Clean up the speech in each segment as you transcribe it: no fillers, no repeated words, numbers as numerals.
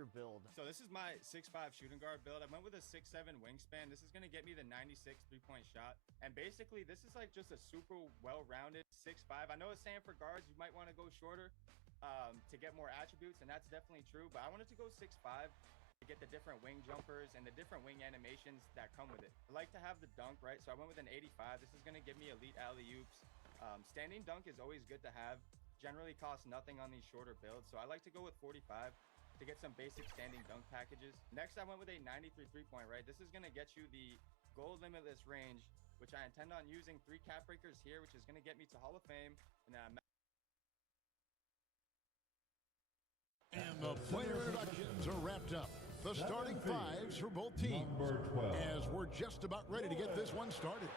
your build? So this is my 6'5" shooting guard build. I went with a 6'7" wingspan. This is going to get me the 96 3-point shot. And basically, this is like just a super well-rounded 6'5". I know it's saying for guards, you might want to go shorter to get more attributes, and that's definitely true. But I wanted to go 6'5" to get the different wing jumpers and the different wing animations that come with it. I like to have the dunk, right? So I went with an 85. This is going to give me elite alley-oops. Standing dunk is always good to have. Generally costs nothing on these shorter builds. So I like to go with 45 to get some basic standing dunk packages. Next, I went with a 93 3-point, right? This is going to get you the gold limitless range, which I intend on using 3 cap breakers here, which is going to get me to Hall of Fame. And the player introductions are wrapped up. The starting fives for both teams as we're just about ready to get this one started.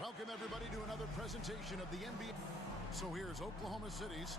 Welcome, everybody, to another presentation of the NBA. So here's Oklahoma City's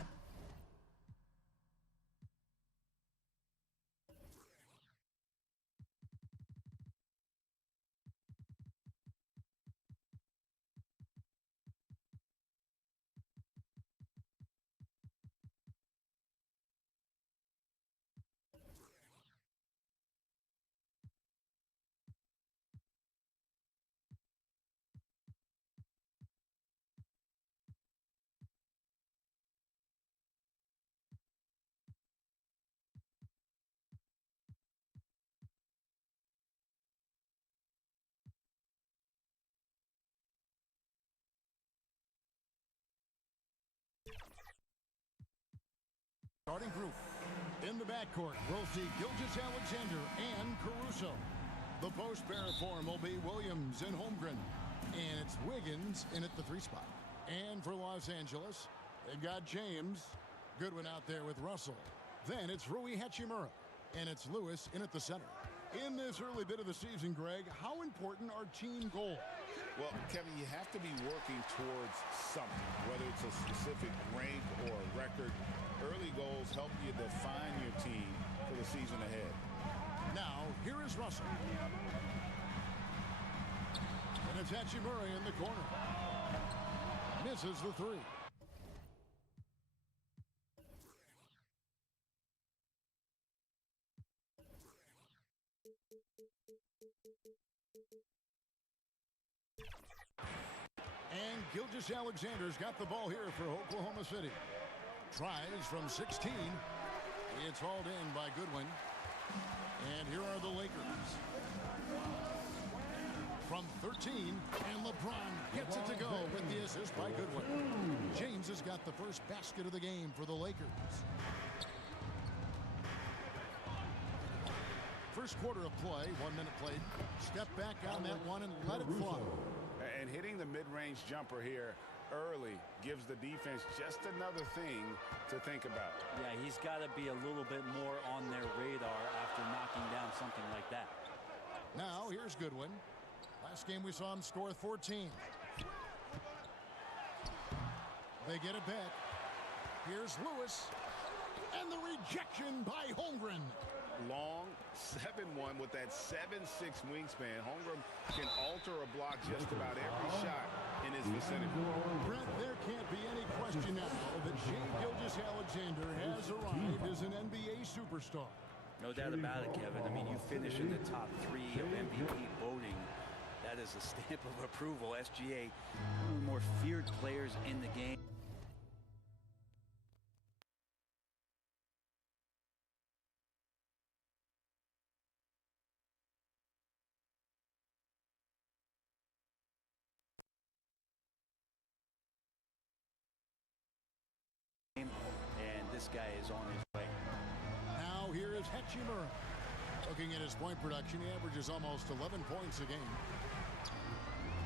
starting group. In the backcourt, we'll see Gilgeous-Alexander and Caruso. The post pair form will be Williams and Holmgren. And it's Wiggins in at the 3 spot. And for Los Angeles, they've got James. Goodwin out there with Russell. Then it's Rui Hachimura. And it's Lewis in at the center. In this early bit of the season, Greg, how important are team goals? Well, Kevin, you have to be working towards something, whether it's a specific rank or a record. Early goals help you define your team for the season ahead. Now, here is Russell. And it's Hachimura in the corner. Misses the 3. And Gilgeous-Alexander's got the ball here for Oklahoma City. Tries from 16. It's hauled in by Goodwin. And here are the Lakers. From 13, and LeBron gets it to go with the assist by Goodwin. James has got the first basket of the game for the Lakers. First quarter of play, 1 minute played. Step back on that one and let it fly. And hitting the mid-range jumper here early gives the defense just another thing to think about. Yeah, he's got to be a little bit more on their radar after knocking down something like that. Now, here's Goodwin. Last game we saw him score 14. They get it back. Here's Lewis. And the rejection by Holmgren. Long 7-1 with that 7'6" wingspan. Holmgren can alter a block just about every shot in his vicinity. Brent, there can't be any question now that Shai Gilgeous-Alexander has arrived as an NBA superstar. No doubt about it, Kevin. I mean, you finish in the top 3 of MVP voting. That is a stamp of approval. SGA, one of the more feared players in the game. And this guy is on his way. Now here is Hachimura. Looking at his point production, he averages almost 11 points a game.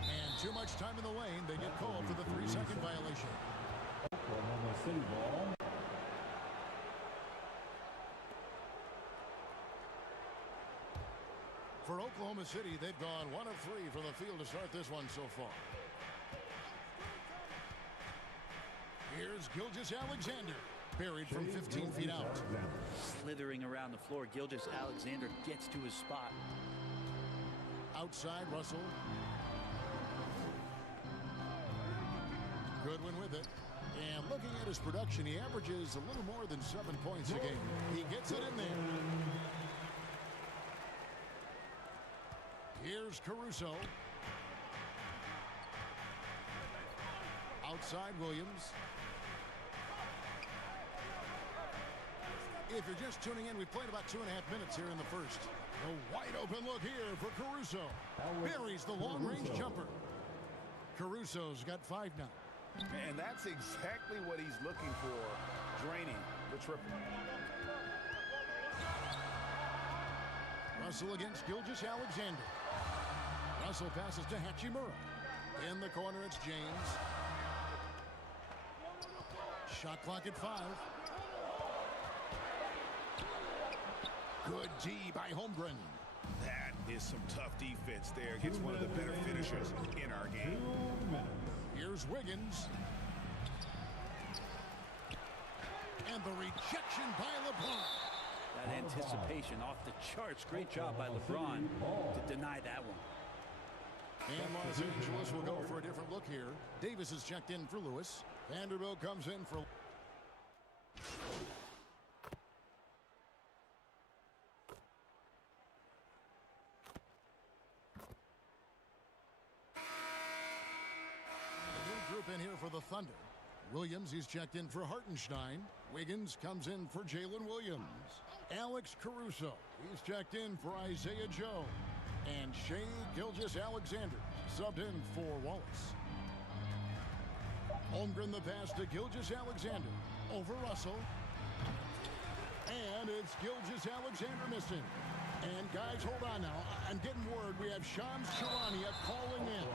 And too much time in the lane. They get called for the 3-second violation. Oklahoma City ball. For Oklahoma City, they've gone 1 of 3 from the field to start this one so far. Here's Gilgeous-Alexander, buried from 15 feet out. Slithering around the floor, Gilgeous-Alexander gets to his spot. Outside, Russell. Goodwin with it. And looking at his production, he averages a little more than 7 points a game. He gets it in there. Here's Caruso. Outside Williams. If you're just tuning in, we played about 2.5 minutes here in the first. A wide open look here for Caruso. Buries the long-range jumper. Caruso's got 5 now. And that's exactly what he's looking for, draining the triple. Russell against Gilgeous-Alexander. Russell passes to Hachimura. In the corner, it's James. Shot clock at 5. Good D by Holmgren. That is some tough defense there against one of the better finishers in our game. Here's Wiggins. And the rejection by LeBron. That anticipation off the charts. Great job by LeBron to deny that one. And Los Angeles will go for a different look here. Davis is checked in for Lewis. Vanderbilt comes in for... group in here for the Thunder. Williams, he's checked in for Hartenstein. Wiggins comes in for Jalen Williams. Alex Caruso, he's checked in for Isaiah Joe. And Shai Gilgeous-Alexander subbed in for Wallace. Holmgren the pass to Gilgeous-Alexander. Over Russell. And it's Gilgeous-Alexander missing. And guys, hold on now. I'm getting word we have Shams Charania calling in.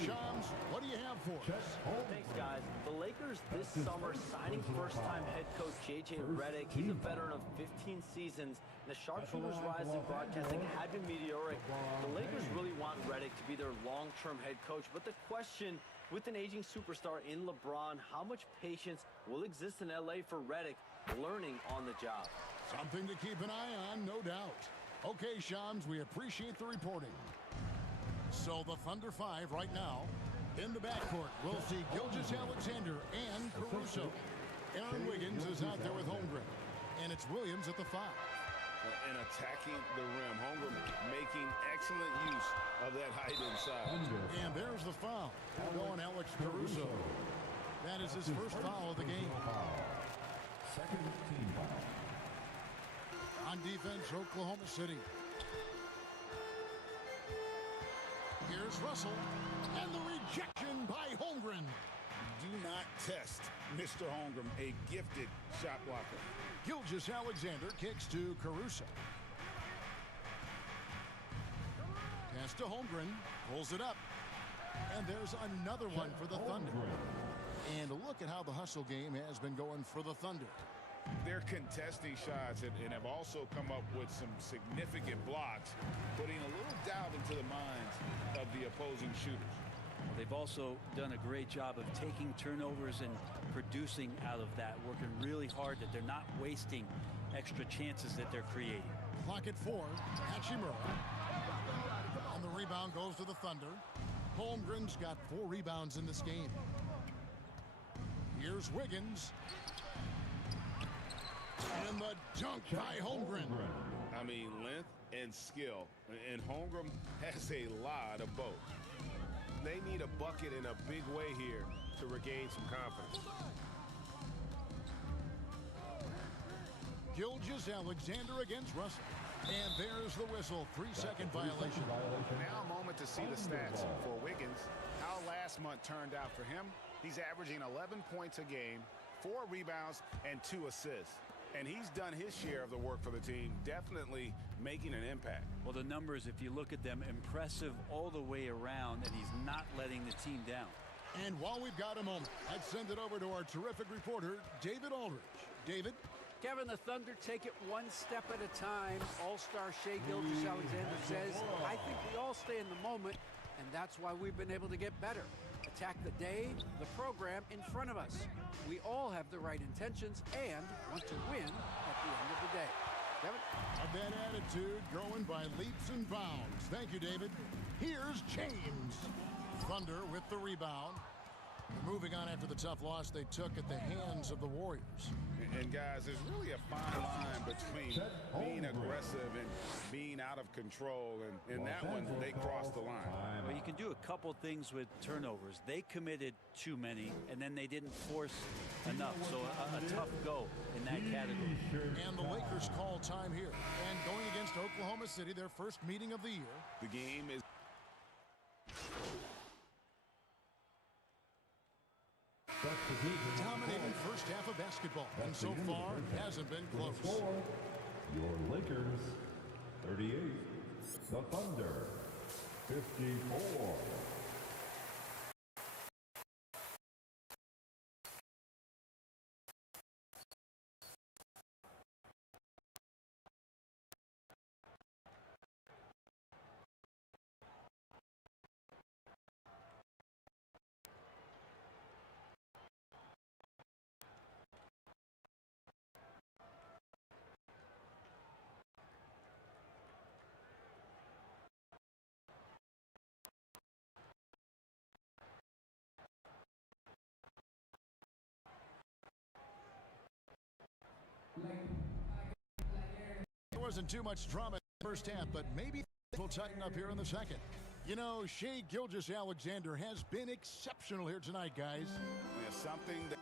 Shams, what do you have for us? Thanks, guys. The Lakers this summer signing first-time head coach J.J. Redick. He's a veteran of 15 seasons. The Sharpshooters' rise in broadcasting had been meteoric. The Lakers really want Redick to be their long-term head coach. But the question, with an aging superstar in LeBron, how much patience will exist in L.A. for Redick learning on the job? Something to keep an eye on, no doubt. Okay, Shams, we appreciate the reporting. So the Thunder 5 right now. In the backcourt, we'll see Gilgeous-Alexander and Caruso. Aaron Wiggins is out there with Holmgren. And it's Williams at the 5. And attacking the rim. Holmgren making excellent use of that height inside. And there's the foul. Going Alex Caruso. That is his first foul of the game. Second team foul. On defense, Oklahoma City. Here's Russell. And the rejection by Holmgren. Do not test Mr. Holmgren, a gifted shot blocker. Gilgeous-Alexander kicks to Caruso. Pass to Holmgren. Pulls it up. And there's another one for the Thunder. And look at how the hustle game has been going for the Thunder. They're contesting shots and have also come up with some significant blocks, putting a little doubt into the minds of the opposing shooters. They've also done a great job of taking turnovers and producing out of that, working really hard that they're not wasting extra chances that they're creating. Clock at 4. Hachimura. And the rebound goes to the Thunder. Holmgren's got 4 rebounds in this game. Here's Wiggins. And the dunk by Holmgren. I mean, length and skill. And Holmgren has a lot of both. They need a bucket in a big way here to regain some confidence. Gilgeous-Alexander against Russell. And there's the whistle. 3-second violation. Now a moment to see the stats for Wiggins. How last month turned out for him. He's averaging 11 points a game, 4 rebounds, and 2 assists. And he's done his share of the work for the team, definitely making an impact. Well, the numbers, if you look at them, impressive all the way around, and he's not letting the team down. And while we've got a moment, let's send it over to our terrific reporter, David Aldridge. David? Kevin, the Thunder take it one step at a time. All-star Shai Gilgeous-Alexander says, I think we all stay in the moment, and that's why we've been able to get better. Attack the day, the program in front of us. We all have the right intentions and want to win at the end of the day. Kevin? That attitude growing by leaps and bounds. Thank you, David. Here's James. Thunder with the rebound. Moving on after the tough loss they took at the hands of the Warriors. And guys, there's really a fine line between being aggressive and being out of control. And in that one, they crossed the line. Well, you can do a couple things with turnovers. They committed too many, and then they didn't force enough. So a tough go in that category. And the Lakers call time here. And going against Oklahoma City, their first meeting of the year. The game is... Dominating first half of basketball, and so far hasn't been close. Your Lakers, 38. The Thunder, 54. There wasn't too much drama in the first half, but maybe will tighten up here in the second. You know, Shai Gilgeous-Alexander has been exceptional here tonight, guys. There's something that...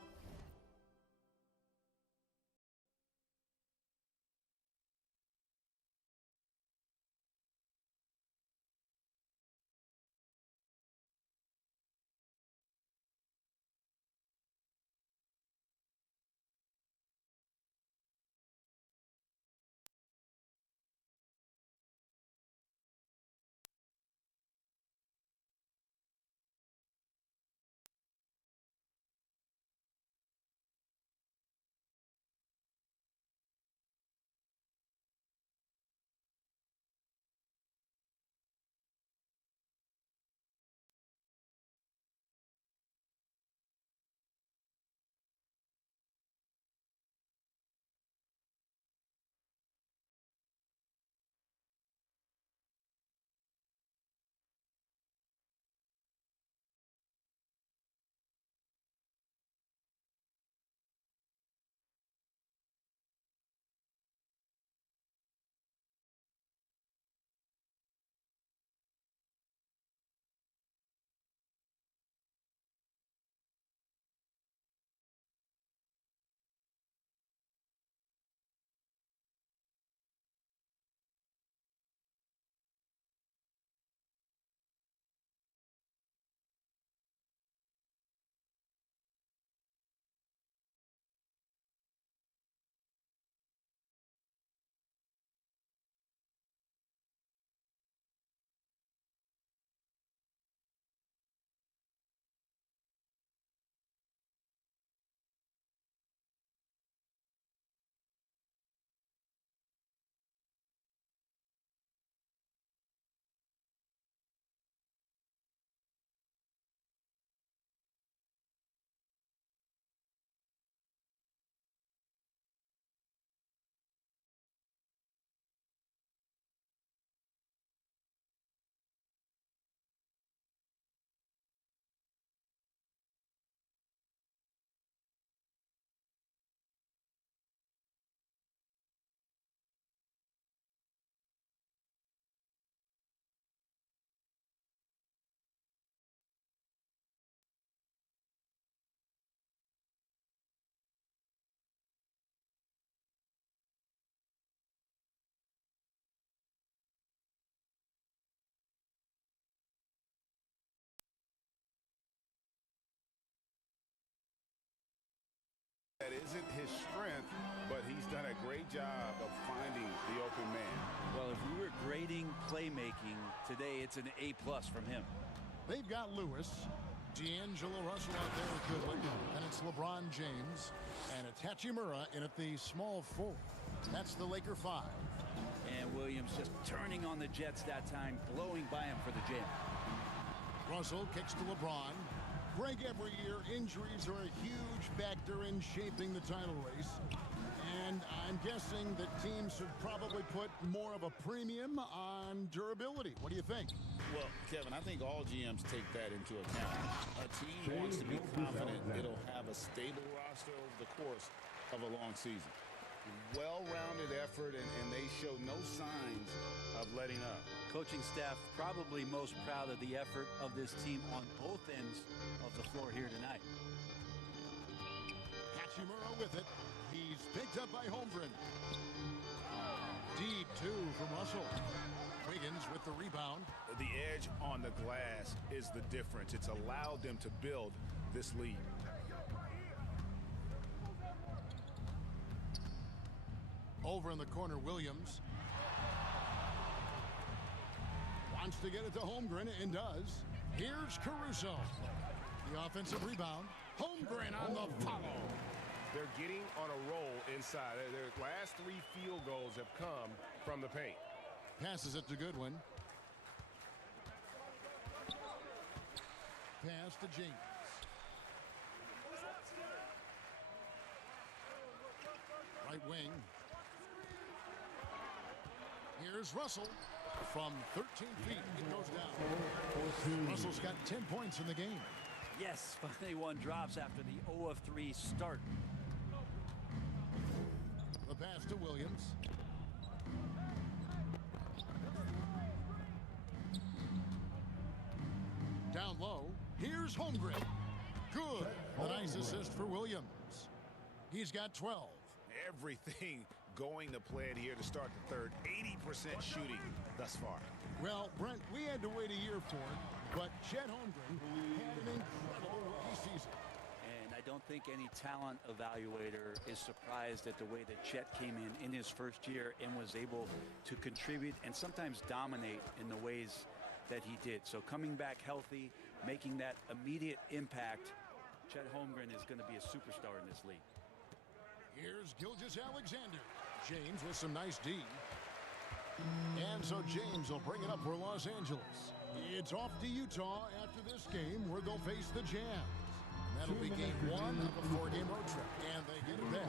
That isn't his strength, but he's done a great job of finding the open man. Well, if we were grading playmaking today, it's an A+ from him. They've got Lewis, D'Angelo Russell out there with and it's LeBron James, and it's Hachimura in at the small forward. That's the Laker 5. And Williams just turning on the Jets that time, blowing by him for the jam. Russell kicks to LeBron. Greg, every year, injuries are a huge factor in shaping the title race. And I'm guessing that teams should probably put more of a premium on durability. What do you think? Well, Kevin, I think all GMs take that into account. A team wants to be confident it'll have a stable roster over the course of a long season. Well-rounded effort, and they show no signs of letting up. Coaching staff probably most proud of the effort of this team on both ends of the floor here tonight. Hachimura with it. He's picked up by Holmgren. Deep two from Russell. Wiggins with the rebound. The edge on the glass is the difference. It's allowed them to build this lead. Over in the corner, Williams. Wants to get it to Holmgren and does. Here's Caruso. The offensive rebound. Holmgren on the follow. They're getting on a roll inside. Their last 3 field goals have come from the paint. Passes it to Goodwin. Pass to James. Right wing. Here's Russell. From 13 feet, it goes down. Russell's got 10 points in the game. Yes, finally one drops after the 0 of 3 start. The pass to Williams. Down low. Here's Holmgren. Good. A nice assist for Williams. He's got 12. Everything going to plan here to start the third. 80% shooting thus far. Well, Brent, we had to wait a year for it, but Chet Holmgren had an incredible rookie season. And I don't think any talent evaluator is surprised at the way that Chet came in his first year and was able to contribute and sometimes dominate in the ways that he did. So coming back healthy, making that immediate impact, Chet Holmgren is going to be a superstar in this league. Here's Gilgeous-Alexander. James with some nice D. And so James will bring it up for Los Angeles. It's off to Utah after this game where they'll face the Jazz. And that'll be game 1 of a 4-game road trip. And they get it back.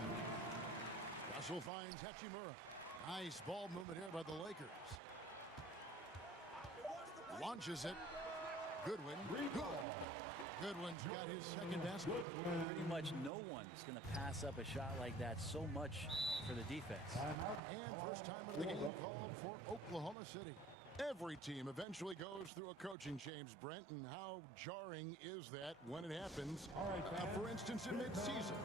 Russell finds Hachimura. Nice ball movement here by the Lakers. Launches it. Goodwin. Goodwin's got his second basket. Pretty much no one's going to pass up a shot like that so much for the defense. And first time of the game called for Oklahoma City. Every team eventually goes through a coaching change, Brent, and how jarring is that when it happens, for instance, in midseason?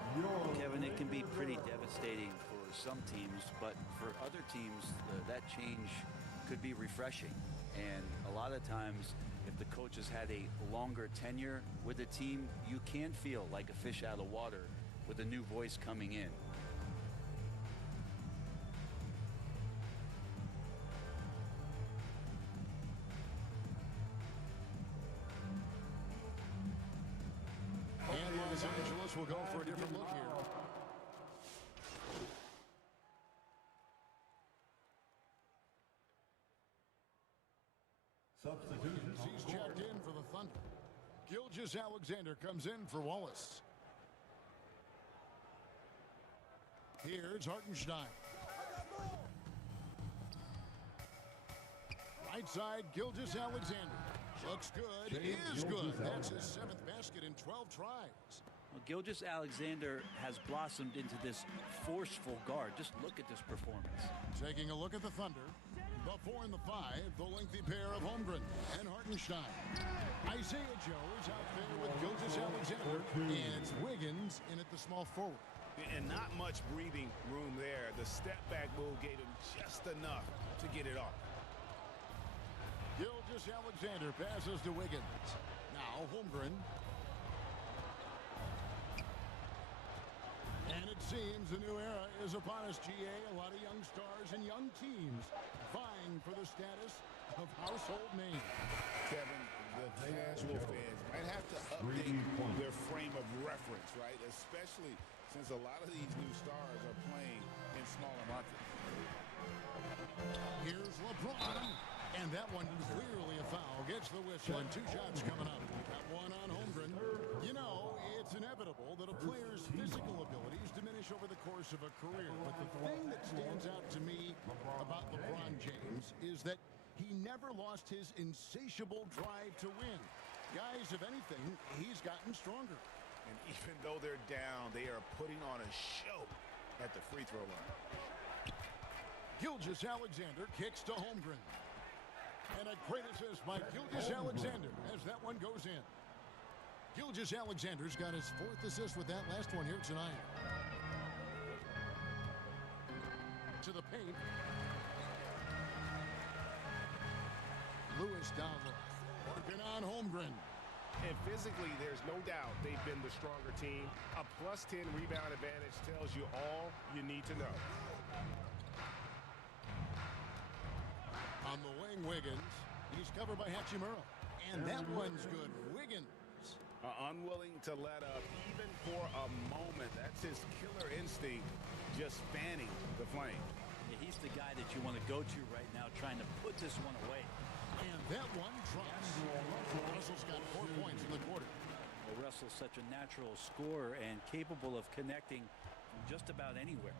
Kevin, it can be pretty devastating for some teams, but for other teams, that change could be refreshing. And a lot of times, if the coach has had a longer tenure with the team, you can feel like a fish out of water with a new voice coming in. And Los Angeles will go for a different look here. Substitution. He's checked in for the Thunder. Gilgeous-Alexander comes in for Wallace. Here's Hartenstein. Right side, Gilgeous-Alexander. Looks good. Is good. That's his 7th basket in 12 tries. Well, Gilgeous-Alexander has blossomed into this forceful guard. Just look at this performance. Taking a look at the Thunder. The 4 and the 5, the lengthy pair of Holmgren and Hartenstein. Isaiah Joe is out there with Gilgeous-Alexander, and it's Wiggins in at the small forward. And not much breathing room there. The step-back move gave him just enough to get it off. Gilgeous-Alexander passes to Wiggins. Now Holmgren. And it seems a new era is upon us, GA. A lot of young stars and young teams vying for the status of household name. Kevin, the casual fans might have to update their frame of reference, right? Especially since a lot of these new stars are playing in smaller markets. Here's LeBron. And that one clearly a foul. Gets the whistle and 2 shots coming up. That one on Holmgren. You know, it's inevitable that a player's physical abilities diminish finish over the course of a career. But the thing that stands out to me about LeBron James is that he never lost his insatiable drive to win. Guys, if anything, he's gotten stronger. And even though they're down, they are putting on a show at the free throw line. Gilgeous-Alexander kicks to Holmgren. And a great assist by Gilgeous-Alexander as that one goes in. Gilgeous-Alexander's got his 4th assist with that last one here tonight. To the paint. Lewis down low. Working on Holmgren. And physically, there's no doubt they've been the stronger team. A +10 rebound advantage tells you all you need to know. On the wing, Wiggins. He's covered by Hachimura. And that one's good. Wiggins. Unwilling to let up even for a moment. That's his killer instinct, just fanning the flame. Yeah, he's the guy that you want to go to right now, trying to put this one away. And that one drops. Russell's got 4 points in the quarter. Well, Russell's such a natural scorer and capable of connecting from just about anywhere.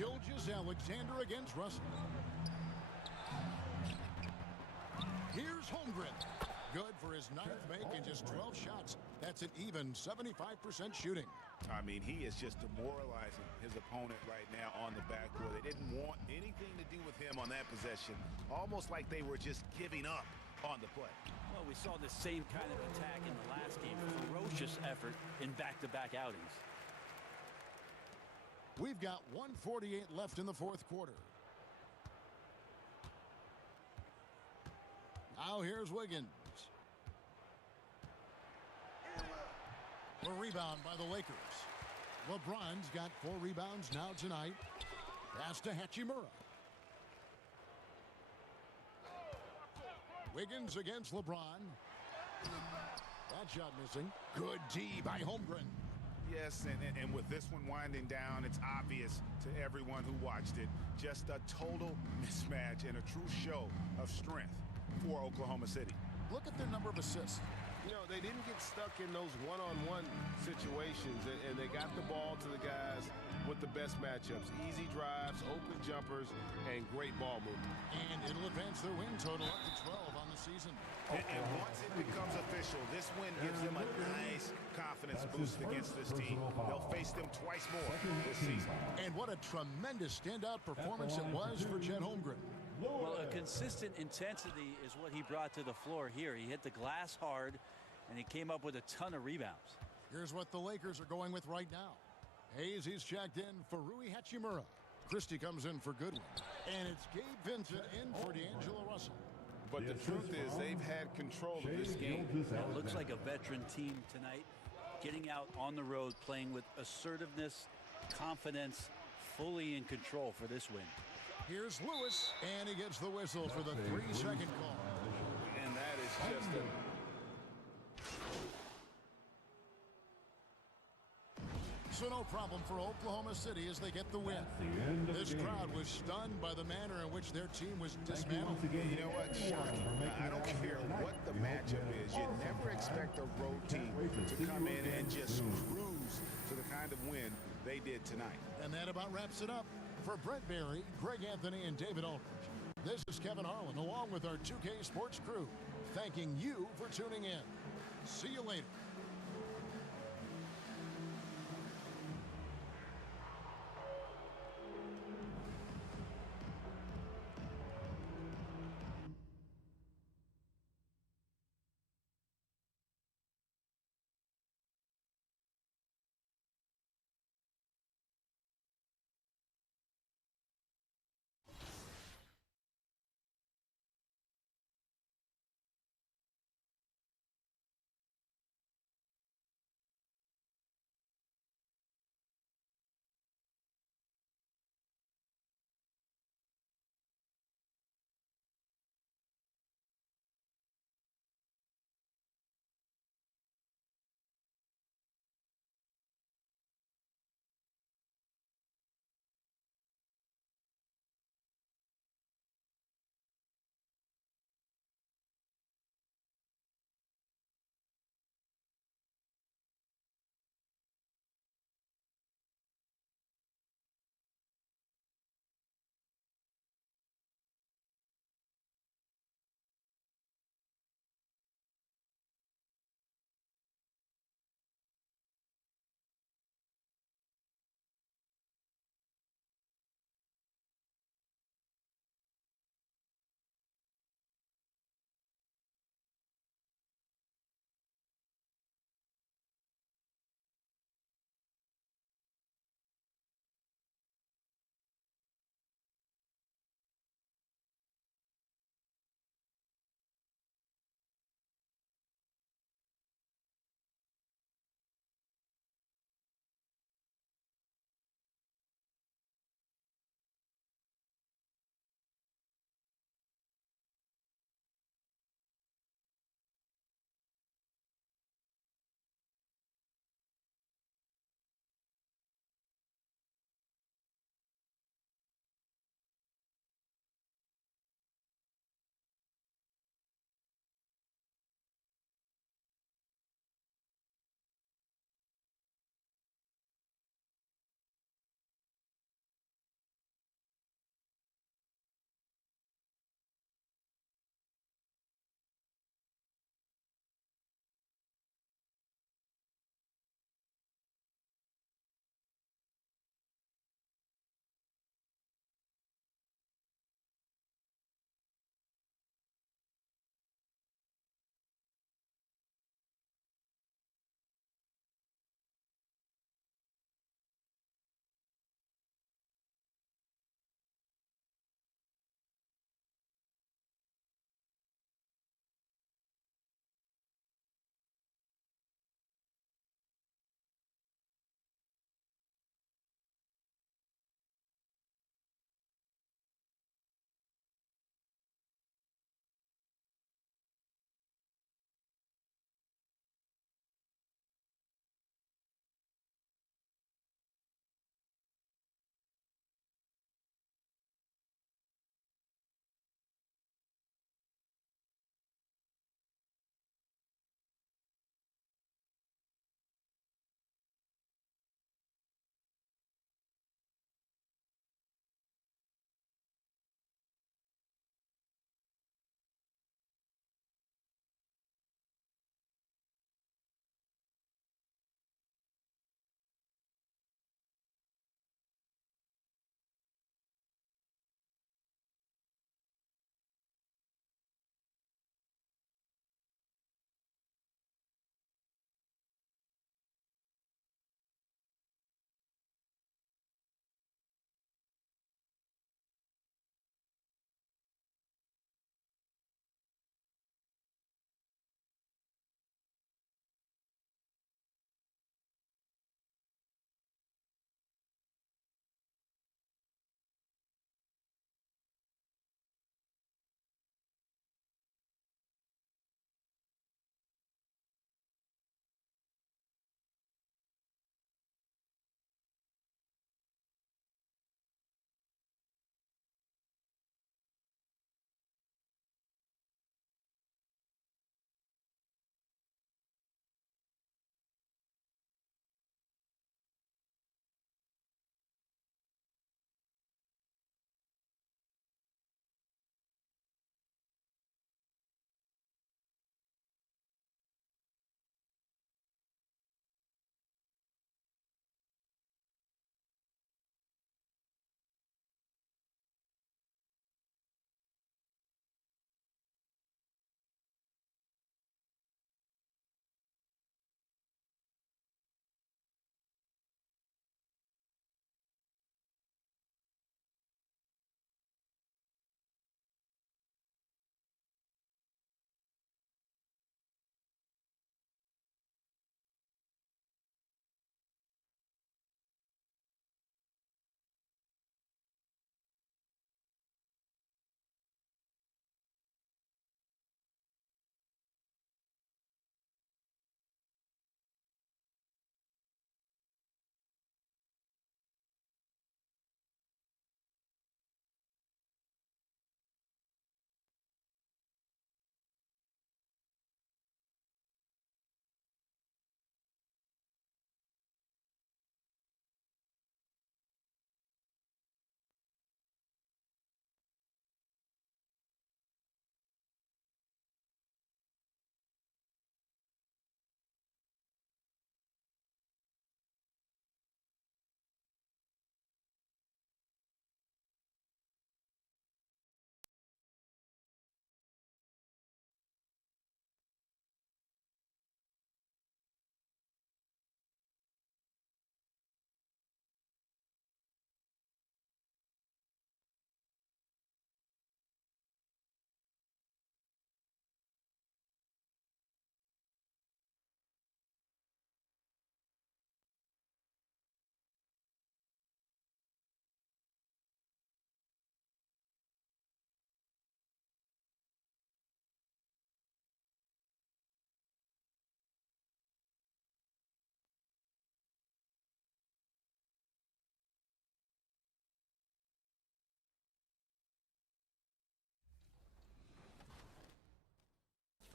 Gilgeous-Alexander against Russell. Here's Holmgren. Good for his 9th make and just 12 shots. That's an even 75% shooting. I mean, he is just demoralizing his opponent right now on the backcourt. They didn't want anything to do with him on that possession. Almost like they were just giving up on the play. Well, we saw the same kind of attack in the last game. Ferocious effort in back-to-back outings. We've got 1:48 left in the 4th quarter. Now here's Wiggins. A rebound by the Lakers. LeBron's got 4 rebounds now tonight. Pass to Hachimura. Wiggins against LeBron. That shot missing. Good D by Holmgren. Yes, and with this one winding down, it's obvious to everyone who watched it. Just a total mismatch and a true show of strength for Oklahoma City. Look at their number of assists. You know, they didn't get stuck in those one-on-one situations, and they got the ball to the guys with the best matchups. Easy drives, open jumpers, and great ball movement. And it'll advance their win total up to 12 on the season. And once it becomes official, this win gives them a nice confidence boost against this team. They'll face them twice more this season. And what a tremendous standout performance it was for Chet Holmgren. Well, a consistent intensity is what he brought to the floor here. He hit the glass hard, and he came up with a ton of rebounds. Here's what the Lakers are going with right now. Hayes, he's checked in for Rui Hachimura. Christie comes in for Goodwin. And it's Gabe Vincent in for D'Angelo Russell. But the truth is, they've had control of this game. It looks like a veteran team tonight, getting out on the road, playing with assertiveness, confidence, fully in control for this win. Here's Lewis, and he gets the whistle for the 3-second call. And that is just a... So no problem for Oklahoma City as they get the win. This crowd was stunned by the manner in which their team was dismantled. You know what? Shocking. I don't care what the matchup is. You never expect a road team to come in and just cruise to the kind of win they did tonight. And that about wraps it up. For Brent Barry, Greg Anthony, and David Aldridge, this is Kevin Harlan along with our 2K Sports crew, thanking you for tuning in. See you later.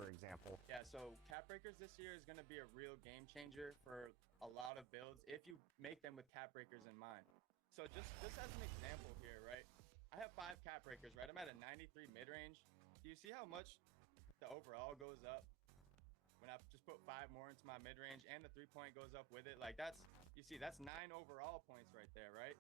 for example. Yeah, so cap breakers this year is going to be a real game changer for a lot of builds if you make them with cap breakers in mind. So just as an example here, right? I have 5 cap breakers, right? I'm at a 93 mid-range. Do you see how much the overall goes up when I just put 5 more into my mid-range and the 3-point goes up with it? Like that's 9 overall points right there, right?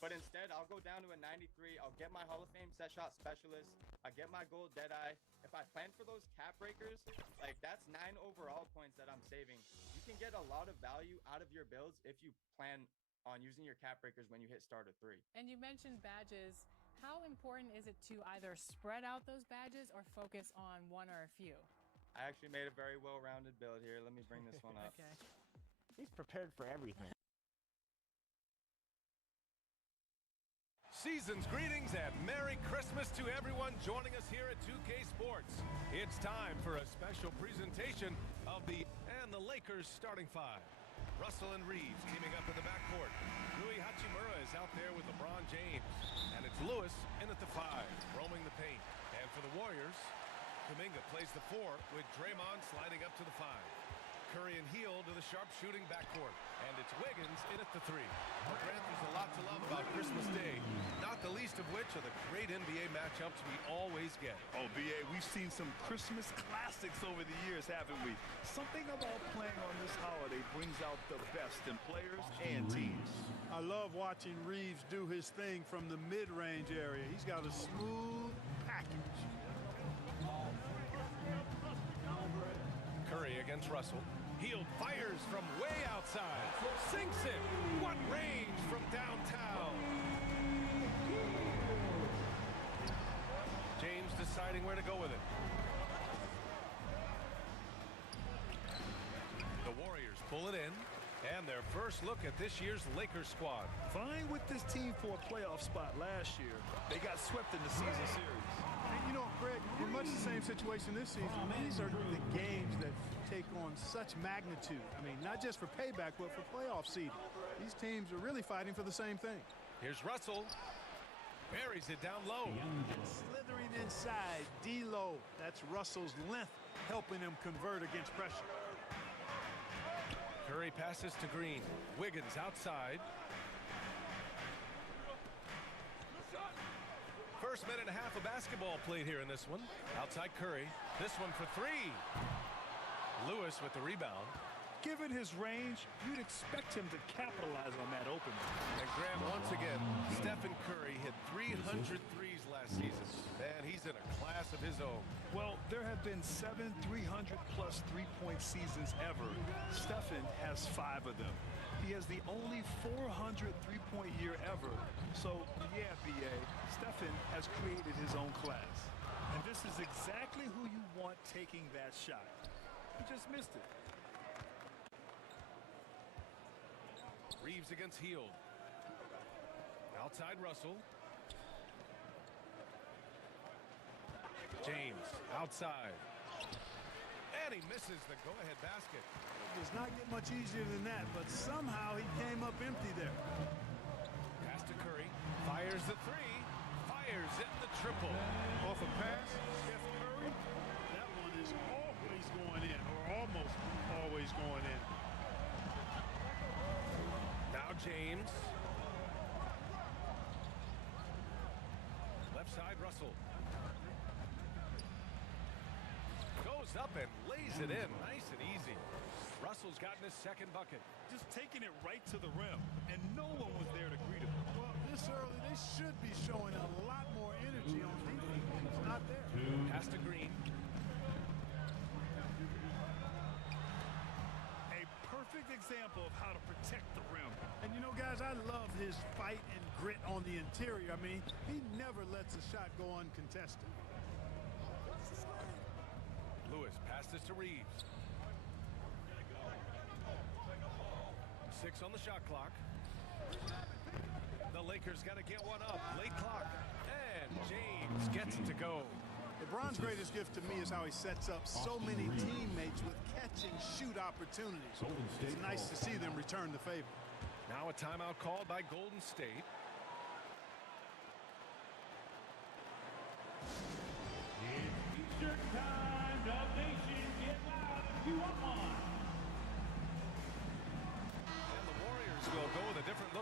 But instead, I'll go down to a 93. I'll get my Hall of Fame set shot specialist. I get my gold Deadeye. If I plan for those cap breakers, like that's 9 overall points that I'm saving. You can get a lot of value out of your builds if you plan on using your cap breakers when you hit starter 3. And you mentioned badges. How important is it to either spread out those badges or focus on one or a few? I actually made a very well-rounded build here. Let me bring this one up. Okay. He's prepared for everything. Season's greetings and Merry Christmas to everyone joining us here at 2K Sports. It's time for a special presentation of the Lakers starting 5. Russell and Reeves teaming up in the backcourt. Rui Hachimura is out there with LeBron James. And it's Lewis in at the 5, roaming the paint. And for the Warriors, Kuminga plays the 4 with Draymond sliding up to the 5. Curry and Hield to the sharpshooting backcourt. And it's Wiggins in at the 3. Well, Grant, there's a lot to love about Christmas Day, not the least of which are the great NBA matchups we always get. Oh, B.A., we've seen some Christmas classics over the years, haven't we? Something about playing on this holiday brings out the best in players and teams. I love watching Reeves do his thing from the mid-range area. He's got a smooth package. Curry against Russell. Hield fires from way outside. Sinks it. What range from downtown. James deciding where to go with it. The Warriors pull it in. And their first look at this year's Lakers squad. Fine with this team for a playoff spot last year. They got swept in the season series. And you know, Greg, in much the same situation this season, these are the games that take on such magnitude. I mean, not just for payback, but for playoff seeding. These teams are really fighting for the same thing. Here's Russell. Buries it down low. Slithering inside, D-Lo. That's Russell's length helping him convert against pressure. Curry passes to Green. Wiggins outside. First minute and a half of basketball played here in this one. Outside Curry. This one for 3. Lewis with the rebound. Given his range, you'd expect him to capitalize on that opening. And Graham, once again, Stephen Curry hit 300 threes last season. And he's in a class of his own. Well, there have been 7 300-plus three-point seasons ever. Stephen has 5 of them. He has the only 400 three-point year ever. So, yeah, B.A., Stephen has created his own class. And this is exactly who you want taking that shot. He just missed it. Reeves against Hield. Outside Russell. James outside. And he misses the go-ahead basket. It does not get much easier than that, but somehow he came up empty there. Pass to Curry. Fires the 3. Fires in the triple. Off a pass, Steph Curry. That one is always going in, or almost always going in. Now James. Left side Russell. Goes up and lays it in nice and easy. Russell's gotten his second bucket. Just taking it right to the rim, and no one was there to greet him. Well, this early, they should be showing a lot more energy on defense. It's not there. Pass to Green. A perfect example of how to protect the rim. And you know, guys, I love his fight and grit on the interior. I mean, he never lets a shot go uncontested. Lewis passes to Reeves. 6 on the shot clock. The Lakers got to get one up. Late clock. And James gets it to go. LeBron's greatest gift to me is how he sets up so many teammates with catch-and-shoot opportunities. It's nice to see them return the favor. Now a timeout called by Golden State. It's T-shirt time, Dub Nation.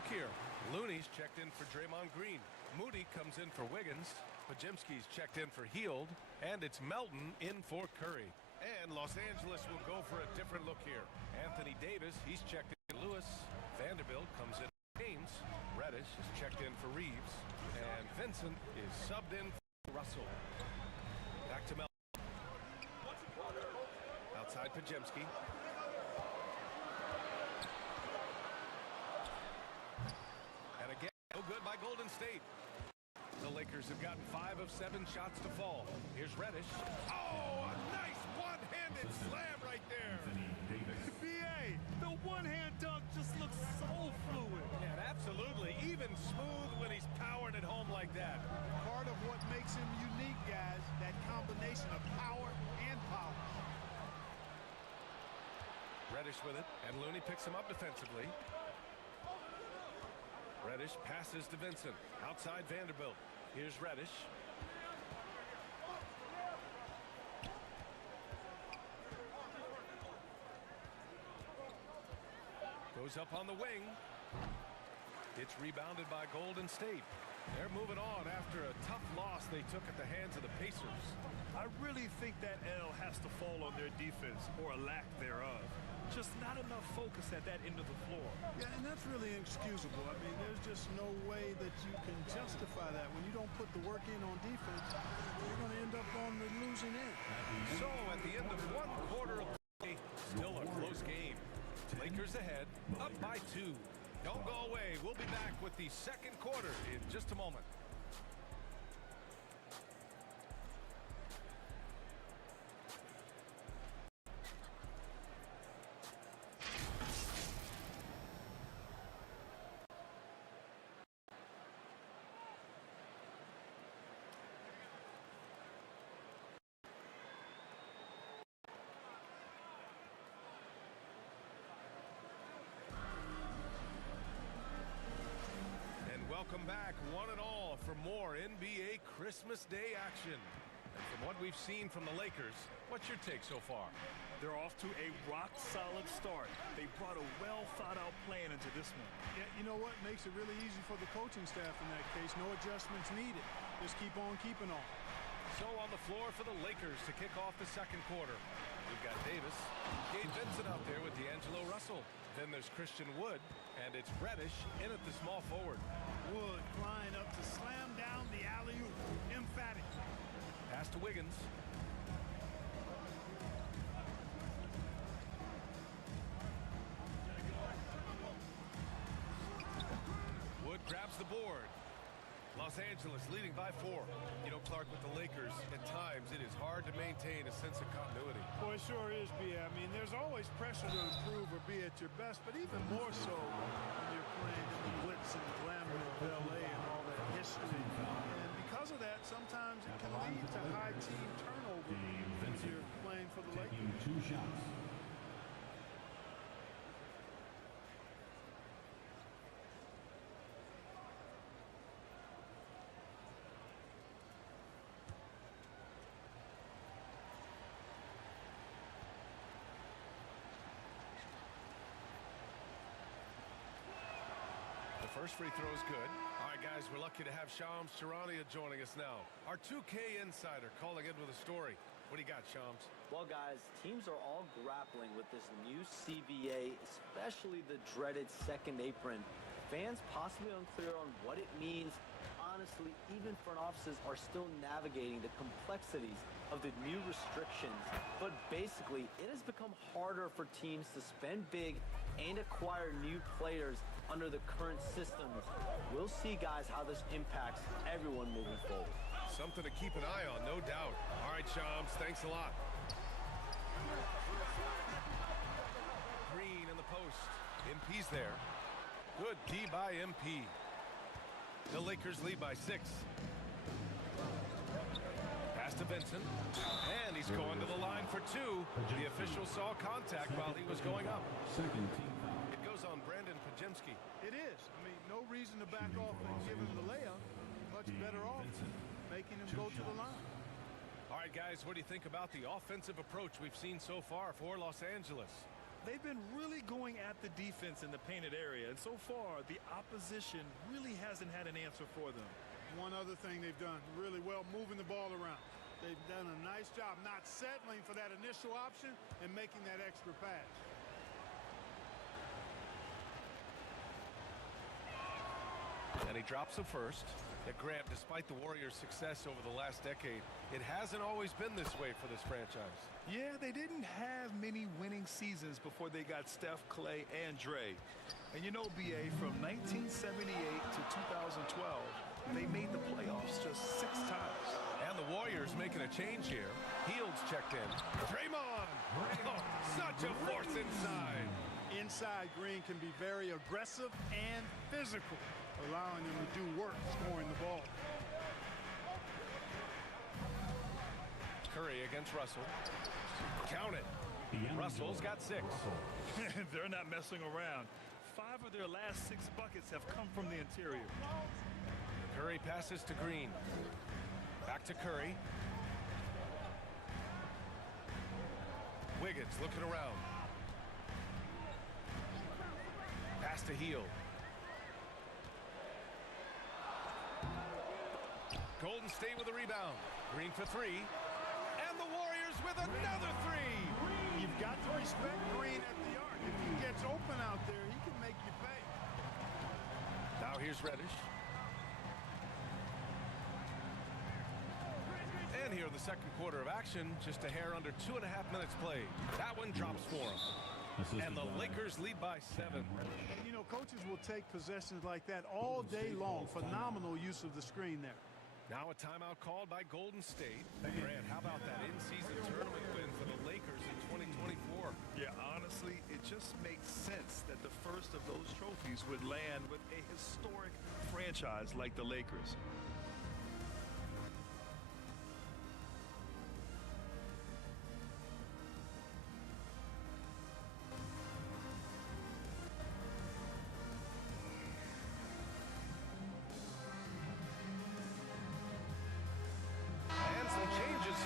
here. Looney's checked in for Draymond Green. Moody comes in for Wiggins. Podziemski's checked in for Hield. And it's Melton in for Curry. And Los Angeles will go for a different look here. Anthony Davis, he's checked in for Lewis. Vanderbilt comes in for James. Reddish is checked in for Reeves. And Vincent is subbed in for Russell. Back to Melton. Outside Podziemski. And again, no good by Golden State. The Lakers have gotten 5 of 7 shots to fall. Here's Reddish. Oh, a nice one-handed slam right there. B.A., the one-hand dunk just looks so fluid. Yeah, absolutely. Even smooth when he's powering it home like that. Part of what makes him unique, guys, that combination of power and power. Reddish with it, and Looney picks him up defensively. Reddish passes to Vincent. Outside Vanderbilt. Here's Reddish. Goes up on the wing. It's rebounded by Golden State. They're moving on after a tough loss they took at the hands of the Pacers. I really think that L has to fall on their defense, or a lack thereof. Just not enough focus at that end of the floor. Yeah, and that's really inexcusable. I mean, there's just no way that you can justify that. When you don't put the work in on defense, you're going to end up on the losing end. So at the end of one quarter of play, still a close game. Lakers ahead, up by 2. Don't go away. We'll be back with the second quarter in just a moment. Welcome back, one and all, for more NBA Christmas Day action. And from what we've seen from the Lakers, what's your take so far? They're off to a rock-solid start. They brought a well-thought-out plan into this one. Yeah, you know what? Makes it really easy for the coaching staff in that case. No adjustments needed. Just keep on keeping on. So on the floor for the Lakers to kick off the second quarter. We've got Davis, Gabe Vincent out there with D'Angelo Russell. Then there's Christian Wood, and it's Reddish in at the small forward. Wood flying up to slam down the alley-oop. Emphatic. Pass to Wiggins. Wood grabs the board. Los Angeles leading by 4. You know, Clark, with the Lakers, at times it is hard to maintain a sense of continuity. Boy, it sure is, B. I mean, there's always pressure to improve or be at your best, but even more so when you're playing in the glitz and glamour of L.A. and all that history. And because of that, sometimes it can lead to high team turnover when you're playing for the Lakers. 2 shots. First free throw is good. All right, guys, we're lucky to have Shams Charania joining us now. Our 2K insider calling in with a story. What do you got, Shams? Well, guys, teams are all grappling with this new CBA, especially the dreaded second apron. Fans possibly unclear on what it means. Honestly, even front offices are still navigating the complexities of the new restrictions. But basically, it has become harder for teams to spend big and acquire new players under the current systems. We'll see, guys, how this impacts everyone moving forward. Something to keep an eye on, no doubt. All right, Shams, thanks a lot. Green in the post. MP's there. Good D by MP. The Lakers lead by 6. Pass to Vincent. And he's going to the line for 2. The official saw contact while he was going up. Second team. It goes on Brandon Podziemski. It is. I mean, no reason to back off and give him the layup. Much better off making him go to the line. All right, guys, what do you think about the offensive approach we've seen so far for Los Angeles? they've been really going at the defense in the painted area, and so far the opposition really hasn't had an answer for them. One other thing they've done really well, moving the ball around. They've done a nice job not settling for that initial option and making that extra pass. And he drops the first. Grant, despite the Warriors' success over the last decade, it hasn't always been this way for this franchise. Yeah, they didn't have many winning seasons before they got Steph, Clay, and Dre. And you know, BA, from 1978 to 2012, they made the playoffs just 6 times. And the Warriors making a change here. Hields checked in. Draymond! Oh, such a force inside. Inside, Green can be very aggressive and physical, allowing them to do work scoring the ball. Curry against Russell. Count it. Russell's got 6. They're not messing around. 5 of their last 6 buckets have come from the interior. Curry passes to Green. Back to Curry. Wiggins looking around. Pass to Hield. Golden State with a rebound. Green for 3. And the Warriors with another 3. You've got to respect Green at the arc. If he gets open out there, he can make you pay. Now here's Reddish. And here in the second quarter of action, just a hair under 2.5 minutes played. That one drops for him. And the Lakers lead by 7. And you know, coaches will take possessions like that all day long. Phenomenal use of the screen there. Now a timeout called by Golden State. Grant, how about that in-season tournament win for the Lakers in 2024? Yeah, honestly, it just makes sense that the first of those trophies would land with a historic franchise like the Lakers.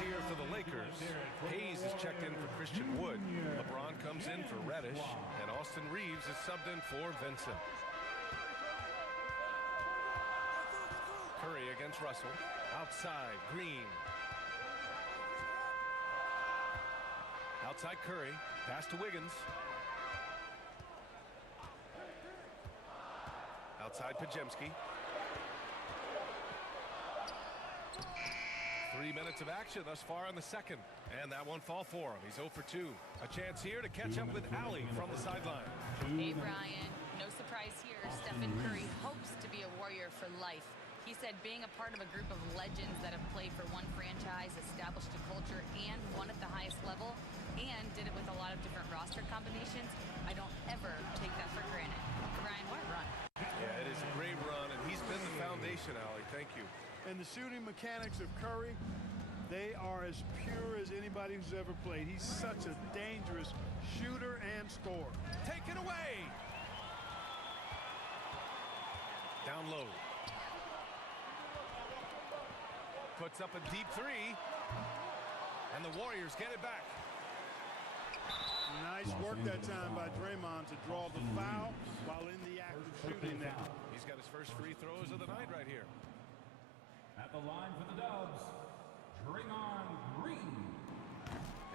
Here for the Lakers. Hayes is checked in for Christian Wood. LeBron comes in for Reddish, and Austin Reeves is subbed in for Vincent. Curry against Russell. Outside, Green. Outside Curry. Pass to Wiggins. Outside Podziemski. 3 minutes of action thus far in the second. And that won't fall for him. He's 0 for 2. A chance here to catch up with Allie from the sideline. Hey, Brian. No surprise here. Stephen Curry hopes to be a Warrior for life. He said being a part of a group of legends that have played for one franchise, established a culture, and won at the highest level, and did it with a lot of different roster combinations, I don't ever take that for granted. Brian, what a run. Yeah, it is a great run, and he's been the foundation, Allie. Thank you. And the shooting mechanics of Curry, they are as pure as anybody who's ever played. He's such a dangerous shooter and scorer. Take it away. Down low. Puts up a deep 3. And the Warriors get it back. Nice work that time by Draymond to draw the foul while in the act of shooting that. He's got his first free throws of the night right here. At the line for the Dubs, Draymond Green.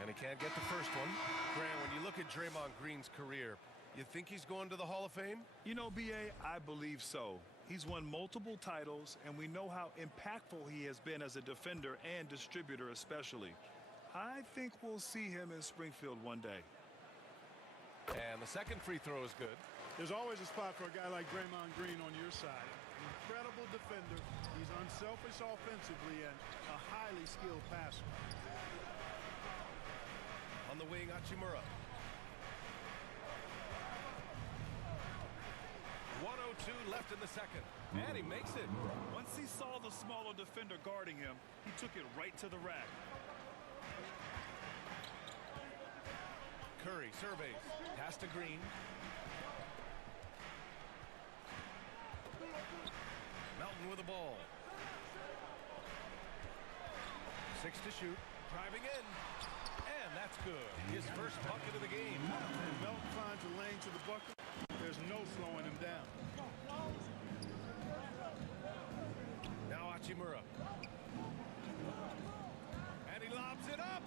And he can't get the first one. Grant, when you look at Draymond Green's career, you think he's going to the Hall of Fame? You know, B.A., I believe so. He's won multiple titles, and we know how impactful he has been as a defender and distributor especially. I think we'll see him in Springfield one day. And the second free throw is good. There's always a spot for a guy like Draymond Green on your side. Incredible defender. He's unselfish offensively and a highly skilled passer. On the wing, Hachimura. 1:02 left in the second. And he makes it. Once he saw the smaller defender guarding him, he took it right to the rack. Curry surveys. Pass to Green. Melton with the ball. 6 to shoot. Driving in. And that That's good. His first bucket of the game. And Melton finds a lane to the bucket. There's no slowing him down. Now Hachimura. And he lobs it up.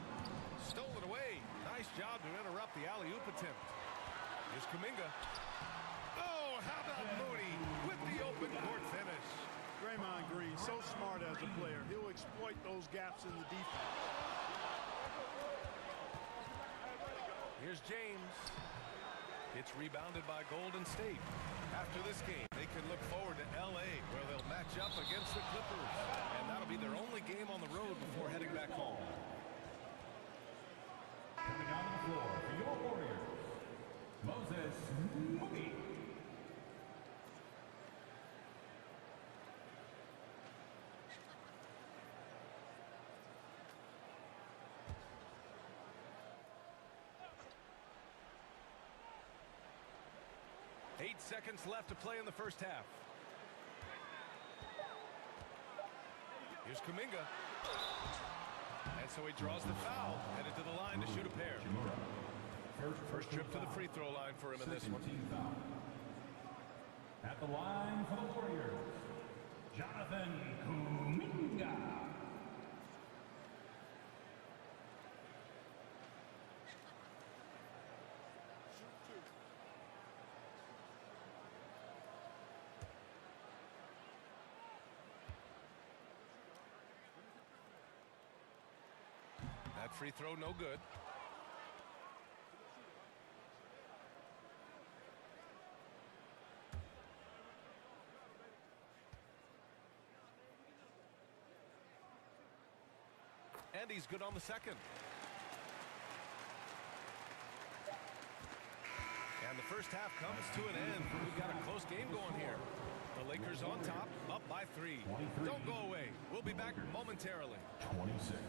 Stolen away. Nice job to interrupt the alley-oop attempt. Here's Kuminga. Oh, how about Moody with the open court finish. Draymond Green, so smart as a player. He'll exploit those gaps in the defense. Here's James. It's rebounded by Golden State. After this game, they can look forward to L.A., where they'll match up against the Clippers. And that'll be their only game on the road before heading back home. Coming down to the floor for your Warriors, Moses Moody. Seconds left to play in the first half. Here's Kuminga. And so he draws the foul, headed to the line to shoot a pair. First trip to the free throw line for him in this one. At the line for the Warriors, Jonathan Kuminga. Free throw, no good. And he's good on the second. And the first half comes to an end. We've got a close game going here. The Lakers on top, up by 3. Don't go away. We'll be back momentarily. 26.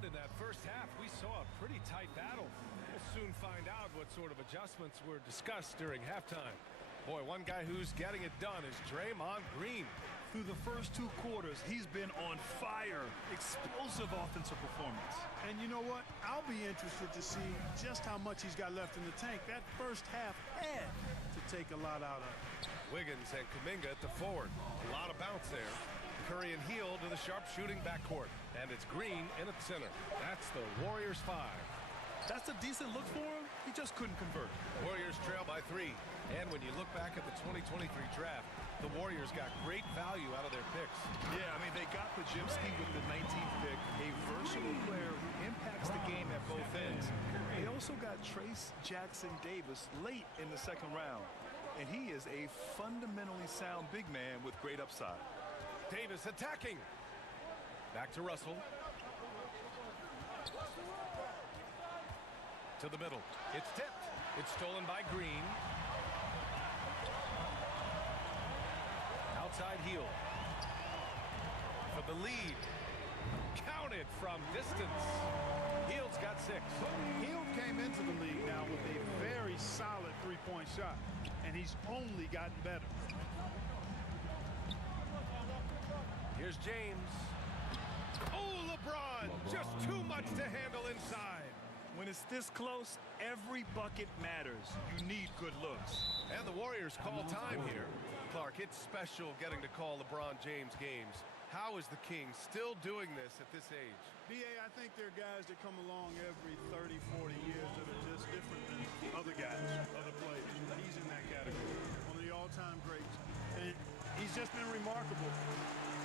In that first half, we saw a pretty tight battle. We'll soon find out what sort of adjustments were discussed during halftime. Boy, one guy who's getting it done is Draymond Green. Through the first 2 quarters, he's been on fire. Explosive offensive performance. And you know what? I'll be interested to see just how much he's got left in the tank. That first half had to take a lot out of it. Wiggins and Kuminga at the forward. A lot of bounce there. Curry and Hield to the sharp-shooting backcourt. And it's Green in at the center. That's the Warriors 5. That's a decent look for him. He just couldn't convert. Warriors trail by 3. And when you look back at the 2023 draft, the Warriors got great value out of their picks. Yeah, I mean, they got Podziemski with the 19th pick, a versatile player who impacts the game at both ends. They also got Trace Jackson Davis late in the second round. And he is a fundamentally sound big man with great upside. Davis attacking. Back to Russell. To the middle. It's tipped. It's stolen by Green. Outside Hield. For the lead. Counted from distance. Hield's got 6. Hield came into the league now with a very solid three-point shot. And he's only gotten better. Here's James. Oh, LeBron! Just too much to handle inside. When it's this close, every bucket matters. You need good looks. And the Warriors call time here. Clark, it's special getting to call LeBron James games. How is the King still doing this at this age? B.A., I think there are guys that come along every 30, 40 years that are just different than other guys, other players. He's in that category. One of the all-time greats. And he's just been remarkable.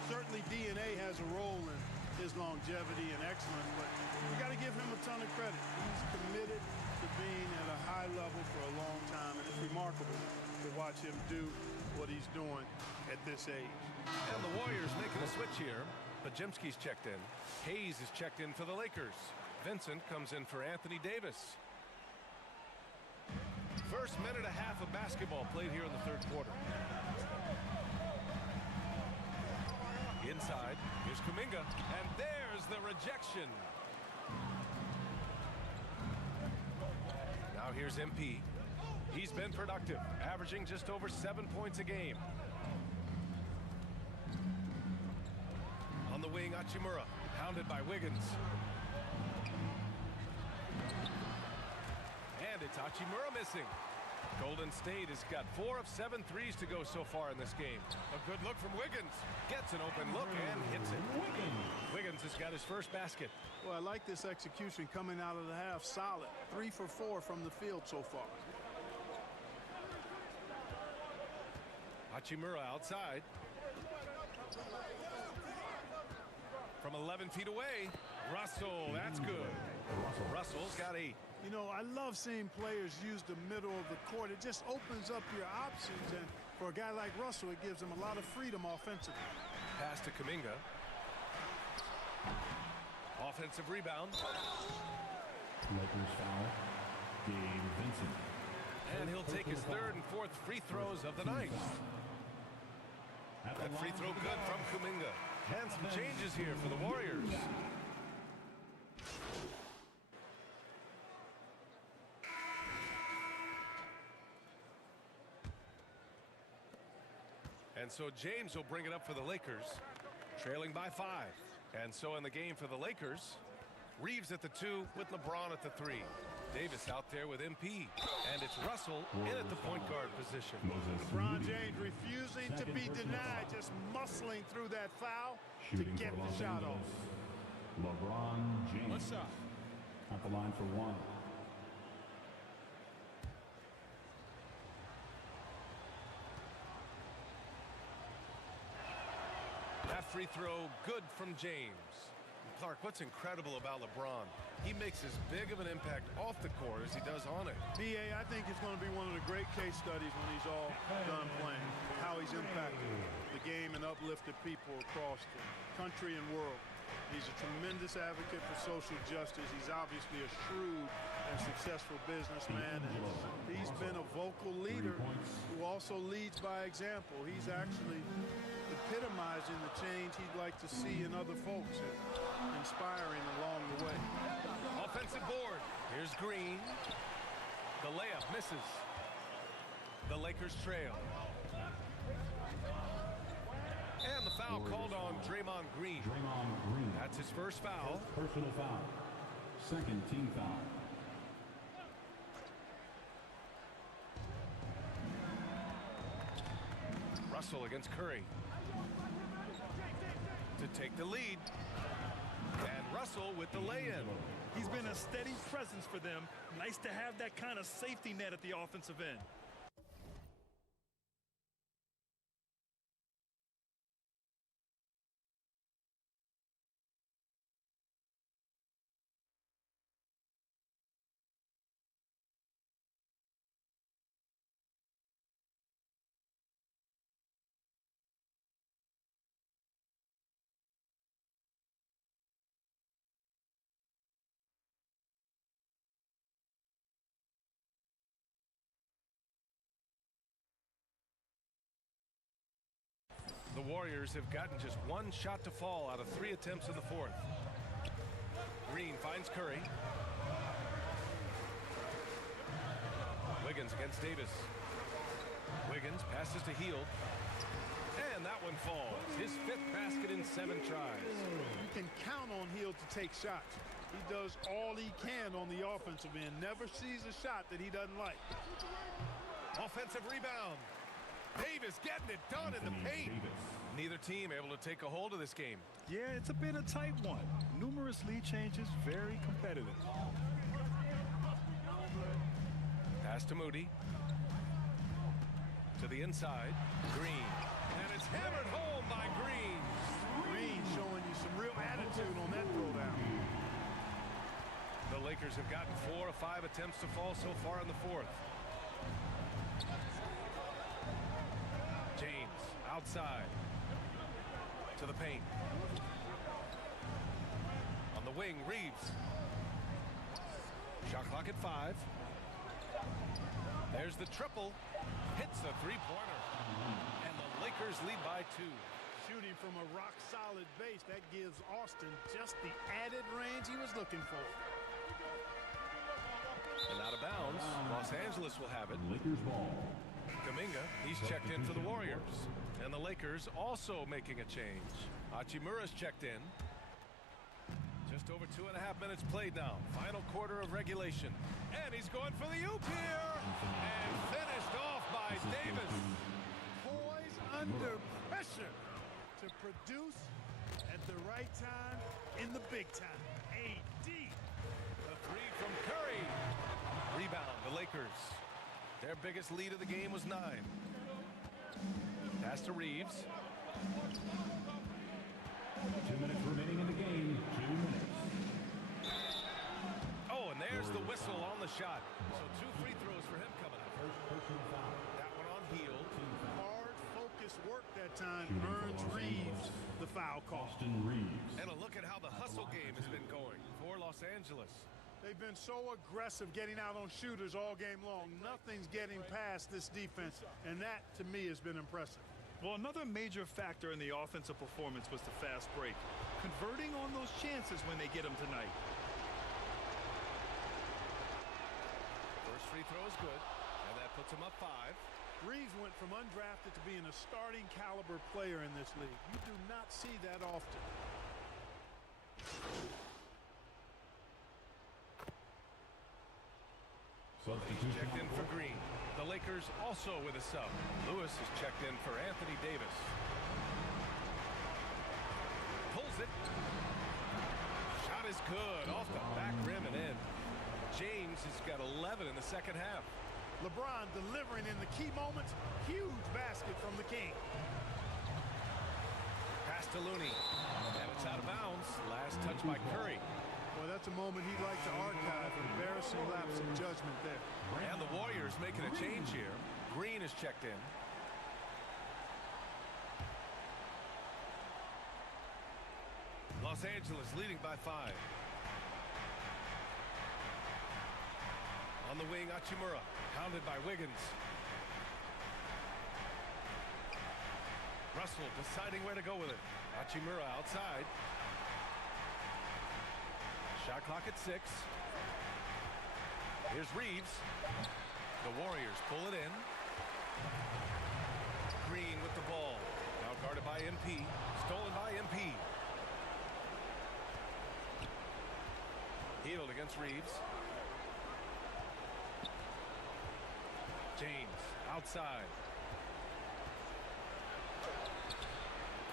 Certainly DNA has a role in his longevity and excellence, but we got to give him a ton of credit. He's committed to being at a high level for a long time, and it's remarkable to watch him do what he's doing at this age. And the Warriors making a switch here. Podziemski's checked in. Hayes is checked in for the Lakers. Vincent comes in for Anthony Davis. First minute and a half of basketball played here in the third quarter. Inside, here's Kuminga, and there's the rejection. Now here's MP. He's been productive, averaging just over 7 points a game. On the wing, Hachimura, hounded by Wiggins. And it's Hachimura missing. Golden State has got 4 of 7 threes to go so far in this game. A good look from Wiggins. Gets an open look and hits it. Wiggins has got his first basket. Well, I like this execution coming out of the half. Solid. 3 for 4 from the field so far. Hachimura outside. From 11 feet away, Russell, that's good. Russell's got 8. You know, I love seeing players use the middle of the court. It just opens up your options, and for a guy like Russell, it gives him a lot of freedom offensively. Pass to Kuminga. Offensive rebound. Lakers foul. Gabe Vincent. And he'll take his third and fourth free throws of the night. That free throw good from Kuminga. And some changes here for the Warriors. And so James will bring it up for the Lakers, trailing by 5. And so in the game for the Lakers, Reeves at the 2 with LeBron at the 3. Davis out there with MP. And it's Russell in at the point guard position. LeBron James refusing to be denied, just muscling through that foul to get the shot off. LeBron James. What's up? At the line for 1. That free throw good from James. Clark, what's incredible about LeBron? He makes as big of an impact off the court as he does on it. B.A., I think it's going to be one of the great case studies when he's all done playing. How he's impacted the game and uplifted people across the country and world. He's a tremendous advocate for social justice. He's obviously a shrewd and successful businessman, and he's been a vocal leader who also leads by example. He's actually epitomizing the change he'd like to see in other folks and inspiring along the way. Offensive board. Here's Green. The layup misses. The Lakers trail. And the foul called on Draymond Green. That's his first foul. Personal foul. Second team foul. Russell against Curry. To take the lead. And Russell with the lay-in. He's been a steady presence for them. Nice to have that kind of safety net at the offensive end. The Warriors have gotten just 1 shot to fall out of 3 attempts in the fourth. Green finds Curry. Wiggins against Davis. Wiggins passes to Hield. And that one falls. His 5th basket in 7 tries. You can count on Hield to take shots. He does all he can on the offensive end. Never sees a shot that he doesn't like. Offensive rebound. Davis getting it done in the paint. Neither team able to take a hold of this game. Yeah, it's been a tight one. Numerous lead changes, very competitive. Pass to Moody. To the inside. Green. And it's hammered home by Green. Green showing you some real attitude on that throwdown. The Lakers have gotten 4 of 5 attempts to fall so far in the fourth. outside. To the paint. On the wing, Reeves. Shot clock at 5. There's the triple. Hits the three-pointer. And the Lakers lead by 2. Shooting from a rock-solid base, that gives Austin just the added range he was looking for. And out of bounds, Los Angeles will have it. Lakers ball. Kuminga, he's checked in for the Warriors. And the Lakers also making a change. Hachimura's checked in. Just over 2.5 minutes played now. Final quarter of regulation. And he's going for the oop here. And finished off by Davis. Poised under pressure to produce at the right time in the big time. AD. The three from Curry. Rebound, the Lakers. Their biggest lead of the game was 9. Pass to Reeves. 2 minutes remaining in the game. 2 minutes. Oh, and there's the whistle on the shot. So 2 free throws for him coming up. First personal foul. That one on Hield. Hard focused work that time earns Reeves the foul call. Austin Reeves. And a look at how the hustle game has been going for Los Angeles. They've been so aggressive getting out on shooters all game long. Nothing's getting past this defense, and that, to me, has been impressive. Well, another major factor in the offensive performance was the fast break. Converting on those chances when they get them tonight. First free throw is good, and that puts him up 5. Reeves went from undrafted to being a starting caliber player in this league. You do not see that often. Checked in for Green. The Lakers also with a sub. Lewis is checked in for Anthony Davis. Pulls it. Shot is good. Off the back rim and in. James has got 11 in the second half. LeBron delivering in the key moments. Huge basket from the King. Pass to Looney. And it's out of bounds. Last touch by Curry. Well, that's a moment he'd like to archive. Embarrassing lapse of judgment there. And the Warriors making a change here. Green is checked in. Los Angeles leading by 5. On the wing, Hachimura, pounded by Wiggins. Russell deciding where to go with it. Hachimura outside. Shot clock at 6. Here's Reeves. The Warriors pull it in. Green with the ball. Now guarded by MP. Stolen by MP. Hield against Reeves. James outside.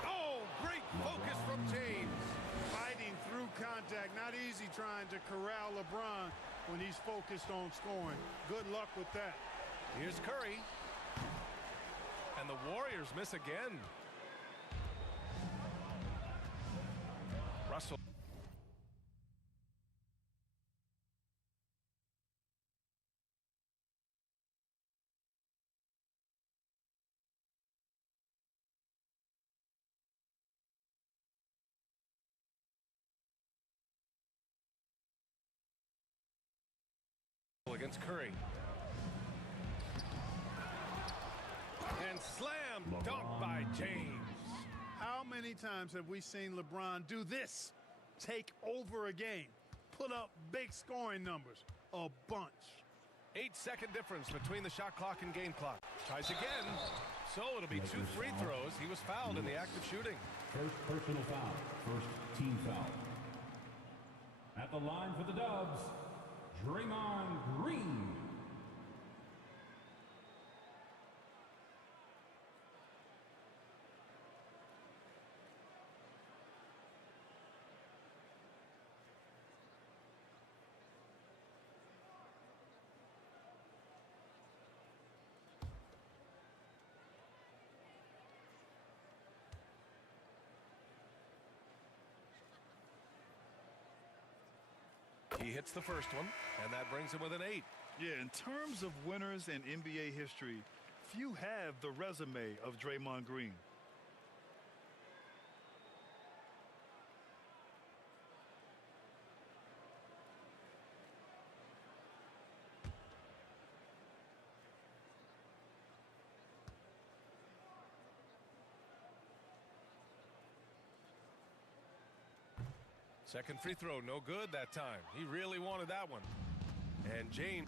Oh, great focus from James. Fighting through contact. Not easy trying to corral LeBron when he's focused on scoring. Good luck with that. Here's Curry. And the Warriors miss again. Russell. Against Curry. And slam dunk by James. How many times have we seen LeBron do this? Take over a game. Put up big scoring numbers. A bunch. 8-second difference between the shot clock and game clock. Tries again. So it'll be 2 free throws. He was fouled in the act of shooting. First personal foul. First team foul. At the line for the Dubs, Draymond Green. He hits the first one, and that brings him with an 8. Yeah, in terms of winners in NBA history, few have the resume of Draymond Green. Second free throw, no good that time. He really wanted that one. And James.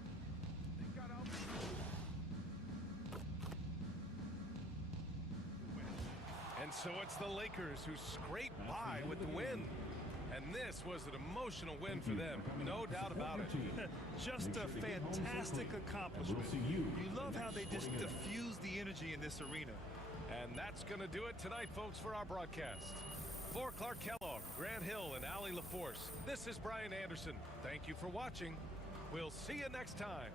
And so it's the Lakers who scrape by with the win. And this was an emotional win for them, no doubt about it. Just a fantastic accomplishment. You love how they just diffuse the energy in this arena. And that's going to do it tonight, folks, for our broadcast. For Clark Kellogg, Grant Hill, and Allie LaForce, this is Brian Anderson. Thank you for watching. We'll see you next time.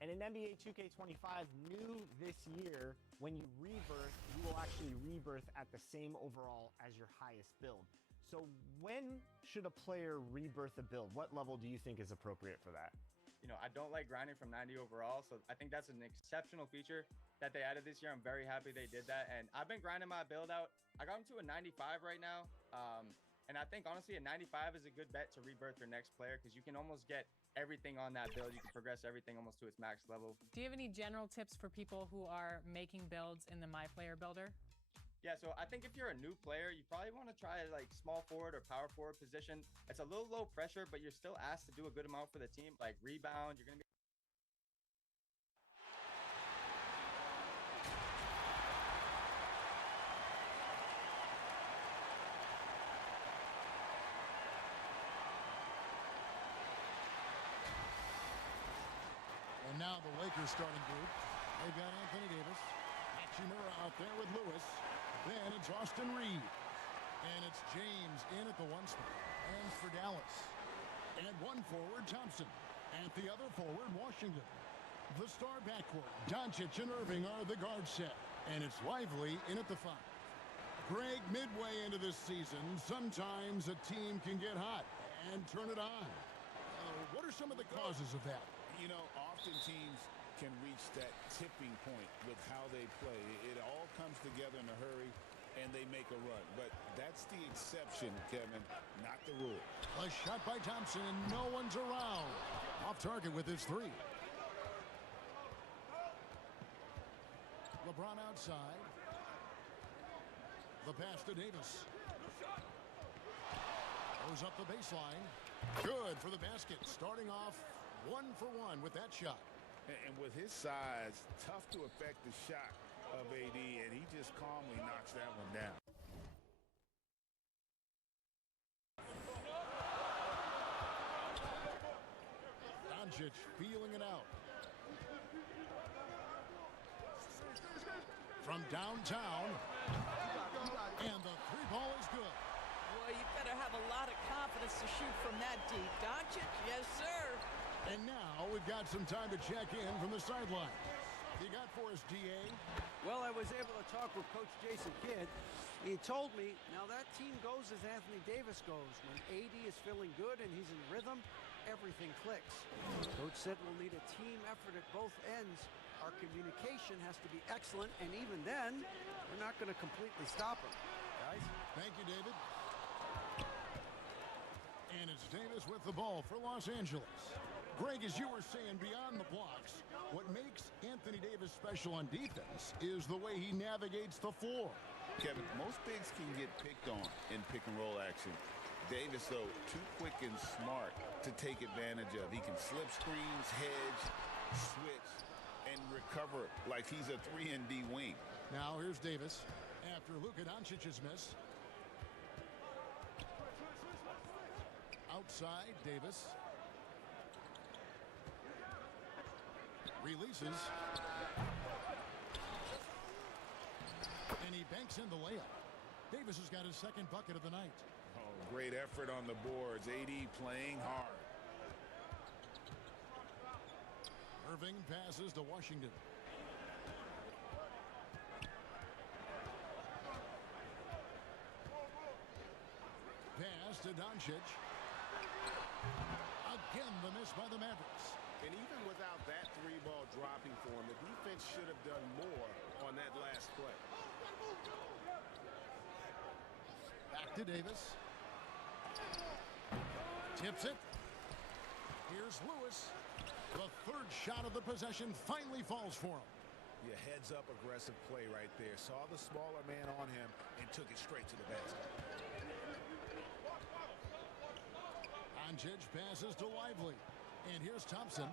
And in NBA 2K25, new this year, when you rebirth, you will actually rebirth at the same overall as your highest build. So when should a player rebirth a build? What level do you think is appropriate for that? You know, I don't like grinding from 90 overall, so I think that's an exceptional feature that they added this year. I'm very happy they did that, and I've been grinding my build out. I got him to a 95 right now, and I think, honestly, a 95 is a good bet to rebirth your next player because you can almost get everything on that build. You can progress everything almost to its max level. Do you have any general tips for people who are making builds in the My Player Builder? Yeah, so I think if you're a new player, you probably want to try like small forward or power forward position. It's a little low pressure, but you're still asked to do a good amount for the team, like rebound. You're going to be And now the Lakers starting group. They've got Anthony Davis, Hachimura out there with Lewis. Then it's Austin Reeves. And it's James in at the one spot. And for Dallas. And one forward, Thompson. And the other forward, Washington. The star backcourt, Doncic and Irving are the guard set. And it's Lively in at the 5. Greg, midway into this season, sometimes a team can get hot and turn it on. What are some of the causes of that? You know, often teams can reach that tipping point with how they play. It all comes together in a hurry, and they make a run. But that's the exception, Kevin, not the rule. A shot by Thompson, and no one's around. Off target with his 3. LeBron outside. The pass to Davis. Goes up the baseline. Good for the basket. Starting off 1 for 1 with that shot. And with his size, tough to affect the shot of AD, and he just calmly knocks that one down. Doncic feeling it out. From downtown. And the 3-ball is good. Well, you better have a lot of confidence to shoot from that deep. Doncic, yes, sir. And now we've got some time to check in from the sideline. You got for us, DA? Well, I was able to talk with Coach Jason Kidd. He told me, now that team goes as Anthony Davis goes. When AD is feeling good and he's in rhythm, everything clicks. Coach said we'll need a team effort at both ends. Our communication has to be excellent, and even then, we're not going to completely stop him. Guys? Thank you, David. And it's Davis with the ball for Los Angeles. Greg, as you were saying, beyond the blocks, what makes Anthony Davis special on defense is the way he navigates the floor. Kevin, most bigs can get picked on in pick-and-roll action. Davis, though, too quick and smart to take advantage of. He can slip screens, hedge, switch, and recover like he's a 3-and-D wing. Now here's Davis after Luka Doncic's miss. Outside, Davis. Releases. And he banks in the layup. Davis has got his second bucket of the night. Oh, great effort on the boards. AD playing hard. Irving passes to Washington. Pass to Doncic. Again, the miss by the Mavericks. And even without that 3-ball dropping for him, the defense should have done more on that last play. Back to Davis. Tips it. Here's Lewis. The third shot of the possession finally falls for him. Yeah, heads-up aggressive play right there. Saw the smaller man on him and took it straight to the basket. Doncic passes to Lively. And here's Thompson.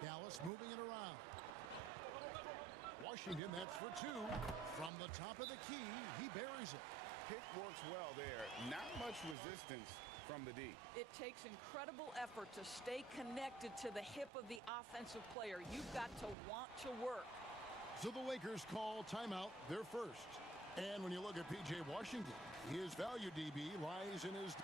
Dallas moving it around. Washington, that's for 2. From the top of the key, he buries it. Pick works well there. Not much resistance from the D. It takes incredible effort to stay connected to the hip of the offensive player. You've got to want to work. So the Lakers call timeout, their first. And when you look at P.J. Washington, his value DB lies in his...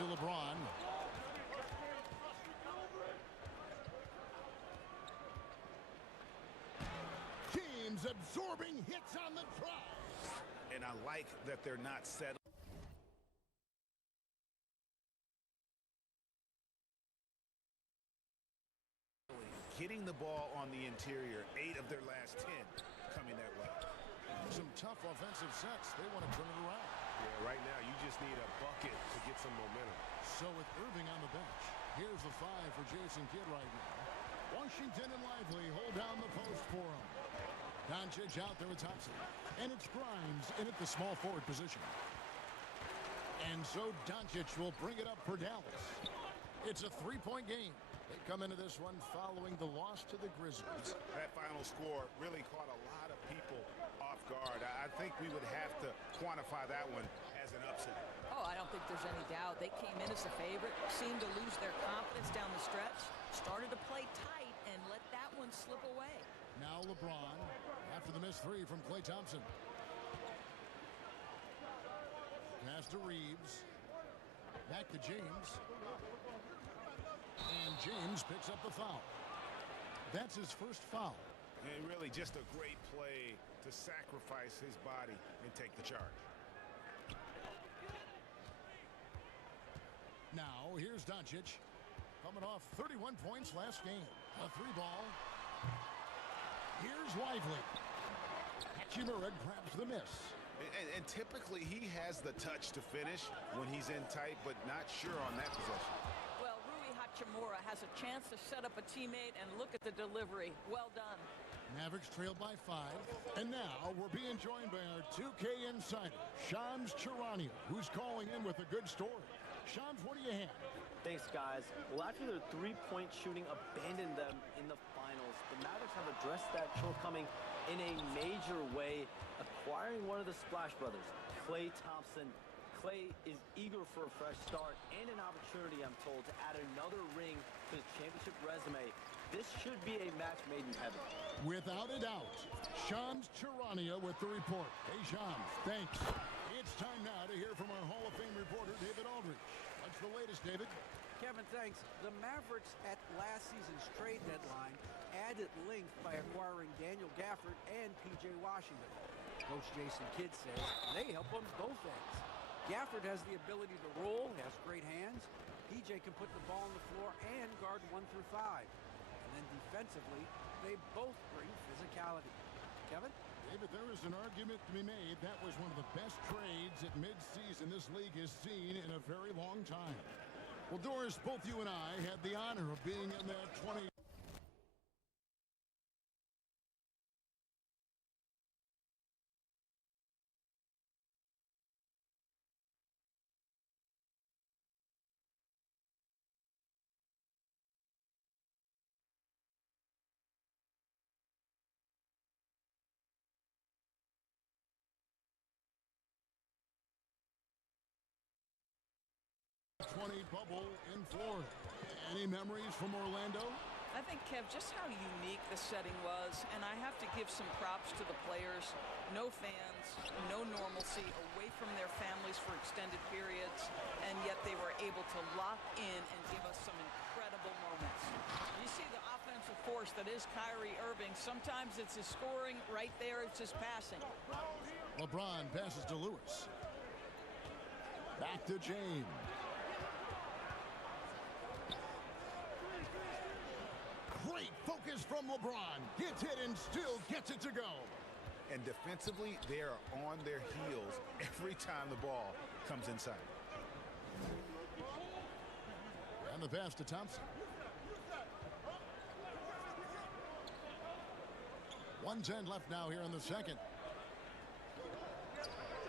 to LeBron. James absorbing hits on the drive. And I like that they're not settling. Getting the ball on the interior, 8 of their last 10 coming that way. Some tough offensive sets. They want to turn it around. Yeah, right now you just need a bucket to get some momentum. So with Irving on the bench, here's the 5 for Jason Kidd right now. Washington and Lively hold down the post for him. Doncic out there with Thompson. And it's Grimes in at the small forward position. And so Doncic will bring it up for Dallas. It's a 3-point game. They come into this one following the loss to the Grizzlies. That final score really caught a lot of people off guard. I think we would have to quantify that one as an upset. Oh, I don't think there's any doubt. They came in as a favorite, seemed to lose their confidence down the stretch, started to play tight, and let that one slip away. Now LeBron after the missed 3 from Klay Thompson. Pass to Reeves. Back to James. And James picks up the foul. That's his first foul. And really just a great play to sacrifice his body and take the charge. Now here's Doncic. Coming off 31 points last game. A 3-ball. Here's Lively. Hachimura grabs the miss. And typically he has the touch to finish when he's in tight, but not sure on that possession. Well, Rui Hachimura has a chance to set up a teammate, and look at the delivery. Well done. Mavericks trailed by 5. And now we're being joined by our 2K insider, Shams Charania, who's calling in with a good story. Shams, what do you have? Thanks, guys. Well, after their three-point shooting abandoned them in the finals, the Mavericks have addressed that shortcoming in a major way, acquiring one of the Splash Brothers, Klay Thompson. Klay is eager for a fresh start and an opportunity, I'm told, to add another ring to his championship resume. This should be a match made in heaven. Without a doubt, Shams Charania with the report. Hey, Shams, thanks. It's time now to hear from our Hall of Fame reporter, David Aldridge. What's the latest, David? Kevin, thanks. The Mavericks at last season's trade deadline added length by acquiring Daniel Gafford and P.J. Washington. Coach Jason Kidd says they help on both ends. Gafford has the ability to roll, has great hands. P.J. can put the ball on the floor and guard 1 through 5. And then defensively, they both bring physicality. Kevin? David, there is an argument to be made. That was one of the best trades at midseason this league has seen in a very long time. Well, Doris, both you and I had the honor of being in that 20... bubble in Florida. Any memories from Orlando? I think, Kev, just how unique the setting was, and I have to give some props to the players. No fans, no normalcy, away from their families for extended periods, and yet they were able to lock in and give us some incredible moments. You see the offensive force that is Kyrie Irving. Sometimes it's his scoring, right there it's his passing. LeBron passes to Lewis. Back to James. Great focus from LeBron. Gets hit and still gets it to go. And defensively, they are on their heels every time the ball comes inside. And the pass to Thompson. 1:10 left now here in the second.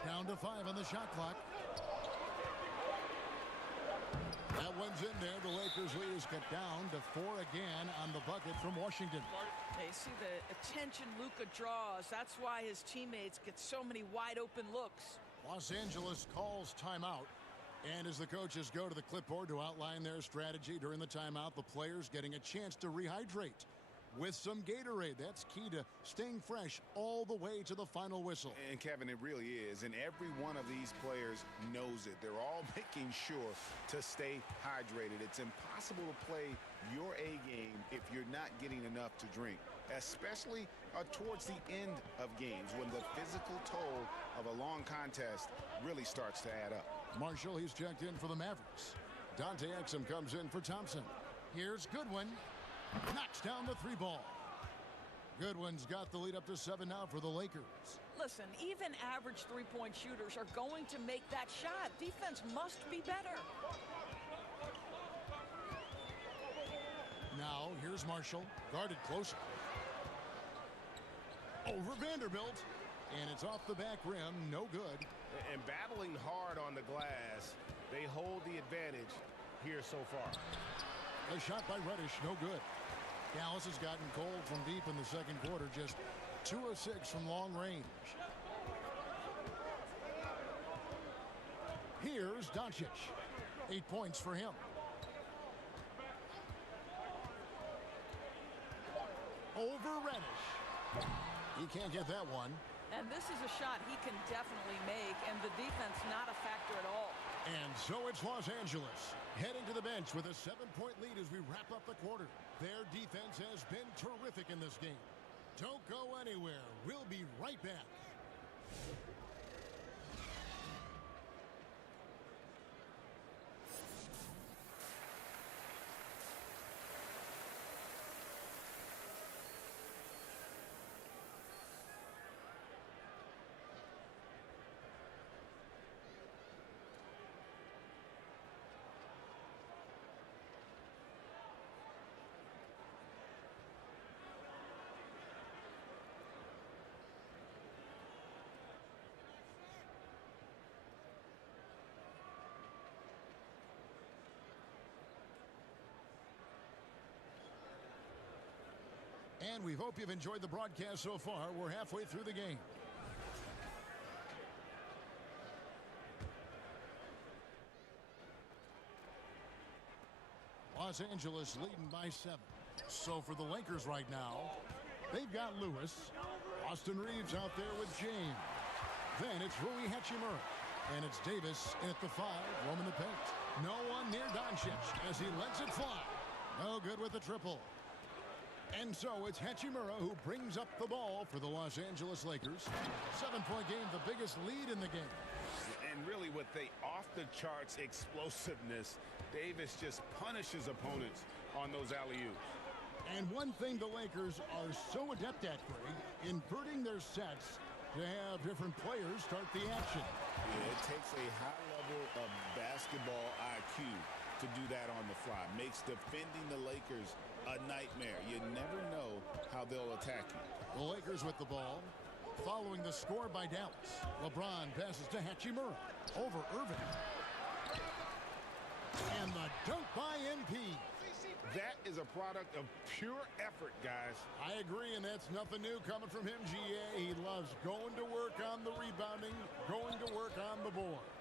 Down to 5 on the shot clock. That one's in there. The Lakers lead is cut down to 4 again on the bucket from Washington. They see the attention Luka draws. That's why his teammates get so many wide open looks. Los Angeles calls timeout. And as the coaches go to the clipboard to outline their strategy during the timeout, the players getting a chance to rehydrate. with some Gatorade. That's key to staying fresh all the way to the final whistle. And Kevin, it really is. And every one of these players knows it. They're all making sure to stay hydrated. It's impossible to play your A game if you're not getting enough to drink, especially towards the end of games when the physical toll of a long contest really starts to add up. Marshall, he's checked in for the Mavericks. Dante Exum comes in for Thompson. Here's Goodwin. Knocks down the 3 ball. Goodwin's got the lead up to 7 now for the Lakers. Listen, even average three-point shooters are going to make that shot. Defense must be better. Now, here's Marshall, guarded closer. Over Vanderbilt, and it's off the back rim, no good. And battling hard on the glass, they hold the advantage here so far. A shot by Reddish, no good. Dallas has gotten cold from deep in the second quarter, just 2 of 6 from long range. Here's Doncic. 8 points for him. Over Reddish. He can't get that one. And this is a shot he can definitely make, and the defense not a factor at all. And so it's Los Angeles heading to the bench with a 7-point lead as we wrap up the quarter. Their defense has been terrific in this game. Don't go anywhere. We'll be right back. And we hope you've enjoyed the broadcast so far. We're halfway through the game. Los Angeles leading by 7. So for the Lakers right now, they've got Lewis. Austin Reeves out there with James. Then it's Rui Hachimura. And it's Davis in at the 5, roaming the paint. No one near Doncic as he lets it fly. No good with the triple. And so it's Hachimura who brings up the ball for the Los Angeles Lakers. 7-point game, the biggest lead in the game. And really with the off-the-charts explosiveness, Davis just punishes opponents on those alley-oops. And one thing the Lakers are so adept at, Greg, inverting their sets to have different players start the action. Yeah, it takes a high level of basketball IQ to do that on the fly. Makes defending the Lakers a nightmare. You never know how they'll attack you. The Lakers with the ball, following the score by Dallas. LeBron passes to Hachimura. Over Irving. And the dunk by MP. That is a product of pure effort, guys. I agree, and that's nothing new coming from him, GA. He loves going to work on the rebounding, going to work on the boards.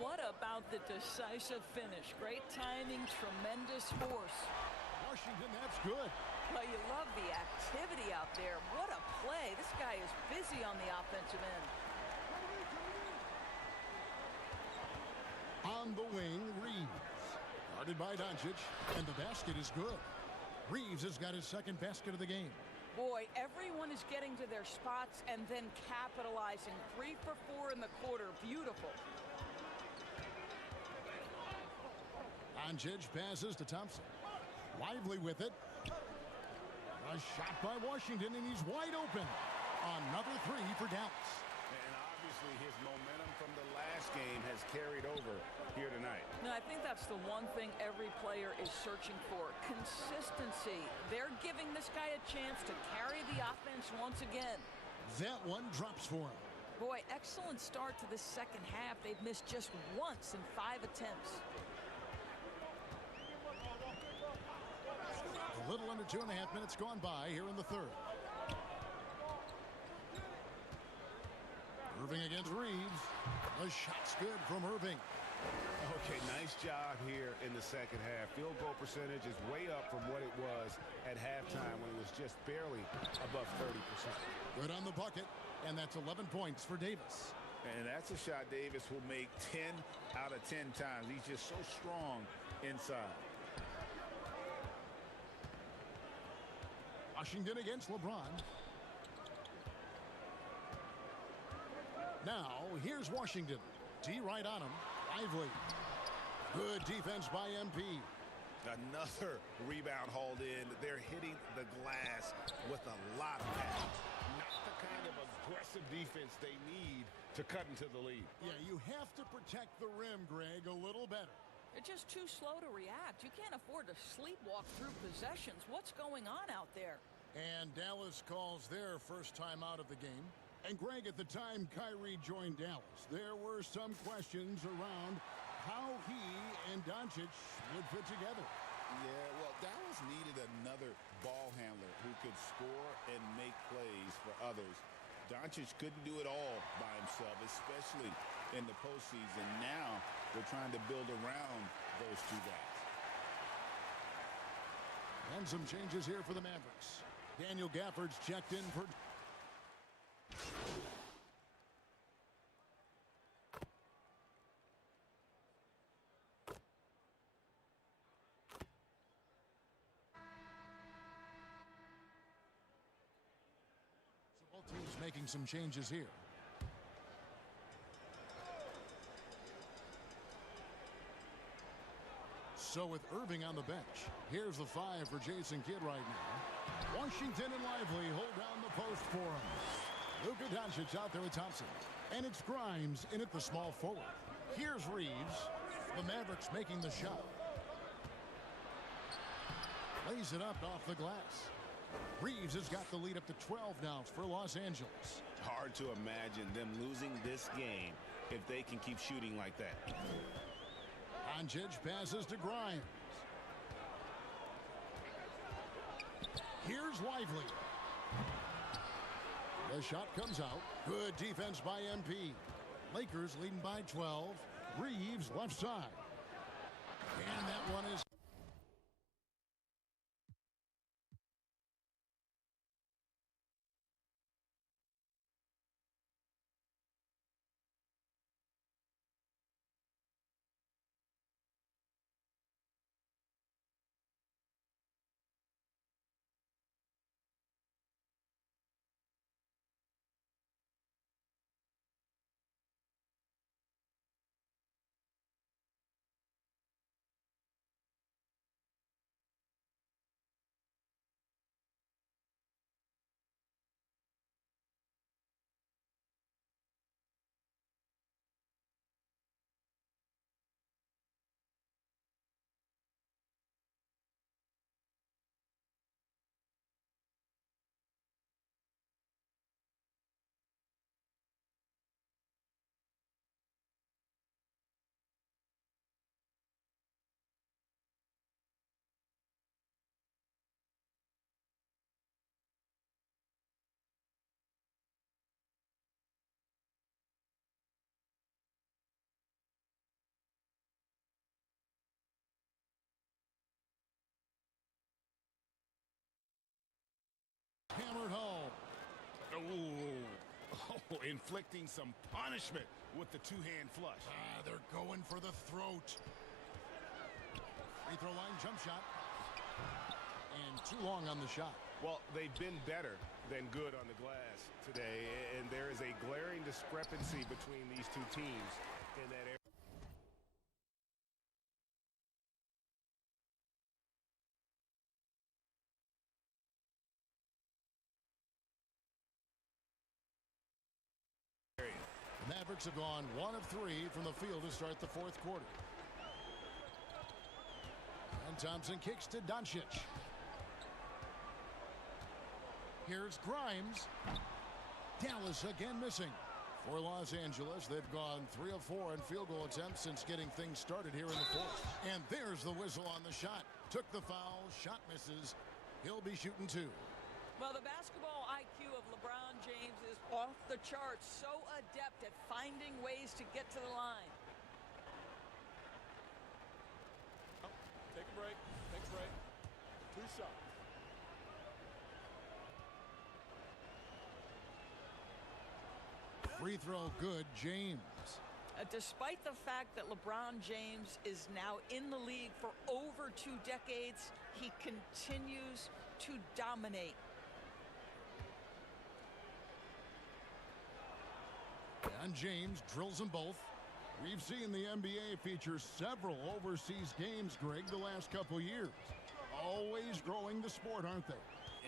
What about the decisive finish? Great timing, tremendous force. Washington, that's good. Well, you love the activity out there. What a play. This guy is busy on the offensive end. On the wing, Reeves. Guarded by Doncic, and the basket is good. Reeves has got his second basket of the game. Boy, everyone is getting to their spots and then capitalizing. 3 for 4 in the quarter. Beautiful. Doncic passes to Thompson. Lively with it. A shot by Washington, and he's wide open. Another 3 for Dallas. And obviously his momentum from the last game has carried over here tonight. No, I think that's the one thing every player is searching for. Consistency. They're giving this guy a chance to carry the offense once again. That one drops for him. Boy, excellent start to the second half. They've missed just once in 5 attempts. A little under 2.5 minutes gone by here in the third. Irving against Reeves. The shot's good from Irving. Okay, nice job here in the second half. Field goal percentage is way up from what it was at halftime when it was just barely above 30%. Good on the bucket, and that's 11 points for Davis. And that's a shot Davis will make 10 out of 10 times. He's just so strong inside. Washington against LeBron. Now, here's Washington. D right on him. Lively. Good defense by MP. Another rebound hauled in. They're hitting the glass with a lot of passion. Not the kind of aggressive defense they need to cut into the lead. Yeah, you have to protect the rim, Greg, a little better. They're just too slow to react. You can't afford to sleepwalk through possessions. What's going on out there? And Dallas calls their first time out of the game. And Greg, at the time Kyrie joined Dallas, there were some questions around how he and Doncic would fit together. Yeah, well, Dallas needed another ball handler who could score and make plays for others. Doncic couldn't do it all by himself, especially in the postseason. Now they're trying to build around those two guys. And some changes here for the Mavericks. Daniel Gafford's checked in for... So both teams making some changes here. So with Irving on the bench, here's the 5 for Jason Kidd right now. Washington and Lively hold down the post for him. Luka Doncic out there with Thompson. And it's Grimes in at the small forward. Here's Reeves. The Mavericks making the shot. Lays it up off the glass. Reeves has got the lead up to 12 now for Los Angeles. Hard to imagine them losing this game if they can keep shooting like that. Doncic passes to Grimes. Here's Lively. The shot comes out. Good defense by MP. Lakers leading by 12. Reeves left side. And that one is... hammered home. Oh, inflicting some punishment with the two-hand flush. They're going for the throat. Free throw line jump shot. And too long on the shot. Well, they've been better than good on the glass today, and there is a glaring discrepancy between these two teams in that area. The Mavericks have gone 1 of 3 from the field to start the fourth quarter. And Thompson kicks to Doncic. Here's Grimes. Dallas again missing. For Los Angeles, they've gone 3 of 4 in field goal attempts since getting things started here in the fourth. And there's the whistle on the shot. Took the foul, shot misses. He'll be shooting 2. Well, the basketball IQ of LeBron James is off the charts. So adept at finding ways to get to the line. 2 shots. Free throw good, James. Despite the fact that LeBron James is now in the league for over 2 decades, he continues to dominate. And James drills them both. We've seen the NBA feature several overseas games, Greg, the last couple years. Always growing the sport, aren't they?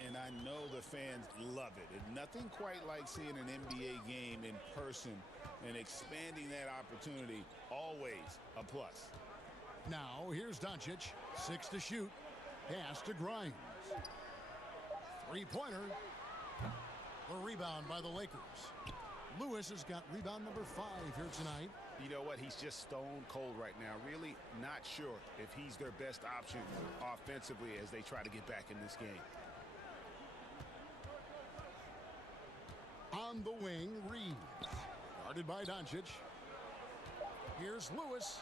And I know the fans love it. And nothing quite like seeing an NBA game in person and expanding that opportunity. Always a plus. Now, here's Doncic. 6 to shoot. Pass to Grimes. Three-pointer. The rebound by the Lakers. Lewis has got rebound number 5 here tonight. You know what? He's just stone cold right now. Really not sure if he's their best option offensively as they try to get back in this game. On the wing, Reeves. Guarded by Doncic. Here's Lewis.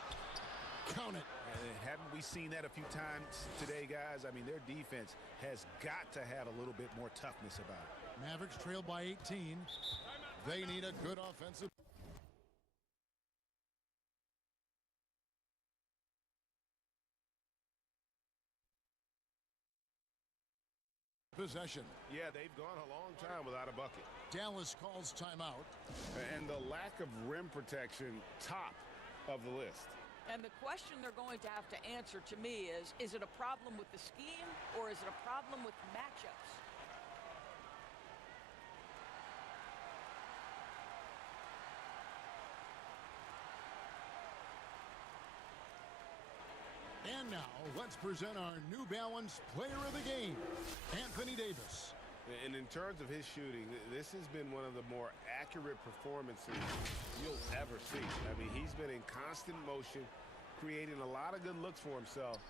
Count it. Haven't we seen that a few times today, guys? I mean, their defense has got to have a little bit more toughness about it. Mavericks trail by 18. They need a good offensive possession. Yeah, they've gone a long time without a bucket. Dallas calls timeout. And the lack of rim protection, top of the list. And the question they're going to have to answer to me is it a problem with the scheme or is it a problem with matchups? And now, let's present our New Balance Player of the Game, Anthony Davis. And in terms of his shooting, this has been one of the more accurate performances you'll ever see. I mean, he's been in constant motion, creating a lot of good looks for himself.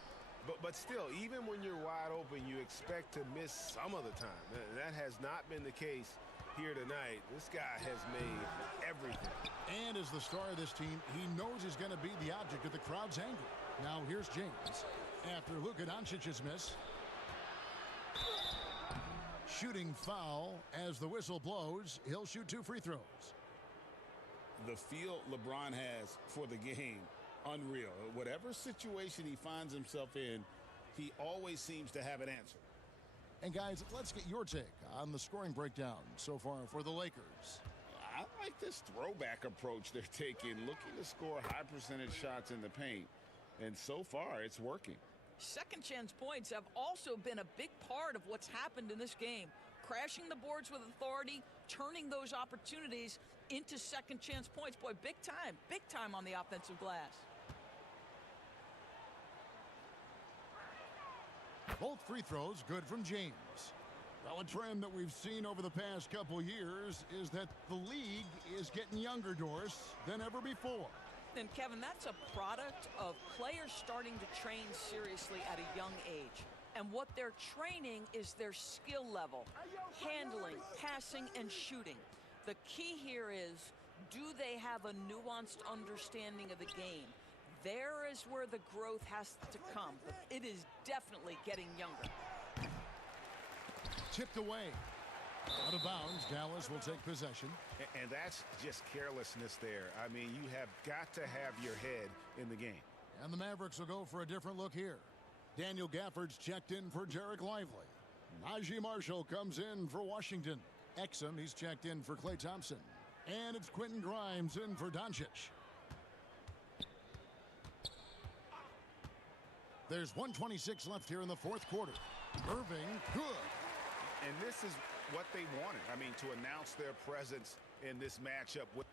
But still, even when you're wide open, you expect to miss some of the time. That has not been the case here tonight. This guy has made everything. And as the star of this team, he knows he's going to be the object of the crowd's anger. Now here's James. After Luka Doncic's miss. Shooting foul as the whistle blows. He'll shoot 2 free throws. The feel LeBron has for the game, unreal. Whatever situation he finds himself in, he always seems to have an answer. And guys, let's get your take on the scoring breakdown so far for the Lakers. I like this throwback approach they're taking, looking to score high percentage shots in the paint. And so far, it's working. Second chance points have also been a big part of what's happened in this game. Crashing the boards with authority, turning those opportunities into second chance points. Boy, big time on the offensive glass. Both free throws good from James. Well, a trend that we've seen over the past couple years is that the league is getting younger, Doris, than ever before. And Kevin, that's a product of players starting to train seriously at a young age. And what they're training is their skill level, handling, passing, and shooting. The key here is, do they have a nuanced understanding of the game? There is where the growth has to come. But it is definitely getting younger. Tipped away. Out of bounds, Dallas will take possession. And that's just carelessness there. I mean, you have got to have your head in the game. And the Mavericks will go for a different look here. Daniel Gafford's checked in for Jarek Lively. Najee Marshall comes in for Washington. Exum, he's checked in for Klay Thompson. And it's Quentin Grimes in for Doncic. There's 1:26 left here in the fourth quarter. Irving, good. And this is what they wanted. I mean, to announce their presence in this matchup with.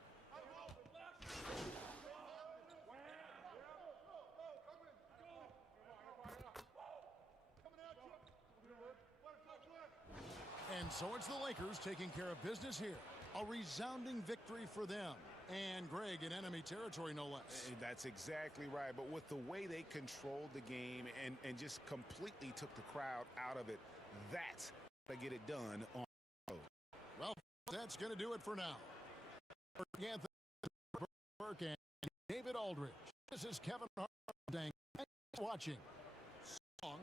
And so it's the Lakers taking care of business here. A resounding victory for them. And Greg in enemy territory, no less. That's exactly right. But with the way they controlled the game and just completely took the crowd out of it, that's to get it done on the road. Well, that's going to do it for now. Anthony Burke and David Aldridge. This is Kevin Harding. Thanks for watching. Song.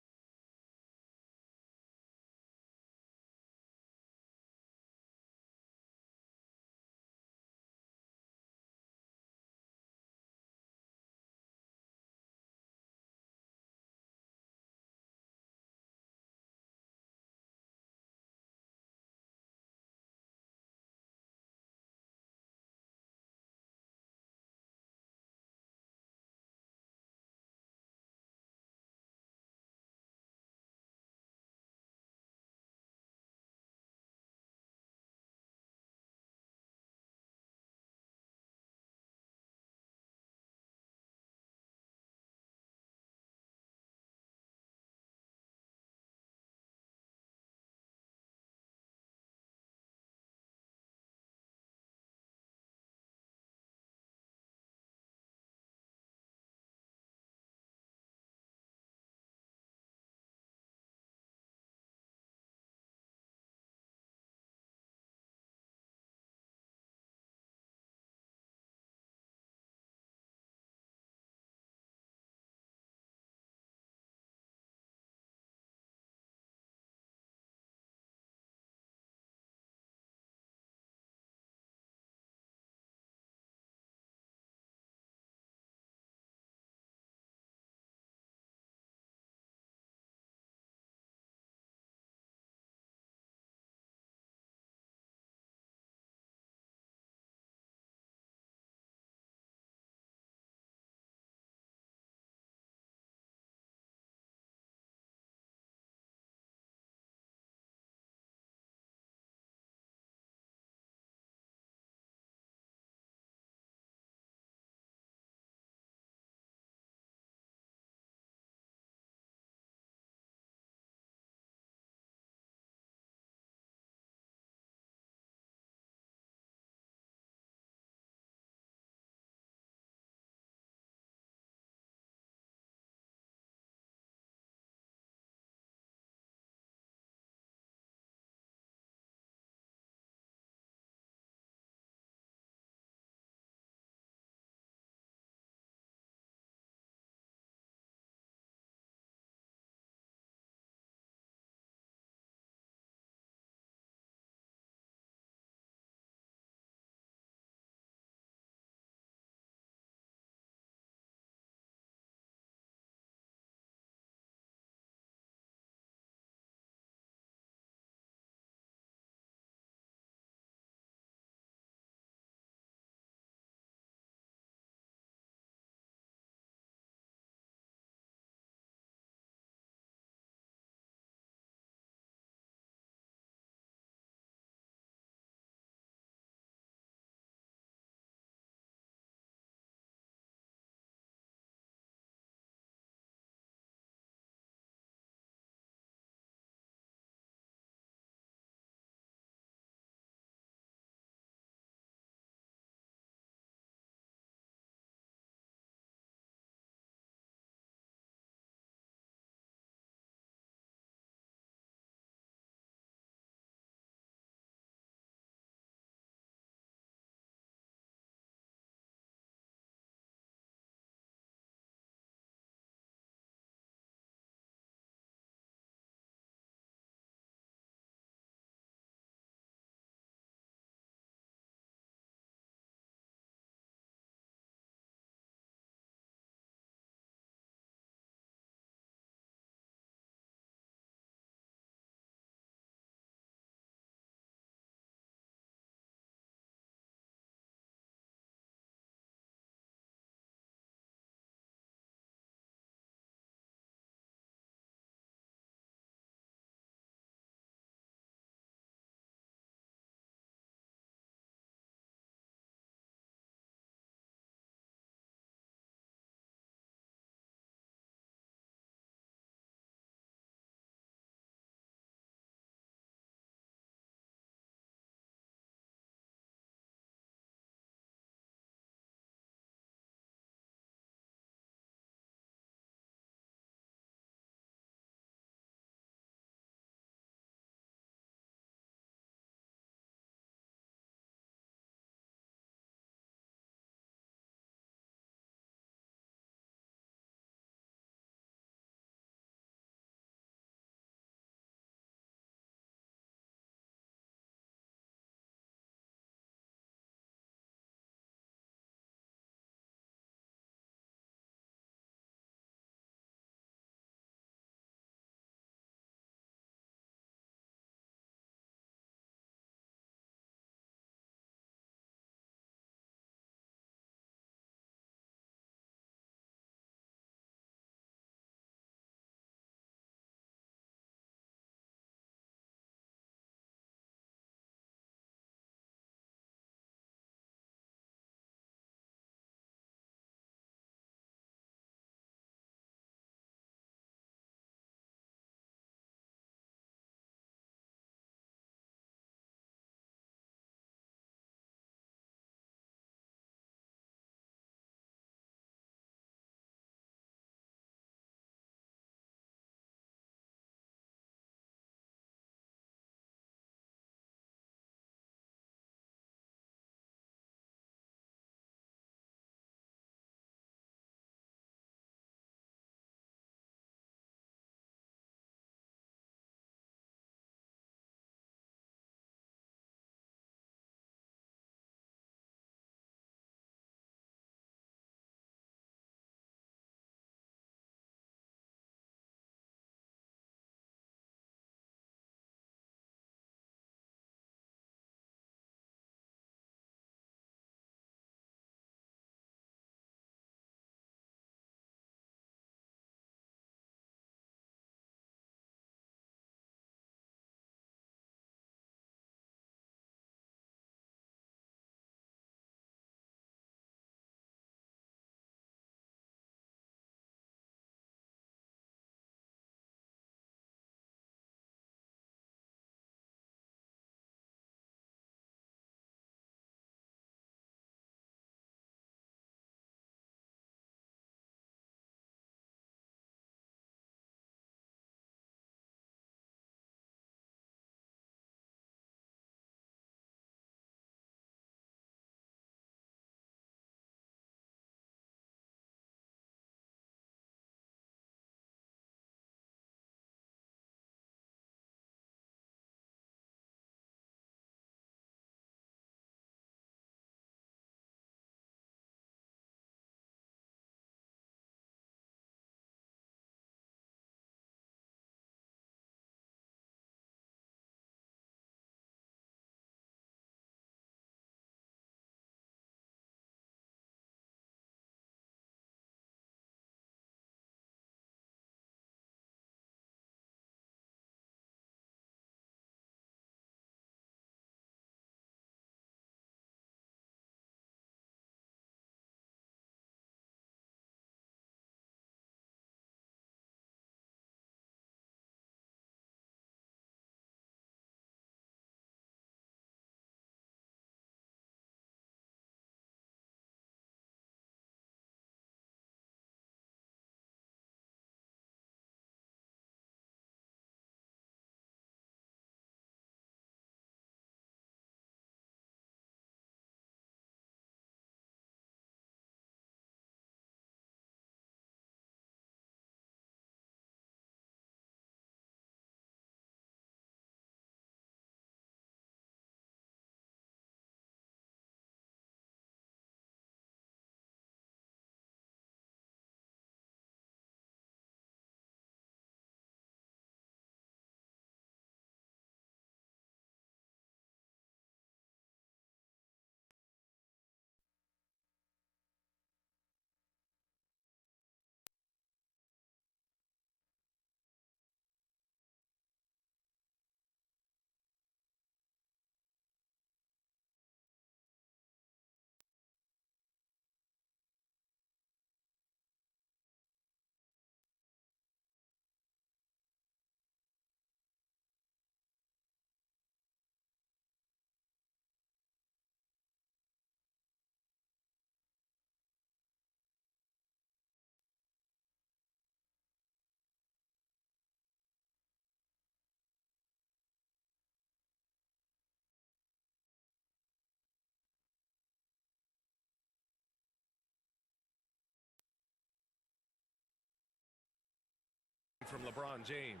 from LeBron James.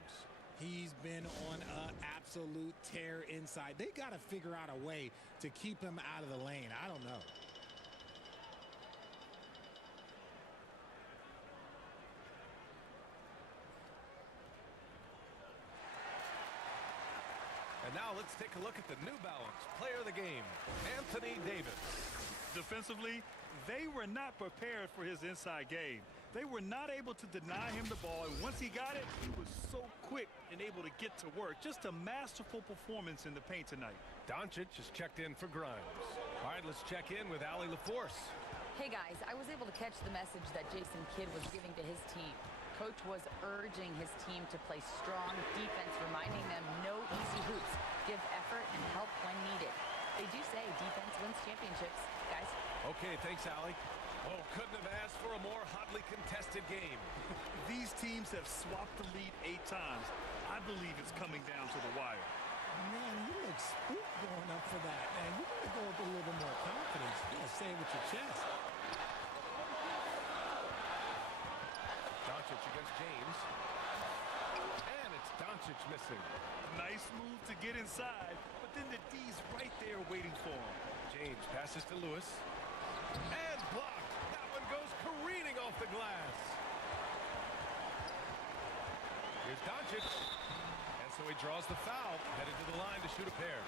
He's been on an absolute tear inside. They got to figure out a way to keep him out of the lane. I don't know. And now let's take a look at the New Balance player of the game, Anthony Davis. Defensively, they were not prepared for his inside game. They were not able to deny him the ball, and once he got it, he was so quick and able to get to work. Just a masterful performance in the paint tonight. Doncic is checked in for Grimes. All right, let's check in with Allie LaForce. Hey guys, I was able to catch the message that Jason Kidd was giving to his team. Coach was urging his team to play strong defense, reminding them no easy hoops, give effort and help when needed. They do say defense wins championships, guys. Okay, thanks, Allie. Oh, couldn't have asked for a more hotly contested game. These teams have swapped the lead 8 times. I believe it's coming down to the wire. Man, you look spooked going up for that, man. You got to go with a little bit more confidence. You got to say it with your chest. Doncic against James. And it's Doncic missing. Nice move to get inside, but then the D's right there waiting for him. James passes to Lewis. And blocked. That one goes careening off the glass. Here's Doncic. And so he draws the foul, headed to the line to shoot a pair.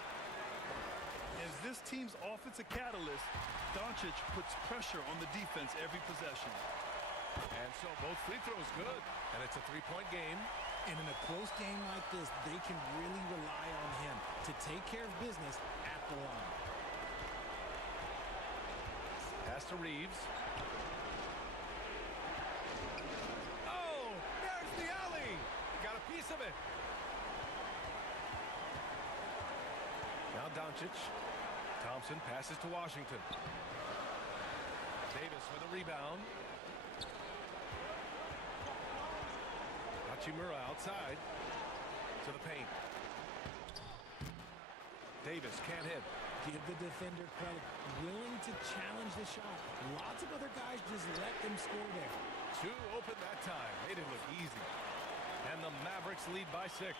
As this team's offensive catalyst, Doncic puts pressure on the defense every possession. And so both free throws good. And it's a 3-point game. And in a close game like this, they can really rely on him to take care of business at the line. Pass to Reeves. Oh, there's the alley. Got a piece of it. Now Doncic. Thompson passes to Washington. Davis with a rebound. Hachimura outside to the paint. Davis can't hit. Give the defender credit. Willing to challenge the shot. Lots of other guys just let them score there. 2 open that time. Made it look easy. And the Mavericks lead by 6.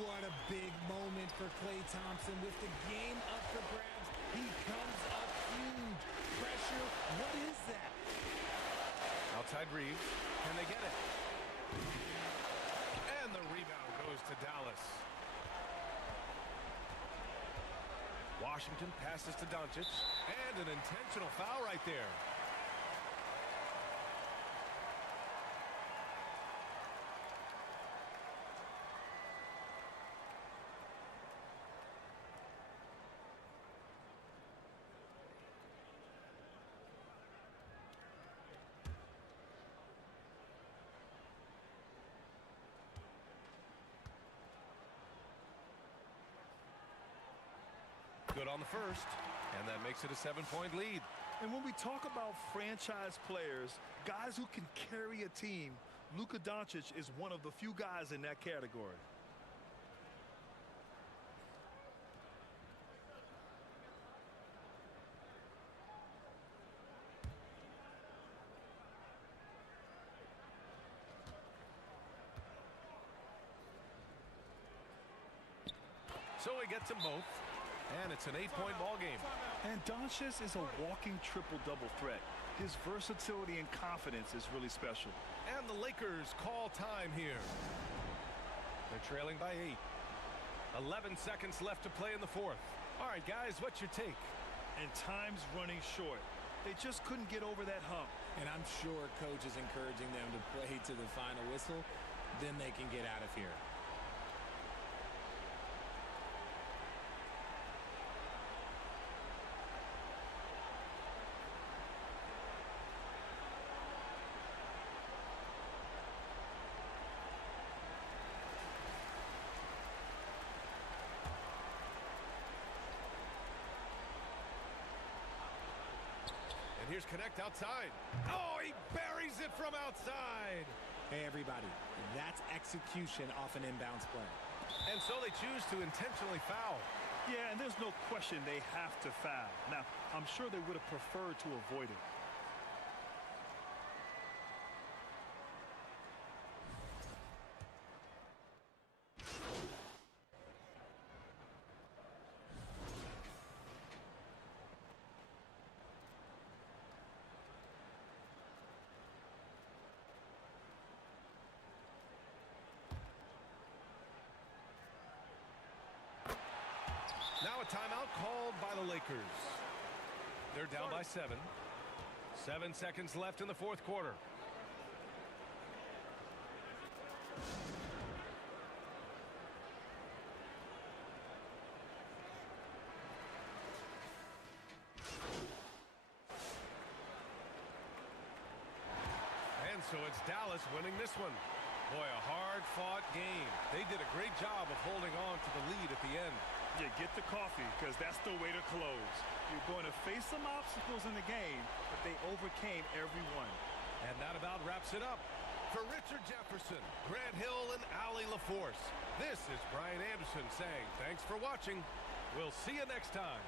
What a big moment for Klay Thompson with the game up for grabs. He comes up huge. Pressure. What is that? Outside Reeves. Can they get it? And the rebound goes to Dallas. Washington passes to Doncic. And an intentional foul right there. Good on the first, and that makes it a 7-point lead. And when we talk about franchise players, guys who can carry a team, Luka Doncic is one of the few guys in that category. So he gets them both. And it's an 8-point ball game. And Doncic is a walking triple-double threat. His versatility and confidence is really special. And the Lakers call time here. They're trailing by 8. 11 seconds left to play in the 4th. All right, guys, what's your take? And time's running short. They just couldn't get over that hump. And I'm sure coach is encouraging them to play to the final whistle. Then they can get out of here. Here's Connect outside. Oh, he buries it from outside. Hey, everybody, that's execution off an inbounds play. And so they choose to intentionally foul. Yeah, and there's no question they have to foul. Now, I'm sure they would have preferred to avoid it. a timeout called by the Lakers. They're down by 7. 7 seconds left in the fourth quarter. And so it's Dallas winning this one. Boy, a hard-fought game. They did a great job of holding on to the lead at the end. Yeah, get the coffee, because that's the way to close. You're going to face some obstacles in the game, but they overcame every one. And that about wraps it up. For Richard Jefferson, Grant Hill, and Allie LaForce, this is Brian Anderson saying thanks for watching. We'll see you next time.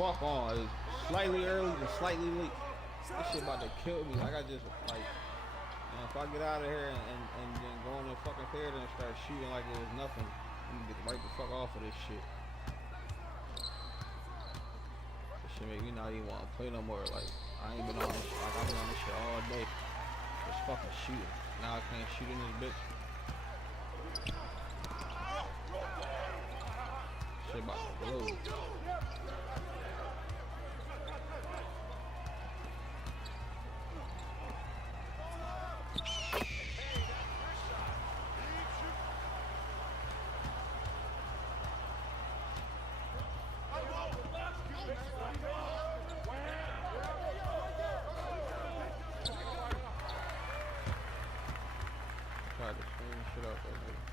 fuck on. It's slightly early and slightly late. This shit about to kill me. Like I just like, if I get out of here and then go in the fucking theater and start shooting like it was nothing, I'm gonna get right the fuck off of this shit. This shit make me not even want to play no more. Like I ain't been on this. Like I've been on this shit all day. Just fucking shooting. Now I can't shoot in this bitch. Shit about to blow. Tried to screen shit out that bitch.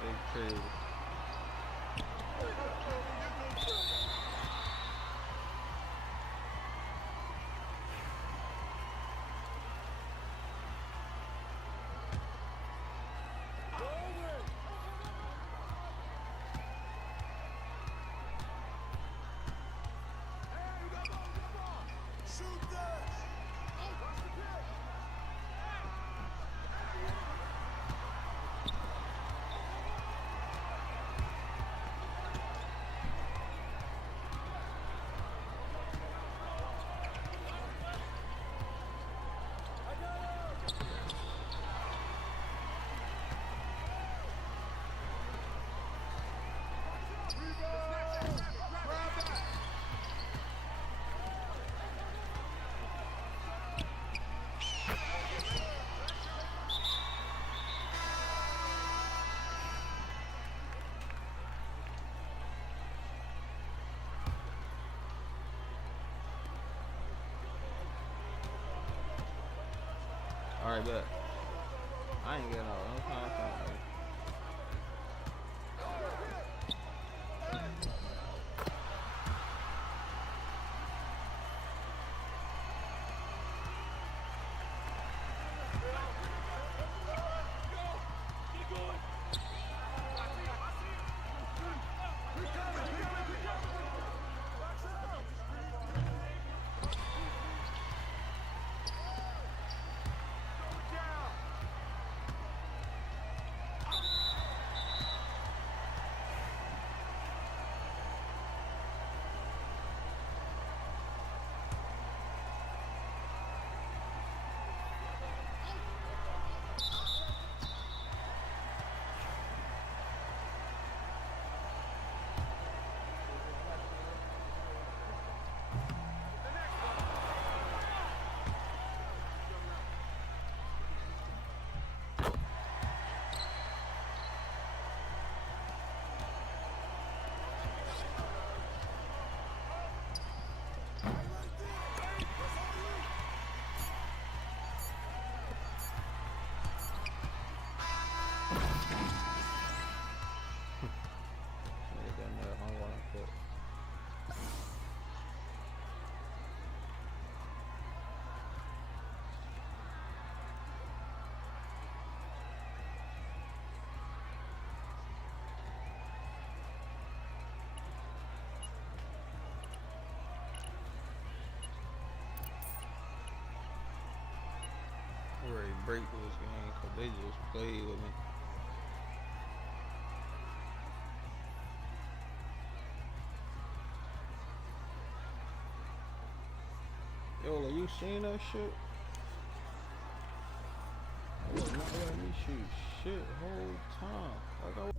Big trade. All right, bet. I ain't getting all. No time for that. break this game because they just played with me. Yo, you seen that shit? Yo, not letting me shoot shit whole time. Like I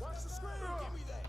Watch the screen. Give me that.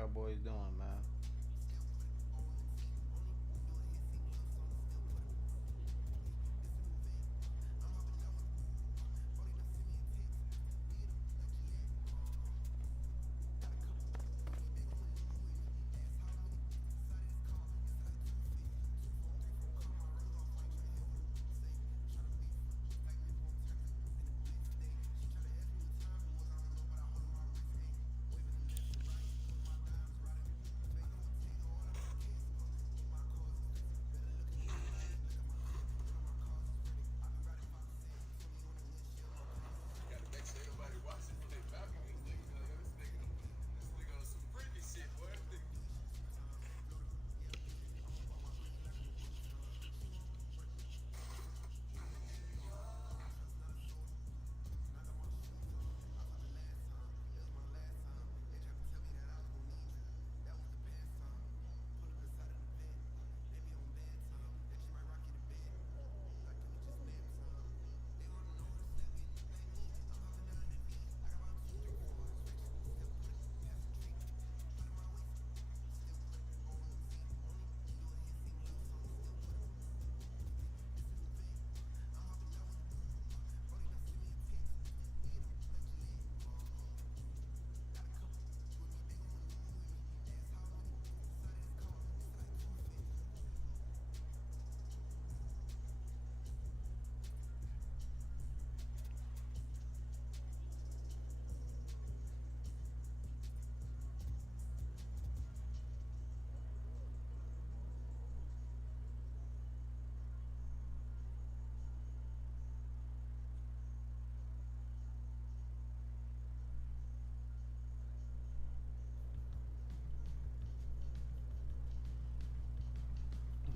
y'all boys doing, man?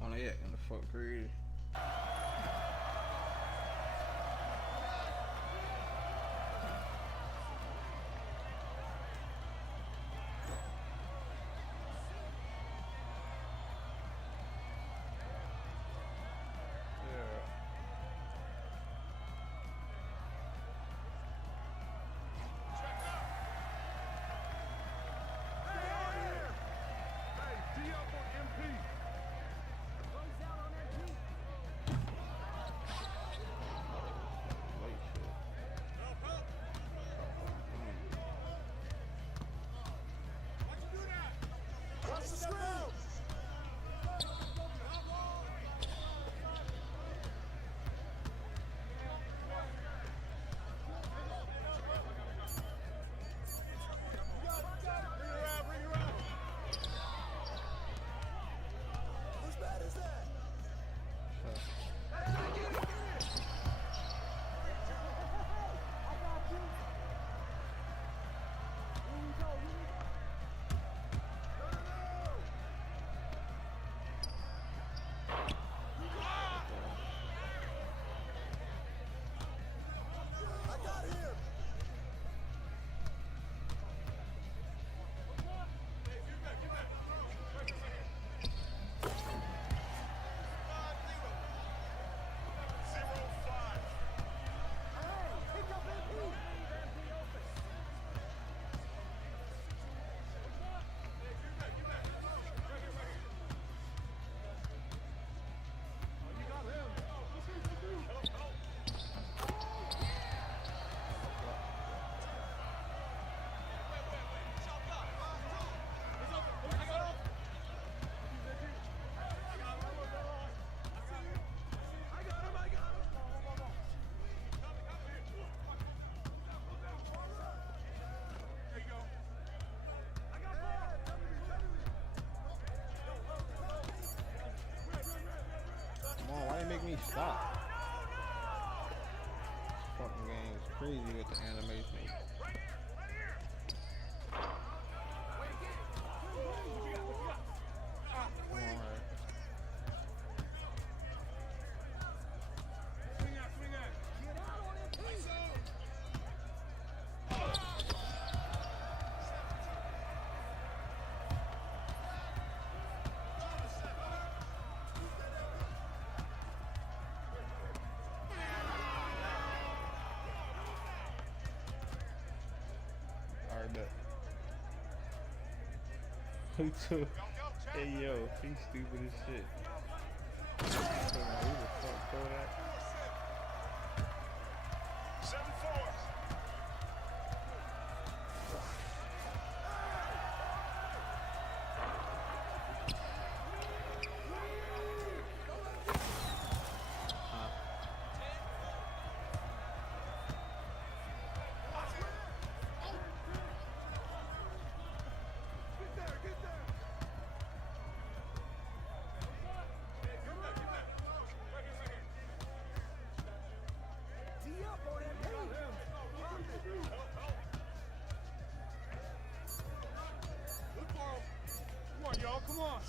On the in the fuck created. Make me stop. Fucking game is crazy with the animation. Hey yo, he's stupid as shit. Who the fuck throw that? 7-4. Come on, y'all. Come on.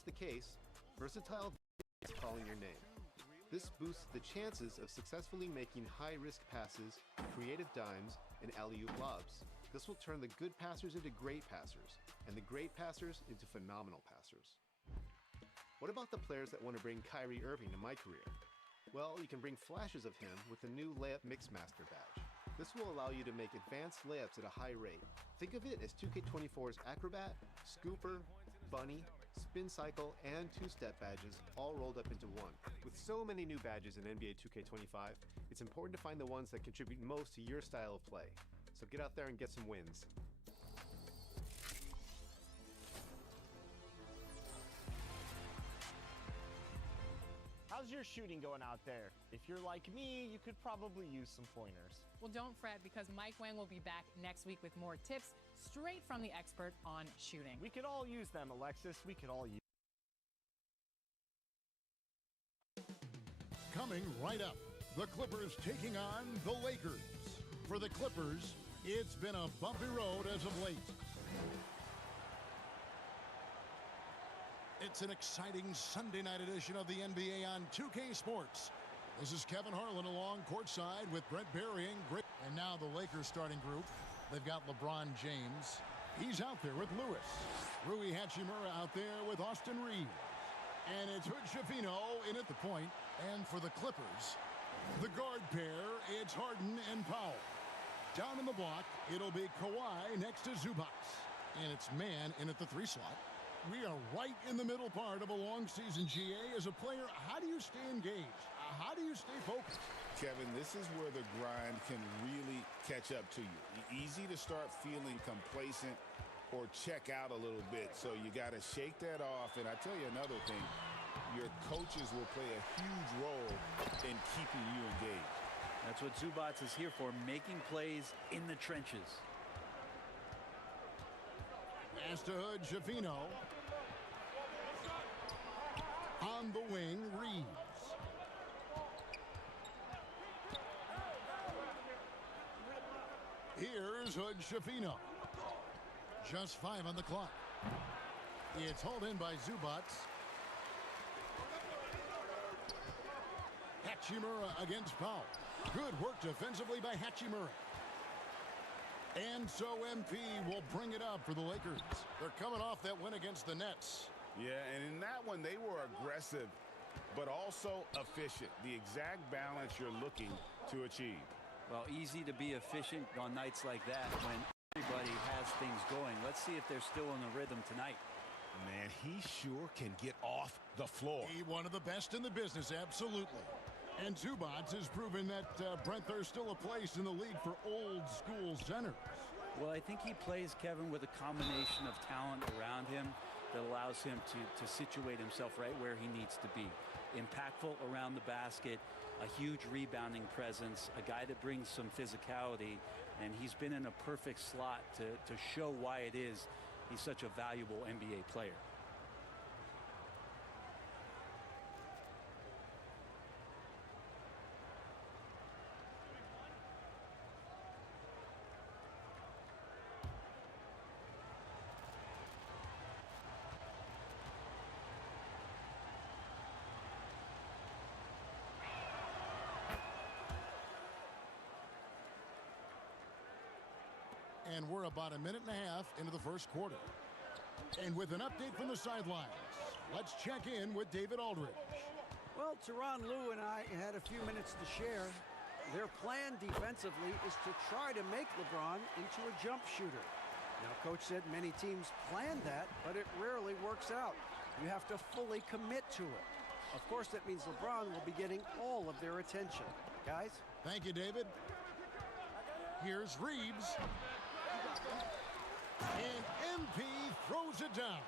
that's the case, Versatile is calling your name. This boosts the chances of successfully making high-risk passes, creative dimes, and alley-oop lobs. This will turn the good passers into great passers, and the great passers into phenomenal passers. What about the players that want to bring Kyrie Irving to my career? Well, you can bring flashes of him with the new Layup Mixmaster badge. This will allow you to make advanced layups at a high rate. Think of it as 2K24's Acrobat, Scooper, Bunny, Spin Cycle, and Two-Step badges all rolled up into one. With so many new badges in NBA 2K25, it's important to find the ones that contribute most to your style of play. So get out there and get some wins. How's your shooting going out there? If you're like me, you could probably use some pointers. Well, don't fret, because Mike Wang will be back next week with more tips straight from the expert on shooting. We could all use them, Alexis. We could all use Coming right up, the Clippers taking on the Lakers. For the Clippers, it's been a bumpy road as of late. It's an exciting Sunday night edition of the NBA on 2K Sports. This is Kevin Harlan along courtside with Brent Barry and Greg. And now the Lakers starting group. They've got LeBron James. He's out there with Lewis. Rui Hachimura out there with Austin Reeves. And it's Hood Schifino in at the point. And for the Clippers, the guard pair, it's Harden and Powell. Down in the block, it'll be Kawhi next to Zubac. And it's Man in at the 3 slot. We are right in the middle part of a long season, GA. As a player, how do you stay engaged? How do you stay focused? Kevin, this is where the grind can really catch up to you. Easy to start feeling complacent or check out a little bit. So you got to shake that off. And I tell you another thing, your coaches will play a huge role in keeping you engaged. That's what Zubac is here for, making plays in the trenches. Pass to Hood Schifino. On the wing, Reeves. Here's Hood Schifino. Just 5 on the clock. It's hauled in by Zubac. Hachimura against Powell. Good work defensively by Hachimura. And so MP will bring it up for the Lakers. They're coming off that win against the Nets. Yeah, and in that one, they were aggressive, but also efficient. The exact balance you're looking to achieve. Well, easy to be efficient on nights like that when everybody has things going. Let's see if they're still in the rhythm tonight. Man, he sure can get off the floor. One of the best in the business, absolutely. And Zubac has proven that, Brent, there's still a place in the league for old-school centers. Well, I think he plays, Kevin, with a combination of talent around him that allows him to situate himself right where he needs to be. Impactful around the basket, a huge rebounding presence, a guy that brings some physicality, and he's been in a perfect slot to show why it is he's such a valuable NBA player. And we're about a minute and a half into the first quarter. And with an update from the sidelines, let's check in with David Aldridge. Well, Tyronn Lue and I had a few minutes to share. Their plan defensively is to try to make LeBron into a jump shooter. Now, Coach said many teams plan that, but it rarely works out. You have to fully commit to it. Of course, that means LeBron will be getting all of their attention. Guys? Thank you, David. Here's Reeves. And MP throws it down.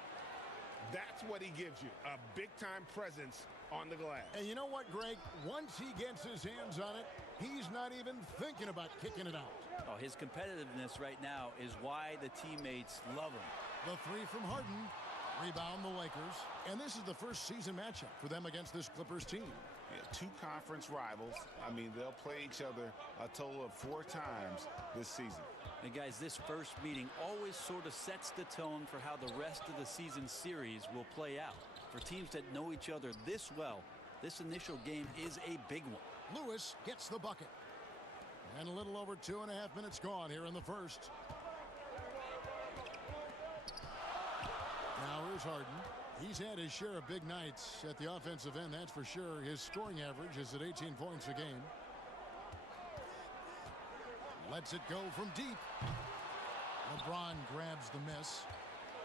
That's what he gives you, a big-time presence on the glass. And you know what, Greg? Once he gets his hands on it, he's not even thinking about kicking it out. Oh, his competitiveness right now is why the teammates love him. The 3 from Harden. Rebound the Lakers. And this is the first season matchup for them against this Clippers team. Yeah, 2 conference rivals. I mean, they'll play each other a total of 4 times this season. And guys, this first meeting always sort of sets the tone for how the rest of the season series will play out. For teams that know each other this well, this initial game is a big one. Lewis gets the bucket. And a little over 2.5 minutes gone here in the first. Now here's Harden. He's had his share of big nights at the offensive end, that's for sure. His scoring average is at 18 points a game. Lets it go from deep. LeBron grabs the miss.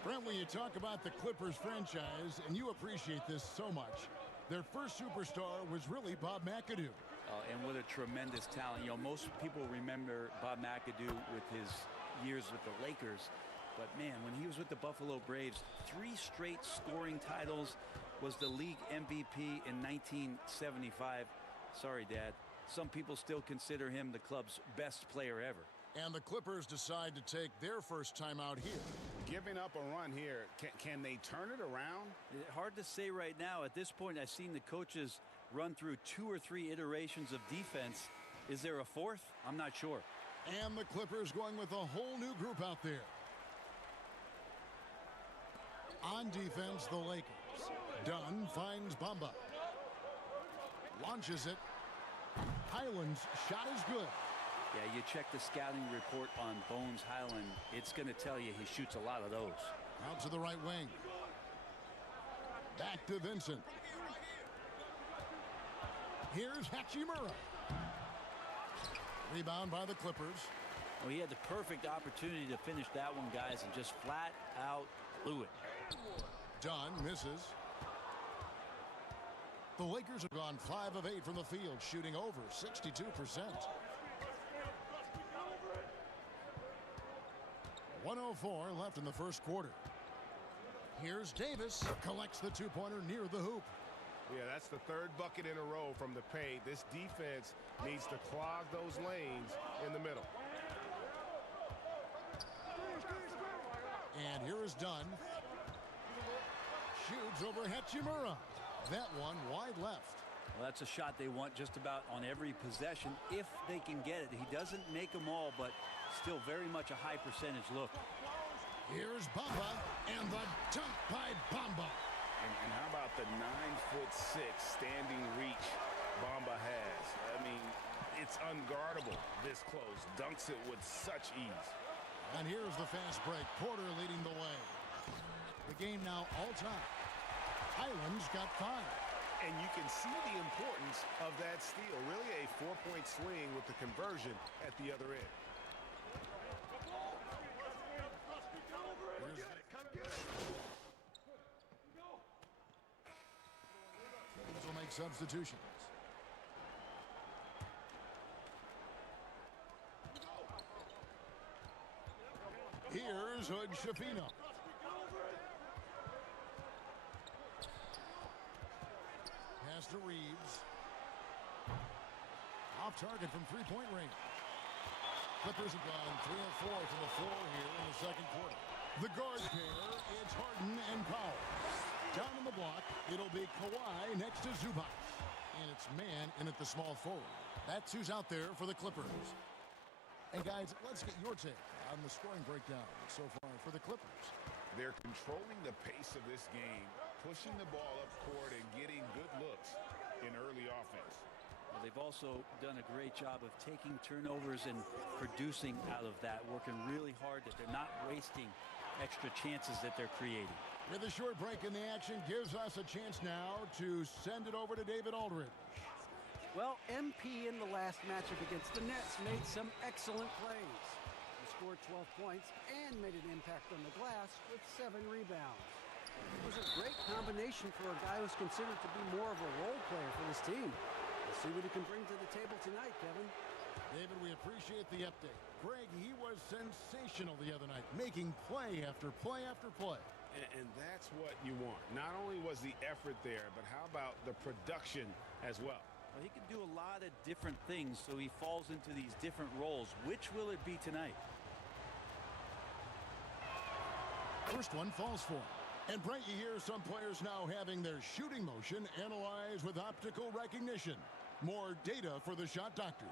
Brent, when you talk about the Clippers franchise, and you appreciate this so much, their first superstar was really Bob McAdoo. And what a tremendous talent. You know, most people remember Bob McAdoo with his years with the Lakers. But, man, when he was with the Buffalo Braves, 3 straight scoring titles, was the league MVP in 1975. Sorry, Dad. Some people still consider him the club's best player ever. And the Clippers decide to take their first time out here. Giving up a run here, can they turn it around? Hard to say right now. At this point, I've seen the coaches run through 2 or 3 iterations of defense. Is there a fourth? I'm not sure. And the Clippers going with a whole new group out there. On defense, the Lakers. Dunn finds Bamba. Launches it. Highland's shot is good. Yeah, you check the scouting report on Bones Highland. It's going to tell you he shoots a lot of those. Out to the right wing. Back to Vincent. Here's Hachimura. Rebound by the Clippers. Well, he had the perfect opportunity to finish that one, guys, and just flat out blew it. Dunn misses. The Lakers have gone 5 of 8 from the field, shooting over 62%. 1:04 left in the first quarter. Here's Davis, collects the 2-pointer near the hoop. Yeah, that's the 3rd bucket in a row from the paint. This defense needs to clog those lanes in the middle. And here is Dunn. Shoots over Hachimura. That one wide left. Well, that's a shot they want just about on every possession if they can get it. He doesn't make them all, but still very much a high percentage look. Here's Bamba, and the dunk by Bamba. And how about the 9'6" standing reach Bamba has? I mean, it's unguardable this close. Dunks it with such ease. And here's the fast break. Porter leading the way. The game now all-time. Highland's got 5. And you can see the importance of that steal. Really a 4-point swing with the conversion at the other end. Will make substitutions. Here's Hood Schifino. Pass to Reeves. Off target from 3-point range. Clippers have gone 3 of 4 from the floor here in the second quarter. The guard pair, it's Harden and Powell. Down in the block, it'll be Kawhi next to Zubac. And it's man in at the small forward. That's who's out there for the Clippers. And guys, let's get your take on the scoring breakdown so far for the Clippers. They're controlling the pace of this game, pushing the ball up court and getting good looks in early offense. Well, they've also done a great job of taking turnovers and producing out of that, working really hard that they're not wasting extra chances that they're creating. With a short break in the action gives us a chance now to send it over to David Aldridge. Well, MP in the last matchup against the Nets made some excellent plays. He scored 12 points and made an impact on the glass with 7 rebounds. It was a great combination for a guy who's considered to be more of a role player for this team. We'll see what he can bring to the table tonight, Kevin. David, we appreciate the update. Greg, he was sensational the other night, making play after play after play. And that's what you want. Not only was the effort there, but how about the production as well? Well, he can do a lot of different things, so he falls into these different roles. Which will it be tonight? First one falls for him. And Brent, you hear some players now having their shooting motion analyzed with optical recognition. More data for the shot doctors.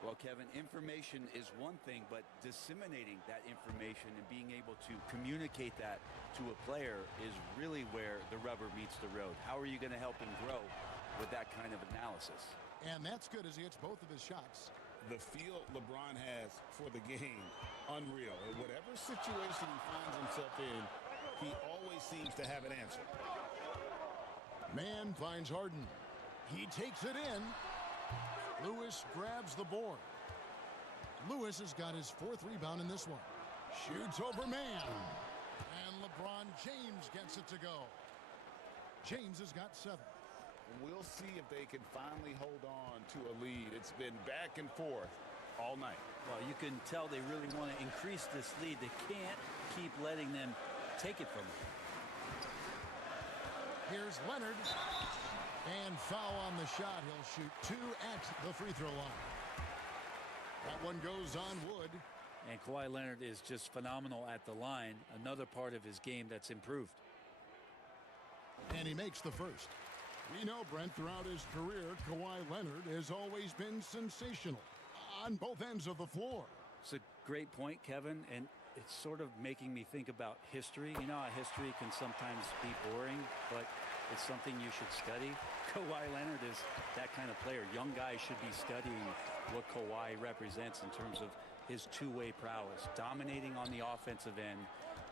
Well, Kevin, information is one thing, but disseminating that information and being able to communicate that to a player is really where the rubber meets the road. How are you going to help him grow with that kind of analysis? And that's good as he hits both of his shots. The feel LeBron has for the game, unreal. In whatever situation he finds himself in, he always seems to have an answer. Man finds Harden. He takes it in. Lewis grabs the board. Lewis has got his 4th rebound in this one. Shoots over man. And LeBron James gets it to go. James has got 7. We'll see if they can finally hold on to a lead. It's been back and forth all night. Well, you can tell they really want to increase this lead. They can't keep letting them take it from them. Here's Leonard. And foul on the shot. He'll shoot 2 at the free throw line. That one goes on Wood. And Kawhi Leonard is just phenomenal at the line. Another part of his game that's improved. And he makes the first. We know, Brent, throughout his career, Kawhi Leonard has always been sensational on both ends of the floor. It's a great point, Kevin, and it's sort of making me think about history. You know how history can sometimes be boring, but it's something you should study. Kawhi Leonard is that kind of player. Young guys should be studying what Kawhi represents in terms of his two-way prowess, dominating on the offensive end,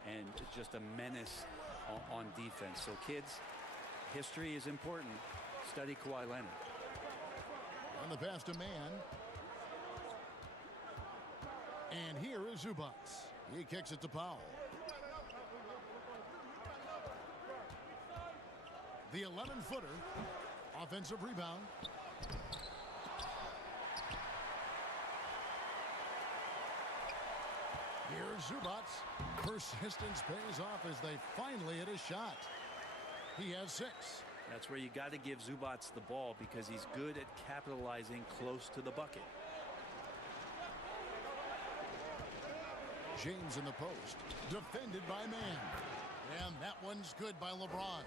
and just a menace on defense. So kids, history is important. Study Kawhi Leonard. On the pass to man. And here is Zubac. He kicks it to Powell. The 11-footer. Offensive rebound. Here's Zubac. Persistence pays off as they finally hit a shot. He has 6. That's where you got to give Zubac the ball because he's good at capitalizing close to the bucket. James in the post. Defended by man. And that one's good by LeBron.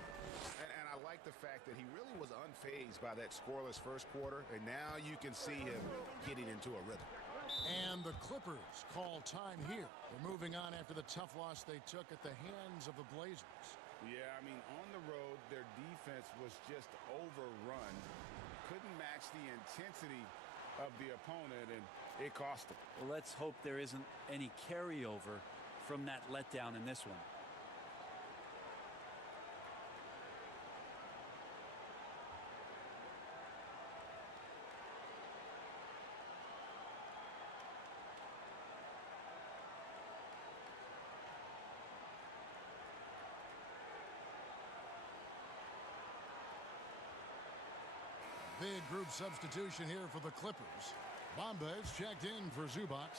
And I like the fact that he really was unfazed by that scoreless first quarter. And now you can see him getting into a rhythm. And the Clippers call time here. They're moving on after the tough loss they took at the hands of the Blazers. Yeah, I mean, on the road, their defense was just overrun. Couldn't match the intensity of the opponent, and it cost them. Well, let's hope there isn't any carryover from that letdown in this one. Big group substitution here for the Clippers. Bamba is checked in for Zubac.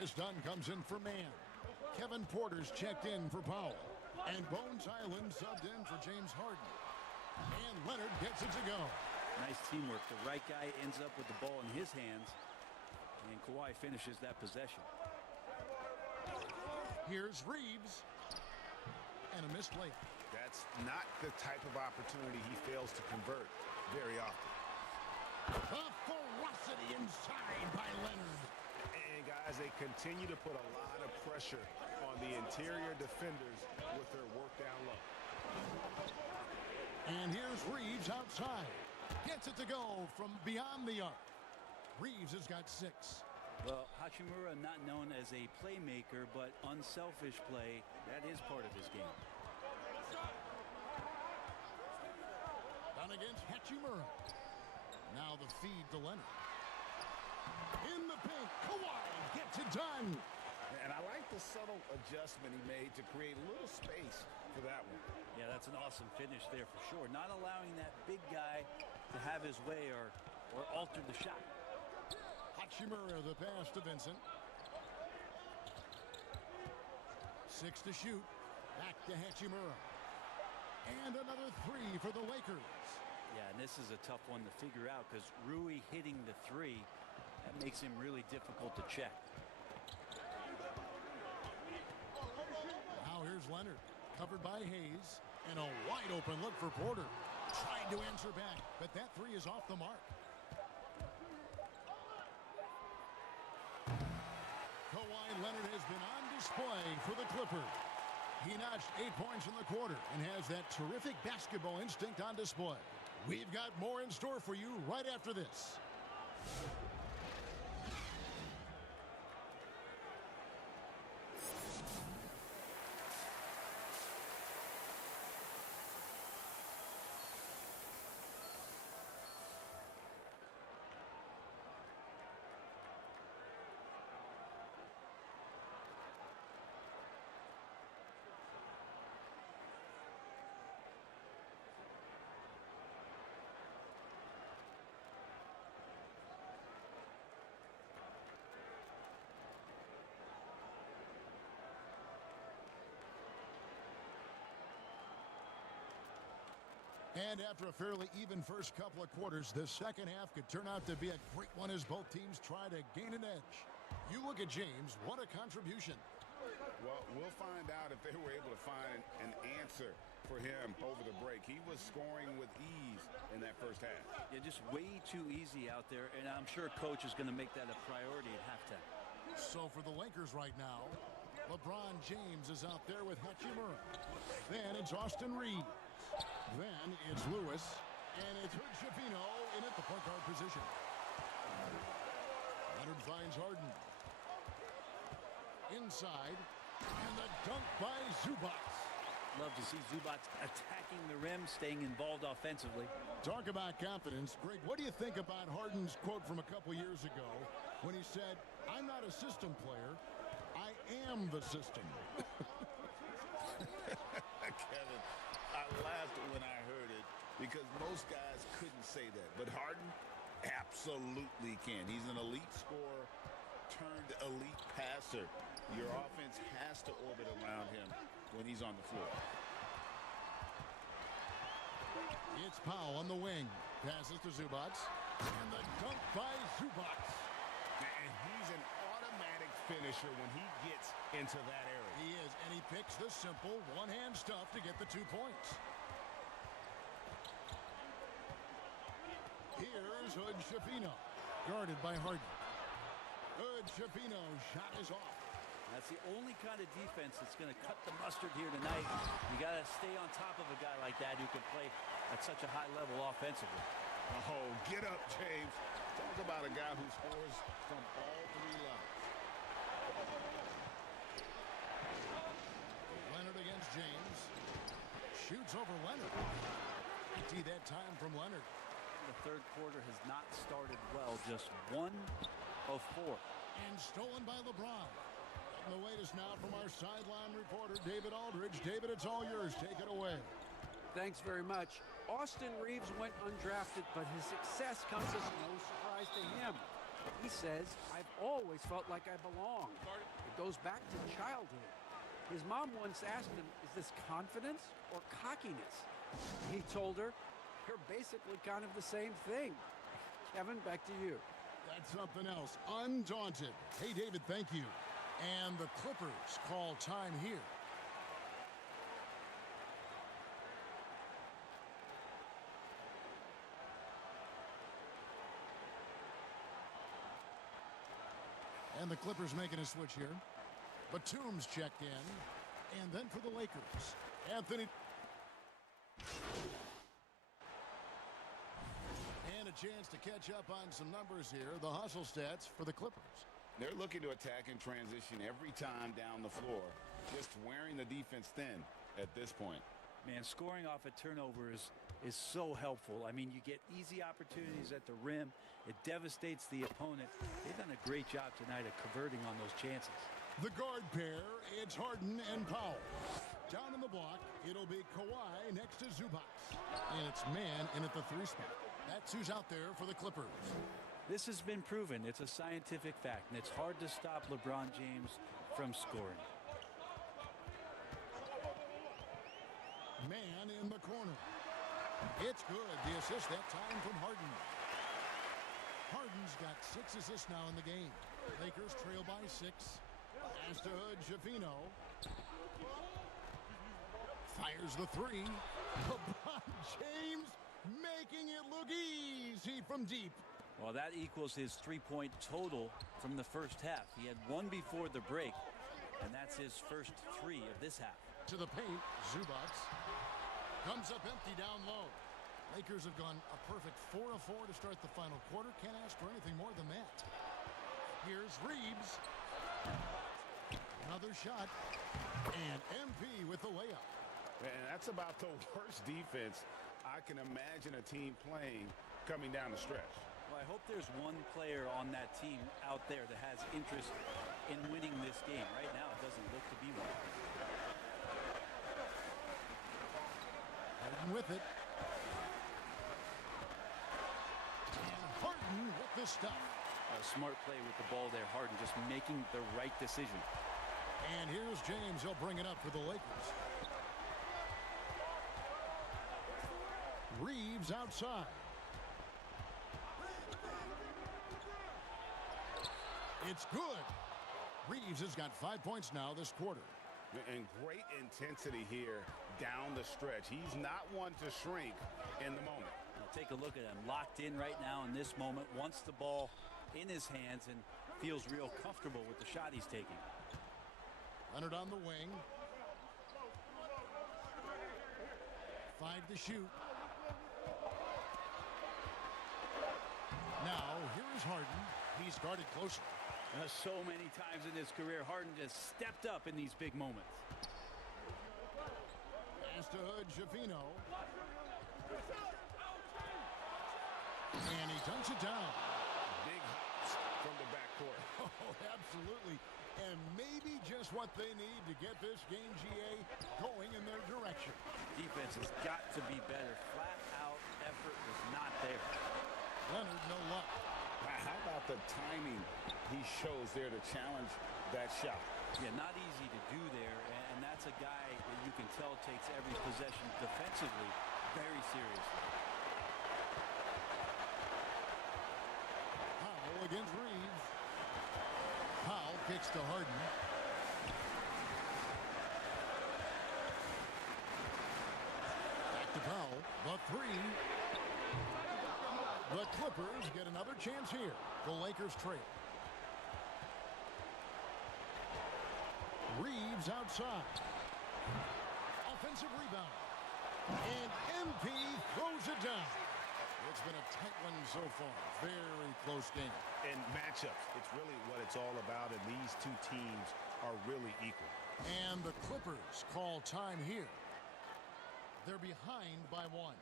Chris Dunn comes in for man. Kevin Porter's checked in for Powell. And Bones Highland subbed in for James Harden. And Leonard gets it to go. Nice teamwork. The right guy ends up with the ball in his hands, and Kawhi finishes that possession. Here's Reeves. And a missed layup. That's not the type of opportunity he fails to convert very often. The ferocity inside by Leonard. And guys, they continue to put a lot of pressure on the interior defenders with their work down low. And here's Reeves outside. Gets it to go from beyond the arc. Reeves has got 6. Well, Hachimura not known as a playmaker, but unselfish play, that is part of his game. Down against Hachimura. Now the feed to Leonard. In the paint, Kawhi gets it done. And I like the subtle adjustment he made to create a little space for that one. Yeah, that's an awesome finish there for sure. Not allowing that big guy to have his way or alter the shot. Hachimura, the pass to Vincent. 6 to shoot. Back to Hachimura. And another 3 for the Lakers. Yeah, and this is a tough one to figure out because Rui hitting the 3, that makes him really difficult to check. Now here's Leonard, covered by Hayes, and a wide open look for Porter. Trying to answer back, but that 3 is off the mark. Kawhi Leonard has been on display for the Clippers. He notched 8 points in the quarter and has that terrific basketball instinct on display. We've got more in store for you right after this. And after a fairly even first couple of quarters, the second half could turn out to be a great one as both teams try to gain an edge. You look at James, what a contribution. Well, we'll find out if they were able to find an answer for him over the break. He was scoring with ease in that first half. Yeah, just way too easy out there, and I'm sure Coach is going to make that a priority at halftime. So for the Lakers right now, LeBron James is out there with Hachimura. Then it's Austin Reeves. Then it's Lewis, and it's Hood Schifino in at the point guard position. Leonard finds Harden. Inside, and the dunk by Zubac. Love to see Zubac attacking the rim, staying involved offensively. Talk about confidence. Greg, what do you think about Harden's quote from a couple years ago when he said, "I'm not a system player, I am the system"? Kevin, I laughed when I heard it because most guys couldn't say that. But Harden absolutely can. He's an elite scorer turned elite passer. Your offense has to orbit around him when he's on the floor. It's Powell on the wing. Passes to Zubac. And the dunk by Zubac. And he's an automatic finisher when he gets into that area. He is, and he picks the simple one-hand stuff to get the 2 points. Here's Hood Schifino, guarded by Harden. Hood Schifino's shot is off. That's the only kind of defense that's going to cut the mustard here tonight. You got to stay on top of a guy like that who can play at such a high level offensively. Oh, get up, James. Talk about a guy who scores from all 3 levels. Leonard against James. Shoots over Leonard. Empty that time from Leonard. The third quarter has not started well. Just 1 of 4. And stolen by LeBron. And the latest now from our sideline reporter, David Aldridge. David, it's all yours. Take it away. Thanks very much. Austin Reeves went undrafted, but his success comes as no surprise to him. He says, "I've always felt like I belong." It goes back to childhood. His mom once asked him, is this confidence or cockiness? He told her, you're basically kind of the same thing. Kevin, back to you. That's something else. Undaunted. Hey, David, thank you. And the Clippers call time here. And the Clippers making a switch here. Batum's checked in. And then for the Lakers, Anthony. And a chance to catch up on some numbers here. The hustle stats for the Clippers. They're looking to attack and transition every time down the floor. Just wearing the defense thin at this point. Man, scoring off a turnover is so helpful. I mean, you get easy opportunities at the rim. It devastates the opponent. They've done a great job tonight of converting on those chances. The guard pair, it's Harden and Powell. Down in the block, it'll be Kawhi next to Zubac. And it's man in at the 3 spot. That's who's out there for the Clippers. This has been proven. It's a scientific fact, and it's hard to stop LeBron James from scoring. Man in the corner. It's good. The assist that time from Harden. Harden's got 6 assists now in the game. Lakers trail by 6. Pass to Hood, Schifino. Fires the 3. LeBron James making it look easy from deep. Well, that equals his 3-point total from the first half. He had 1 before the break, and that's his first 3 of this half. To the paint, Zubac comes up empty down low. Lakers have gone a perfect 4 of 4 to start the final quarter. Can't ask for anything more than that. Here's Reeves. Another shot. And MP with the layup. And that's about the worst defense I can imagine a team playing coming down the stretch. Well, I hope there's one player on that team out there that has interest in winning this game. Right now, it doesn't look to be one. Harden with it. And Harden with the stuff. A smart play with the ball there. Harden just making the right decision. And here's James. He'll bring it up for the Lakers. Reeves outside. It's good. Reeves has got 5 points now this quarter. And great intensity here down the stretch. He's not one to shrink in the moment. Now take a look at him. Locked in right now in this moment. Wants the ball in his hands and feels real comfortable with the shot he's taking. Leonard on the wing. 5 to shoot. Now, here is Harden. He's guarded closer. So many times in his career, Harden just stepped up in these big moments. Pass to Hood, Schifino. And he dunks it down. Big hops from the backcourt. Oh, absolutely. And maybe just what they need to get this game, GA, going in their direction. Defense has got to be better. Flat out effort was not there. Leonard, no luck. How about the timing he shows there to challenge that shot? Yeah, not easy to do there, and that's a guy that you can tell takes every possession defensively very seriously. Powell against Reeves. Powell kicks to Harden. Back to Powell. The 3. The Clippers get another chance here. The Lakers trail. Reeves outside. Offensive rebound. And MP throws it down. It's been a tight one so far. Very close game. And matchups, it's really what it's all about, and these two teams are really equal. And the Clippers call time here. They're behind by 1.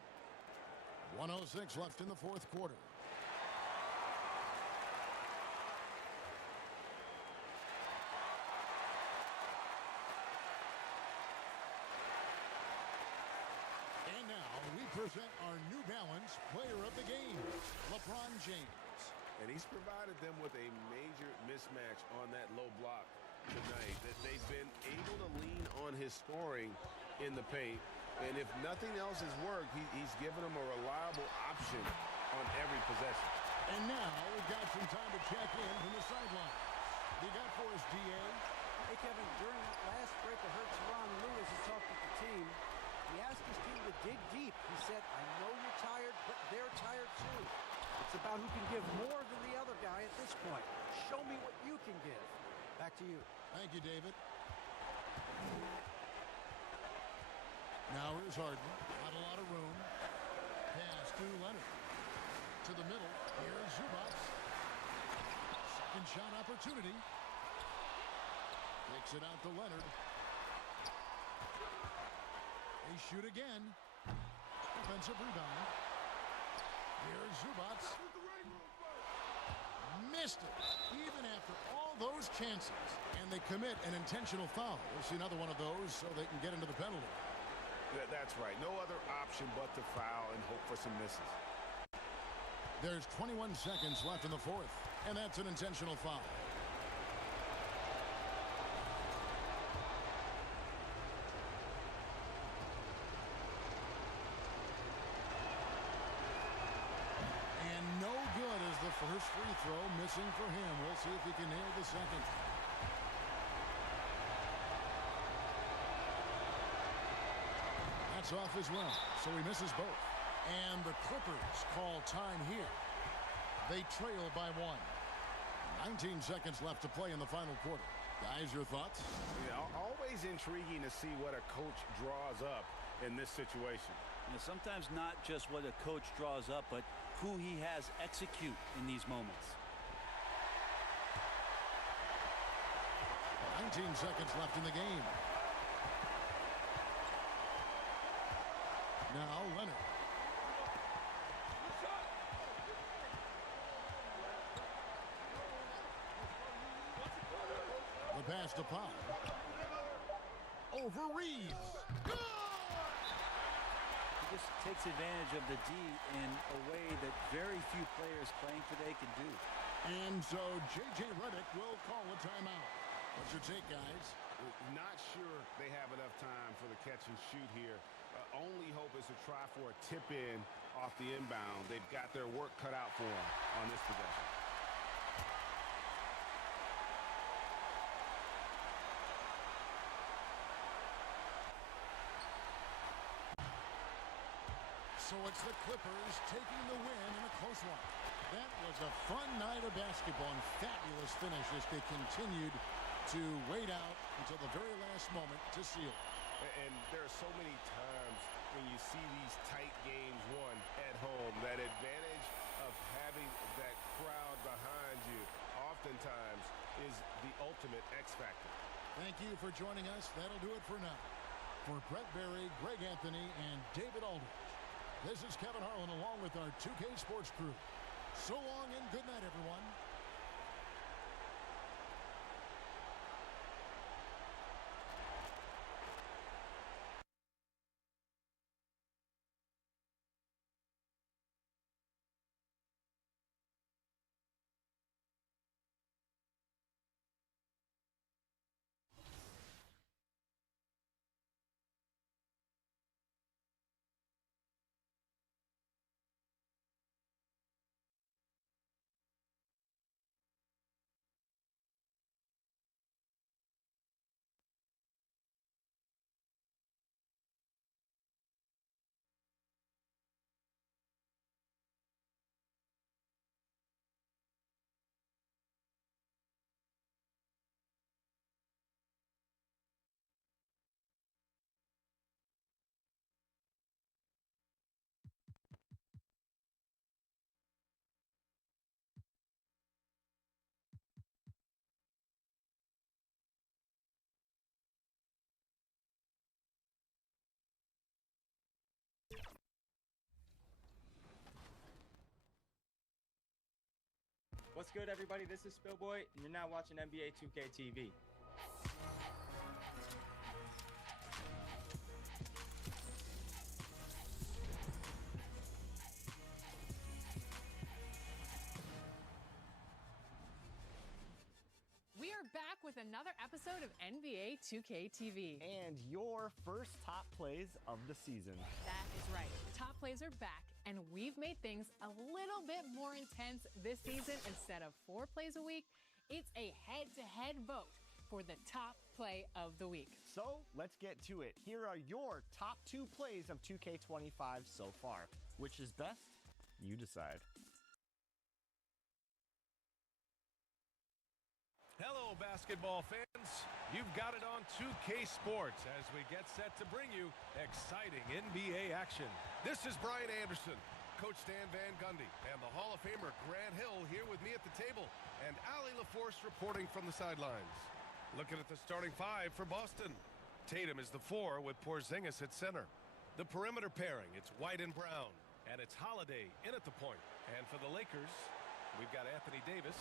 1:06 left in the fourth quarter. And now we present our New Balance player of the game, LeBron James. And he's provided them with a major mismatch on that low block tonight. That they've been able to lean on his scoring in the paint. And if nothing else has worked, he's given them a reliable option on every possession. And now we've got some time to check in from the sideline. You got for us, DA? Hey, Kevin, during that last break, I heard Teron Lewis who talked with the team. He asked his team to dig deep. He said, I know you're tired, but they're tired too. It's about who can give more than the other guy at this point. Show me what you can give. Back to you. Thank you, David. Now here's Harden. Not a lot of room. Pass to Leonard. To the middle. Here's Zubac. Second shot opportunity. Takes it out to Leonard. They shoot again. Offensive rebound. Here's Zubac. Missed it. Even after all those chances. And they commit an intentional foul. We'll see another one of those so they can get into the penalty. That's right. No other option but to foul and hope for some misses. There's 21 seconds left in the fourth. And that's an intentional foul. First free throw missing for him. We'll see if he can nail the second. That's off as well, so he misses both. And the Clippers call time here. They trail by 1. 19 seconds left to play in the final quarter. Guys, your thoughts? Yeah, always intriguing to see what a coach draws up in this situation. And sometimes not just what a coach draws up, but who he has execute in these moments. 19 seconds left in the game. Now Leonard. The pass to Pop. Over Reeves. Just takes advantage of the D in a way that very few players playing today can do. And so J.J. Redick will call a timeout. What's your take, guys? Not sure they have enough time for the catch and shoot here. Only hope is to try for a tip in off the inbound. They've got their work cut out for them on this possession. So it's the Clippers taking the win in a close one. That was a fun night of basketball and fabulous finish as they continued to wait out until the very last moment to seal. And there are so many times when you see these tight games won at home, that advantage of having that crowd behind you oftentimes is the ultimate X factor. Thank you for joining us. That'll do it for now. For Brett Berry, Greg Anthony, and David Aldridge, this is Kevin Harlan along with our 2K Sports crew. So long and good night, everyone. What's good, everybody? This is Spillboy, and you're now watching NBA 2K TV. We are back with with another episode of NBA 2K TV. And your first top plays of the season. That is right. Top plays are back, and we've made things a little bit more intense this season. Instead of 4 plays a week, it's a head-to-head vote for the top play of the week. So let's get to it. Here are your top 2 plays of 2K25 so far. Which is best? You decide. Hello, basketball fans. You've got it on 2K Sports as we get set to bring you exciting NBA action. This is Brian Anderson, Coach Stan Van Gundy, and the Hall of Famer Grant Hill here with me at the table, and Allie LaForce reporting from the sidelines. Looking at the starting 5 for Boston. Tatum is the 4 with Porzingis at center. The perimeter pairing, it's White and Brown, and it's Holiday in at the point. And for the Lakers, we've got Anthony Davis.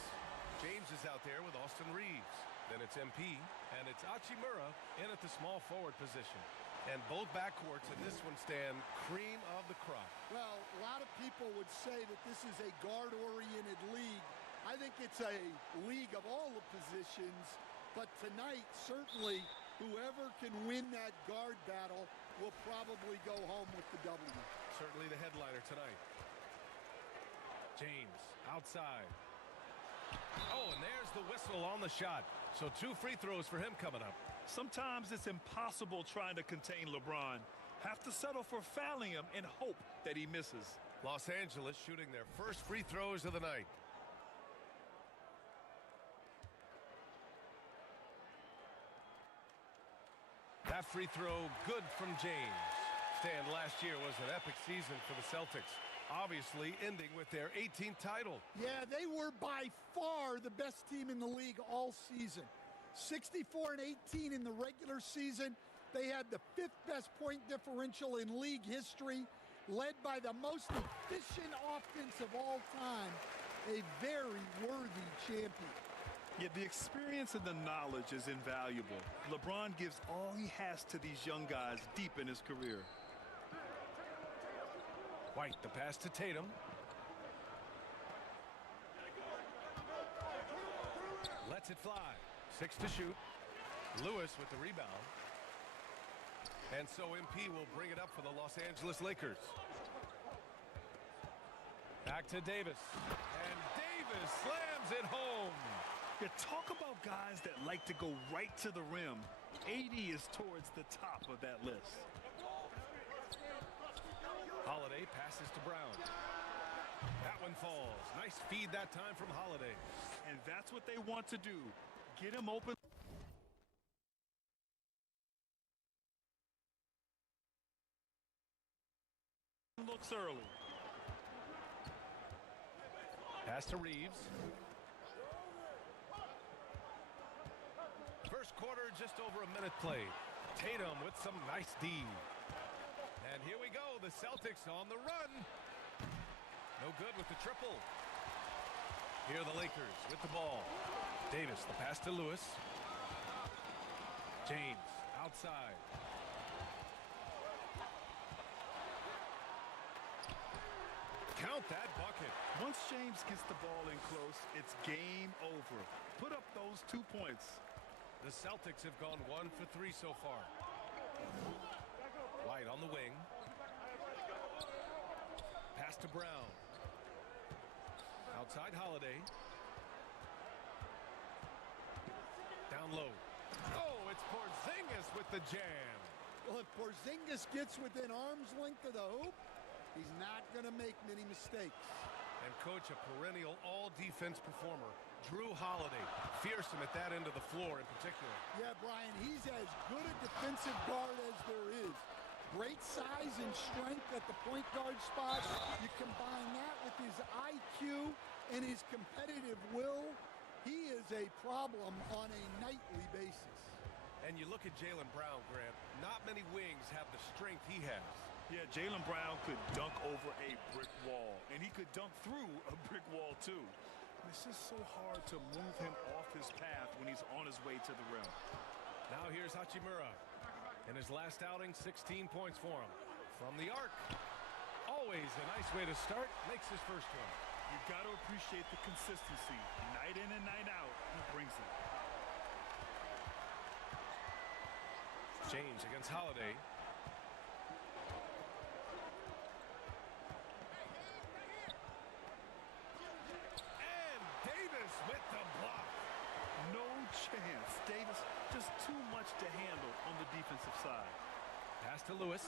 James is out there with Austin Reeves. Then it's MP, and it's Hachimura in at the small forward position. And both backcourts in this one stand cream of the crop. Well, a lot of people would say that this is a guard-oriented league. I think it's a league of all the positions. But tonight, certainly, whoever can win that guard battle will probably go home with the W. Certainly the headliner tonight. James outside. Oh, and there's the whistle on the shot. So 2 free throws for him coming up. Sometimes it's impossible trying to contain LeBron. Have to settle for fouling him and hope that he misses. Los Angeles shooting their first free throws of the night. That free throw good from James. Stan, last year was an epic season for the Celtics. Obviously ending with their 18th title. Yeah, they were by far the best team in the league all season. 64-18 in the regular season. They had the 5th best point differential in league history, led by the most efficient offense of all time. A very worthy champion. Yet the experience and the knowledge is invaluable. LeBron gives all he has to these young guys deep in his career. White, the pass to Tatum. Lets it fly. 6 to shoot. Lewis with the rebound. And so MP will bring it up for the Los Angeles Lakers. Back to Davis. And Davis slams it home. You talk about guys that like to go right to the rim. AD is towards the top of that list. Holiday passes to Brown. That one falls. Nice feed that time from Holiday. And that's what they want to do. Get him open. Looks early. Pass to Reeves. First quarter, just over a minute played. Tatum with some nice D. And here we go, the Celtics on the run. No good with the triple. Here are the Lakers with the ball. Davis, the pass to Lewis. James, outside. Count that bucket. Once James gets the ball in close, it's game over. Put up those 2 points. The Celtics have gone 1 for 3 so far. White on the wing. Pass to Brown. Outside Holiday. Down low. Oh, it's Porzingis with the jam. Well, if Porzingis gets within arm's length of the hoop, he's not going to make many mistakes. And coach, a perennial all-defense performer, Drew Holiday, fearsome at that end of the floor in particular. Yeah, Brian, he's as good a defensive guard as there is. Great size and strength at the point guard spot. You combine that with his IQ and his competitive will, he is a problem on a nightly basis. And you look at Jaylen Brown, Grant, not many wings have the strength he has. Yeah, Jaylen Brown could dunk over a brick wall, and he could dunk through a brick wall, too. It's just so hard to move him off his path when he's on his way to the rim. Now here's Hachimura. In his last outing, 16 points for him. From the arc. Always a nice way to start. Makes his first one. You've got to appreciate the consistency. Night in and night out, he brings it. James against Holiday. And Davis with the block. No chance. Davis just too much to handle on the defensive side. Pass to Lewis.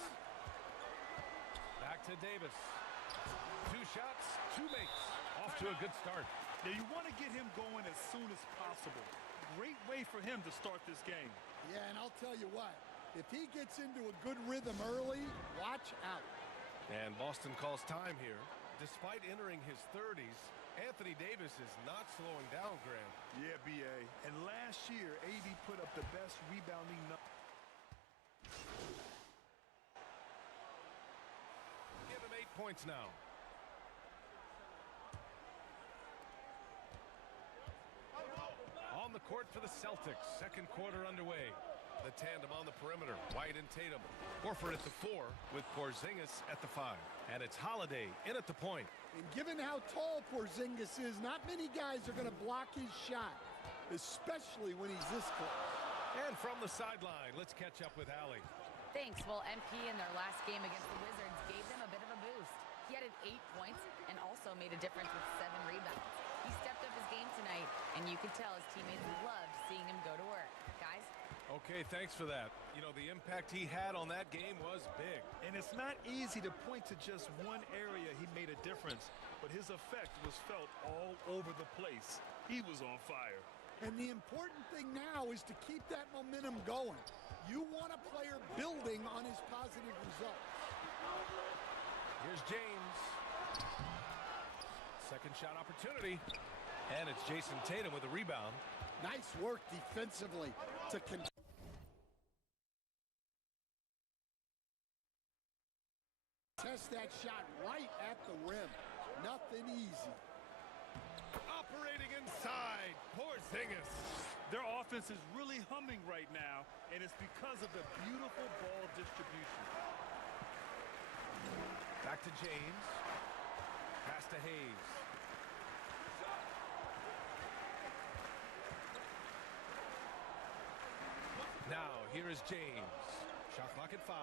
Back to Davis. 2 shots, 2 makes. Off to a good start. Now you want to get him going as soon as possible. Great way for him to start this game. Yeah, and I'll tell you what, if he gets into a good rhythm early, watch out. And Boston calls time here. Despite entering his 30s, Anthony Davis is not slowing down, Graham. Yeah, B.A. And last year, AD put up the best rebounding number. Give him 8 points now. On the court for the Celtics. Second quarter underway. The tandem on the perimeter. White and Tatum. Horford at the 4 with Porzingis at the 5. And it's Holiday in at the point. And given how tall Porzingis is, not many guys are going to block his shot, especially when he's this close. And from the sideline, let's catch up with Allie. Thanks. Well, MP in their last game against the Wizards gave them a bit of a boost. He added 8 points and also made a difference with 7 rebounds. He stepped up his game tonight, and you could tell his teammates loved seeing him go to work. Guys? Okay, thanks for that. You know, the impact he had on that game was big. And it's not easy to point to just one area he made a difference, but his effect was felt all over the place. He was on fire. And the important thing now is to keep that momentum going. You want a player building on his positive results. Here's James. Second shot opportunity. And it's Jason Tatum with a rebound. Nice work defensively to test that shot right at the rim. Nothing easy. Operating inside, Porzingis. Their offense is really humming right now, and it's because of the beautiful ball distribution. Back to James. Pass to Hayes. Now, here is James. Shot clock at 5.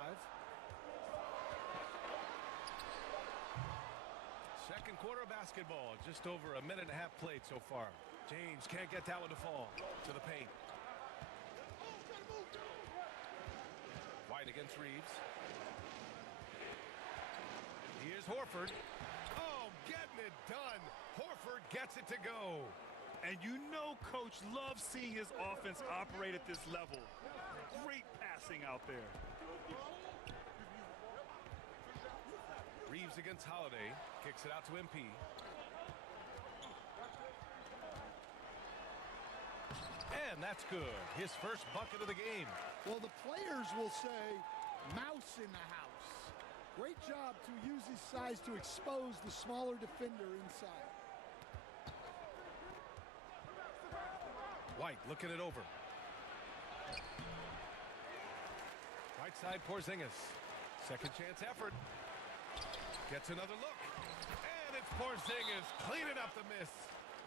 Second quarter of basketball. Just over a minute and a half played so far. James can't get that one to fall. To the paint. White against Reeves. Here's Horford. Oh, getting it done. Horford gets it to go. And you know Coach loves seeing his offense operate at this level. Great passing out there. Reeves against Holiday. Kicks it out to MP. And that's good. His first bucket of the game. Well, the players will say, mouse in the house. Great job to use his size to expose the smaller defender inside. White looking it over. Right side Porzingis. Second chance effort. Gets another look. And it's Porzingis cleaning up the miss.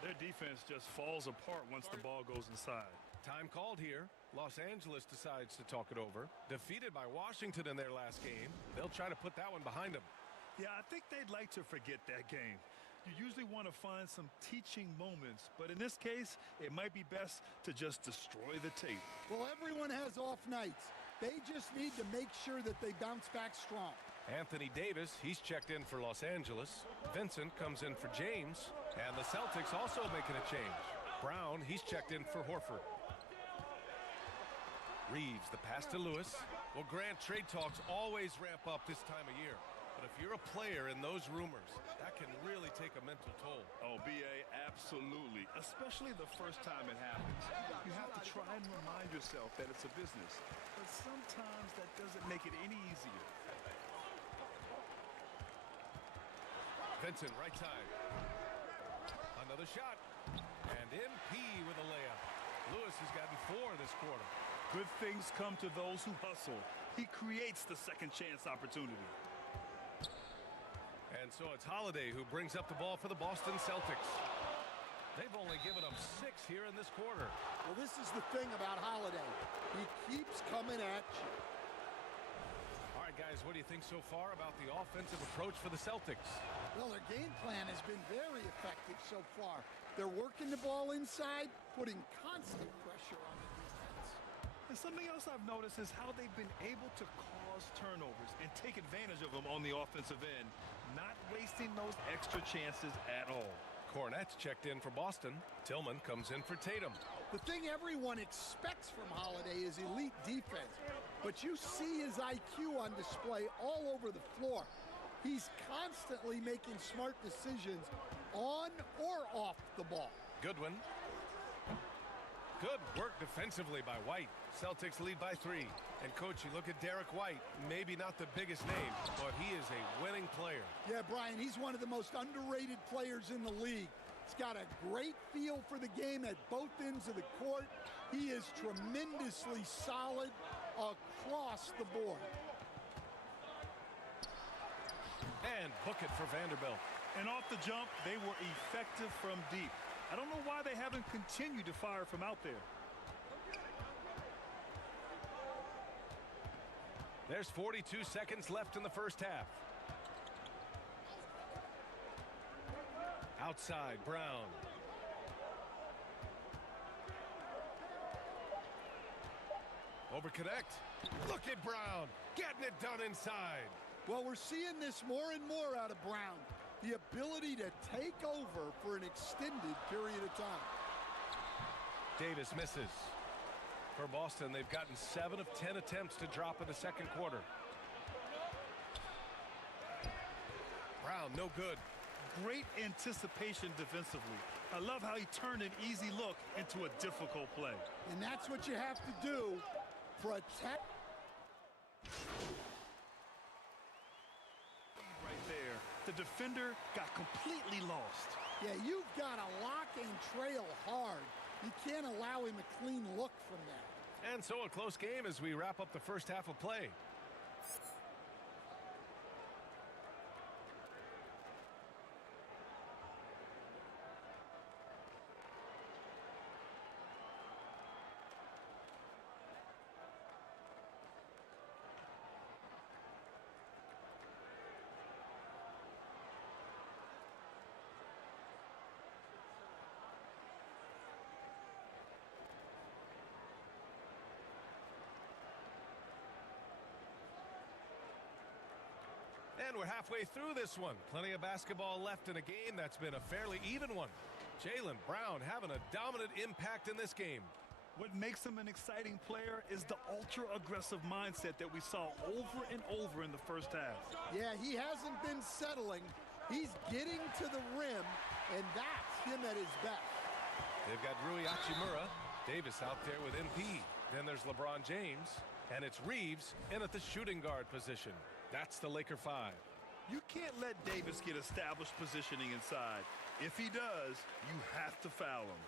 Their defense just falls apart once the ball goes inside. Time called here. Los Angeles decides to talk it over. Defeated by Washington in their last game. They'll try to put that one behind them. Yeah, I think they'd like to forget that game. You usually want to find some teaching moments, but in this case, it might be best to just destroy the tape. Well, everyone has off nights. They just need to make sure that they bounce back strong. Anthony Davis, he's checked in for Los Angeles. Vincent comes in for James. And the Celtics also making a change. Brown, he's checked in for Horford. Reeves, the pass to Lewis. Well, Grant, trade talks always ramp up this time of year. But if you're a player in those rumors, that can really take a mental toll. Oh, B.A., absolutely. Especially the first time it happens. You have to try and remind yourself that it's a business. But sometimes that doesn't make it any easier. Vincent, right side. Another shot. And MP with a layup. Lewis has gotten 4 this quarter. Good things come to those who hustle. He creates the second chance opportunity. And so it's Holiday who brings up the ball for the Boston Celtics. They've only given up 6 here in this quarter. Well, this is the thing about Holiday. He keeps coming coming at you. All right, guys, what do you think so far about the offensive approach for the Celtics? Well, their game plan has been very effective so far. They're working the ball inside, putting constant pressure on the defense. And something else I've noticed is how they've been able to cause turnovers and take advantage of them on the offensive end, not wasting those extra chances at all. Cornette's checked in for Boston. Tillman comes in for Tatum. The thing everyone expects from Holiday is elite defense, but you see his IQ on display all over the floor. He's constantly making smart decisions on or off the ball. Goodwin. Good work defensively by White. Celtics lead by 3. And, Coach, you look at Derek White, maybe not the biggest name, but he is a winning player. Yeah, Brian, he's one of the most underrated players in the league. He's got a great feel for the game at both ends of the court. He is tremendously solid across the board. And book it for Vanderbilt. And off the jump, they were effective from deep. I don't know why they haven't continued to fire from out there. There's 42 seconds left in the first half. Outside, Brown. Over connect. Look at Brown getting it done inside. Well, we're seeing this more and more out of Brown. The ability to take over for an extended period of time. Davis misses. For Boston, they've gotten 7 of 10 attempts to drop in the second quarter. Brown, no good. Great anticipation defensively. I love how he turned an easy look into a difficult play. And that's what you have to do. Protect. Right there. The defender got completely lost. Yeah, you've got to lock and trail hard. You can't allow him a clean look from that. And so a close game as we wrap up the first half of play. And we're halfway through this one. Plenty of basketball left in a game that's been a fairly even one. Jaylen Brown having a dominant impact in this game. What makes him an exciting player is the ultra-aggressive mindset that we saw over and over in the first half. Yeah, he hasn't been settling. He's getting to the rim, and that's him at his best. They've got Rui Hachimura. Davis out there with MP. Then there's LeBron James. And it's Reeves in at the shooting guard position. That's the Laker 5. You can't let Davis get established positioning inside. If he does, you have to foul him.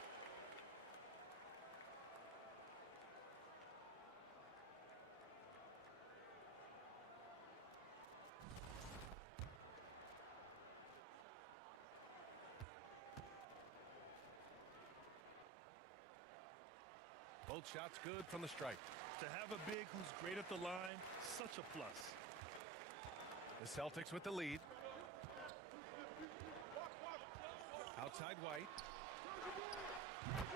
Both shots good from the stripe. To have a big who's great at the line, such a plus. The Celtics with the lead. Outside White.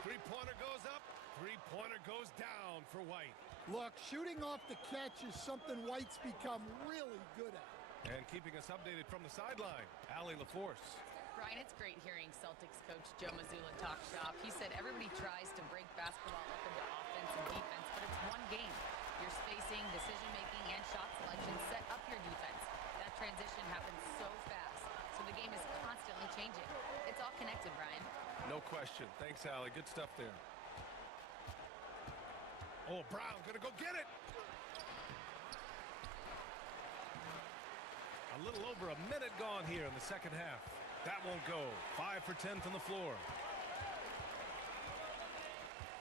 Three-pointer goes up. Three-pointer goes down for White. Look, shooting off the catch is something White's become really good at. And keeping us updated from the sideline, Allie LaForce. Brian, it's great hearing Celtics coach Joe Mazzulla talk shop. He said everybody tries to break basketball up into offense and defense, but it's one game. Your spacing, decision-making, and shot selection set up your defense. That transition happens so fast, so the game is constantly changing. It's all connected, Brian. No question. Thanks, Allie. Good stuff there. Oh, Brown gonna go get it. A little over a minute gone here in the second half. That won't go. 5 for 10 from the floor.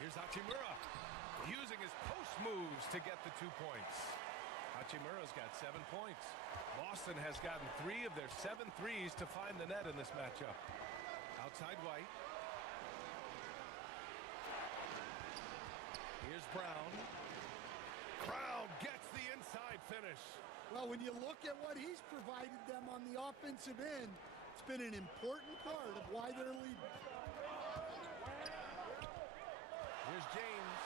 Here's Hachimura using his post moves to get the 2 points. Hachimura's got 7 points. Boston has gotten 3 of their 7 threes to find the net in this matchup. Outside White. Here's Brown. Brown Well, when you look at what he's provided them on the offensive end, it's been an important part of why they're leading. Here's James.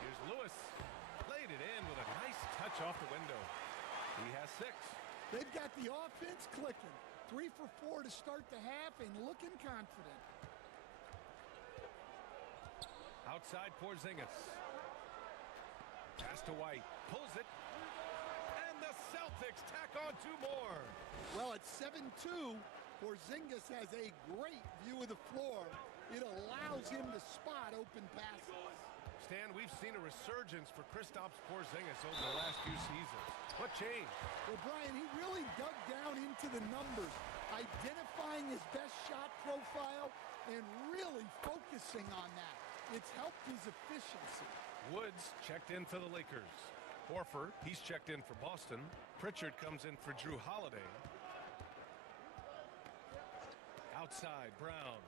Here's Lewis. Laid it in with a nice touch off the window. He has 6. They've got the offense clicking. 3 for 4 to start the half and looking confident. Outside Porzingis. Pass to White. Pulls it. And the Celtics tack on 2 more. Well, at 7-2, Porzingis has a great view of the floor. It allows him to spot open passes. Stan, we've seen a resurgence for Kristaps Porzingis over the last few seasons. What changed? Well, Brian, he really dug down into the numbers, identifying his best shot profile and really focusing on that. It's helped his efficiency. Woods checked in for the Lakers. Horford, he's checked in for Boston. Pritchard comes in for Drew Holiday. Outside, Brown.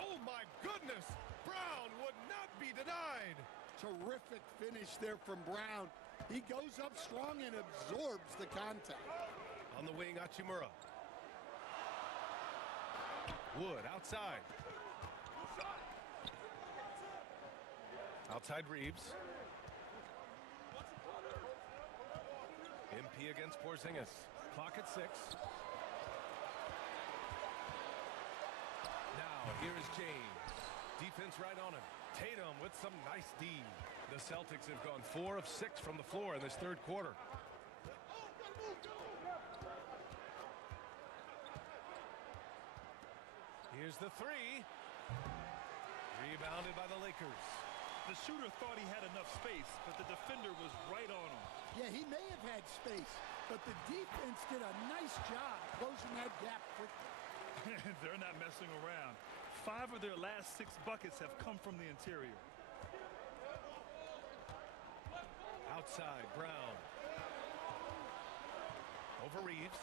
Oh my goodness! Brown would not be denied. Terrific finish there from Brown. He goes up strong and absorbs the contact. On the wing, Hachimura. Wood outside. Outside Reeves. MP against Porzingis. Clock at 6. Now here is James. Defense right on him. Tatum with some nice D. The Celtics have gone 4 of 6 from the floor in this third quarter. Here's the 3. Rebounded by the Lakers. The shooter thought he had enough space, but the defender was right on him. Yeah, he may have had space, but the defense did a nice job closing that gap quickly. They're not messing around. 5 of their last 6 buckets have come from the interior. Outside, Brown. Over Reeves.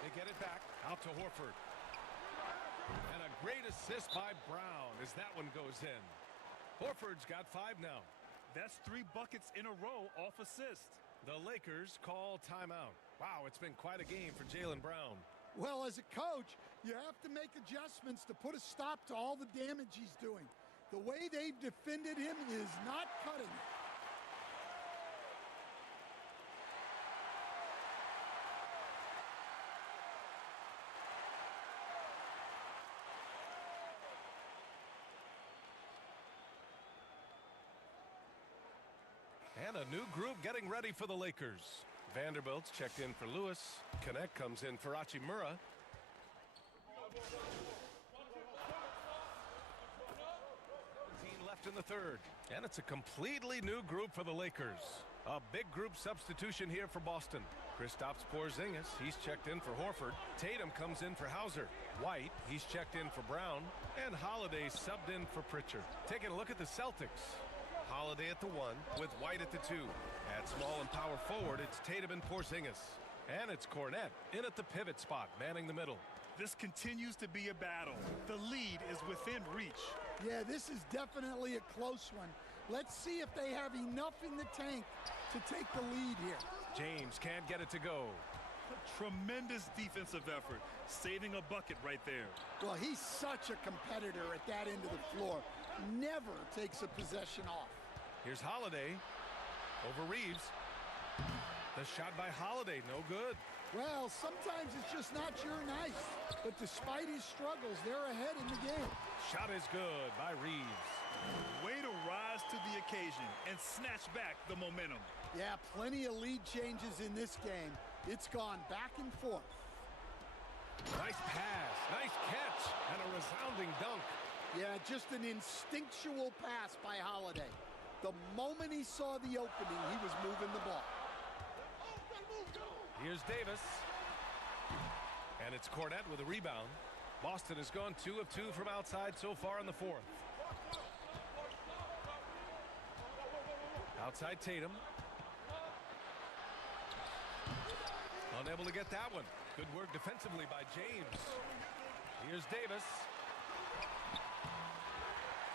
They get it back. Out to Horford. And a great assist by Brown as that one goes in. Horford's got 5 now. That's 3 buckets in a row off assist. The Lakers call timeout. Wow, it's been quite a game for Jaylen Brown. Well, as a coach, you have to make adjustments to put a stop to all the damage he's doing. The way they've defended him is not cutting it. And a new group getting ready for the Lakers. Vanderbilt's checked in for Lewis. Connect comes in for Hachimura. Left in the third. And it's a completely new group for the Lakers. A big group substitution here for Boston. Kristaps Porzingis, he's checked in for Horford. Tatum comes in for Hauser. White, he's checked in for Brown. And Holiday subbed in for Pritchard. Taking a look at the Celtics. Holiday at the 1 with White at the 2. At small and power forward, it's Tatum and Porzingis. And it's Cornette in at the pivot spot, manning the middle. This continues to be a battle. The lead is within reach. Yeah, this is definitely a close one. Let's see if they have enough in the tank to take the lead here. James can't get it to go. A tremendous defensive effort, saving a bucket right there. Well, he's such a competitor at that end of the floor. Never takes a possession off. Here's Holiday over Reeves. The shot by Holiday, no good. Well, sometimes it's just not your night. But despite his struggles, they're ahead in the game. Shot is good by Reeves. Way to rise to the occasion and snatch back the momentum. Yeah, plenty of lead changes in this game. It's gone back and forth. Nice pass, nice catch, and a resounding dunk. Yeah, just an instinctual pass by Holiday. The moment he saw the opening, he was moving the ball. Here's Davis. And it's Cornette with a rebound. Boston has gone 2 of 2 from outside so far in the fourth. Outside Tatum. Unable to get that one. Good work defensively by James. Here's Davis.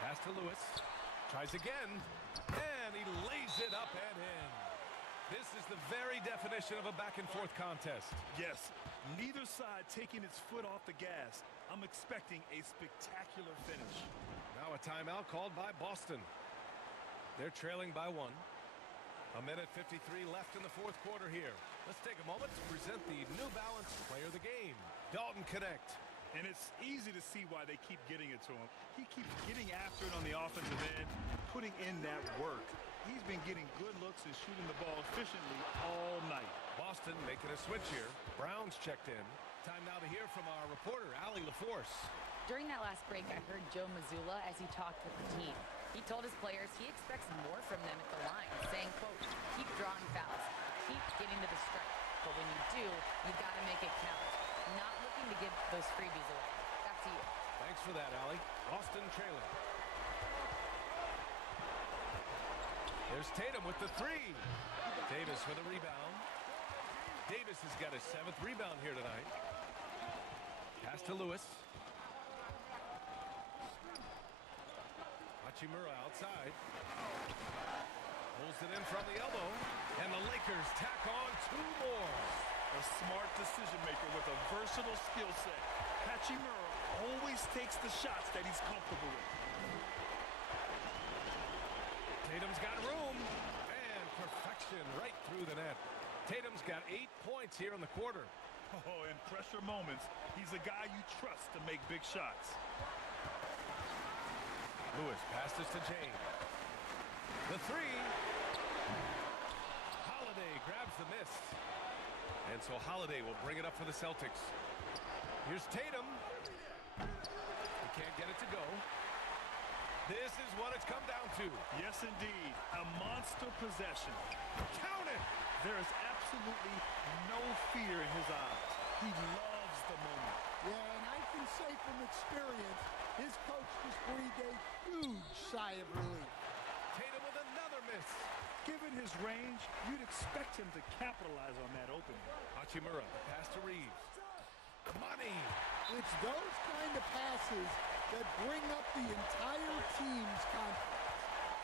Pass to Lewis. Tries again. And and he lays it up and in. This is the very definition of a back-and-forth contest. Yes, neither side taking its foot off the gas. I'm expecting a spectacular finish. Now a timeout called by Boston. They're trailing by 1. A minute 53 left in the fourth quarter here. Let's take a moment to present the New Balance Player of the Game, Dalton Knecht. And it's easy to see why they keep getting it to him. He keeps getting after it on the offensive end, putting in that work. He's been getting good looks and shooting the ball efficiently all night. Boston making a switch here. Brown's checked in. Time now to hear from our reporter, Allie LaForce. During that last break, I heard Joe Mazzulla as he talked with the team. He told his players he expects more from them at the line, saying, quote, keep drawing fouls, keep getting to the stripe. But when you do, you got to make it count. Not looking to give those freebies away. Back to you. Thanks for that, Allie. Boston trailing. There's Tatum with the 3. Davis with a rebound. Davis has got his 7th rebound here tonight. Pass to Lewis. Hachimura outside. Pulls it in from the elbow. And the Lakers tack on 2 more. A smart decision maker with a versatile skill set. Hachimura always takes the shots that he's comfortable with. Tatum's got room. And perfection right through the net. Tatum's got 8 points here in the quarter. Oh, in pressure moments, he's a guy you trust to make big shots. Lewis passes to James. The 3. Holiday grabs the miss. And so Holiday will bring it up for the Celtics. Here's Tatum. He can't get it to go. This is what it's come down to. Yes, indeed. A monster possession. Count it! There is absolutely no fear in his eyes. He loves the moment. Yeah, and I can say from experience, his coach just breathed a huge sigh of relief. Tatum with another miss. Given his range, you'd expect him to capitalize on that opening. Hachimura, pass to Reeves. Money. It's those kind of passes that bring up the entire team's confidence.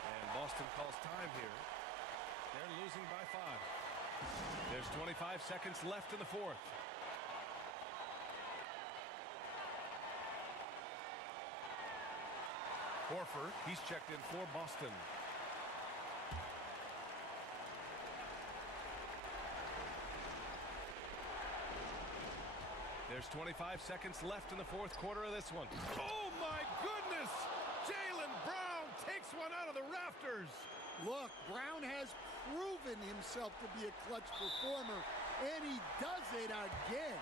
And Boston calls time here. They're losing by 5. There's 25 seconds left in the fourth. Horford, he's checked in for Boston. There's 25 seconds left in the fourth quarter of this one. Oh my goodness! Jaylen Brown takes one out of the rafters. Look, Brown has proven himself to be a clutch performer, and he does it again.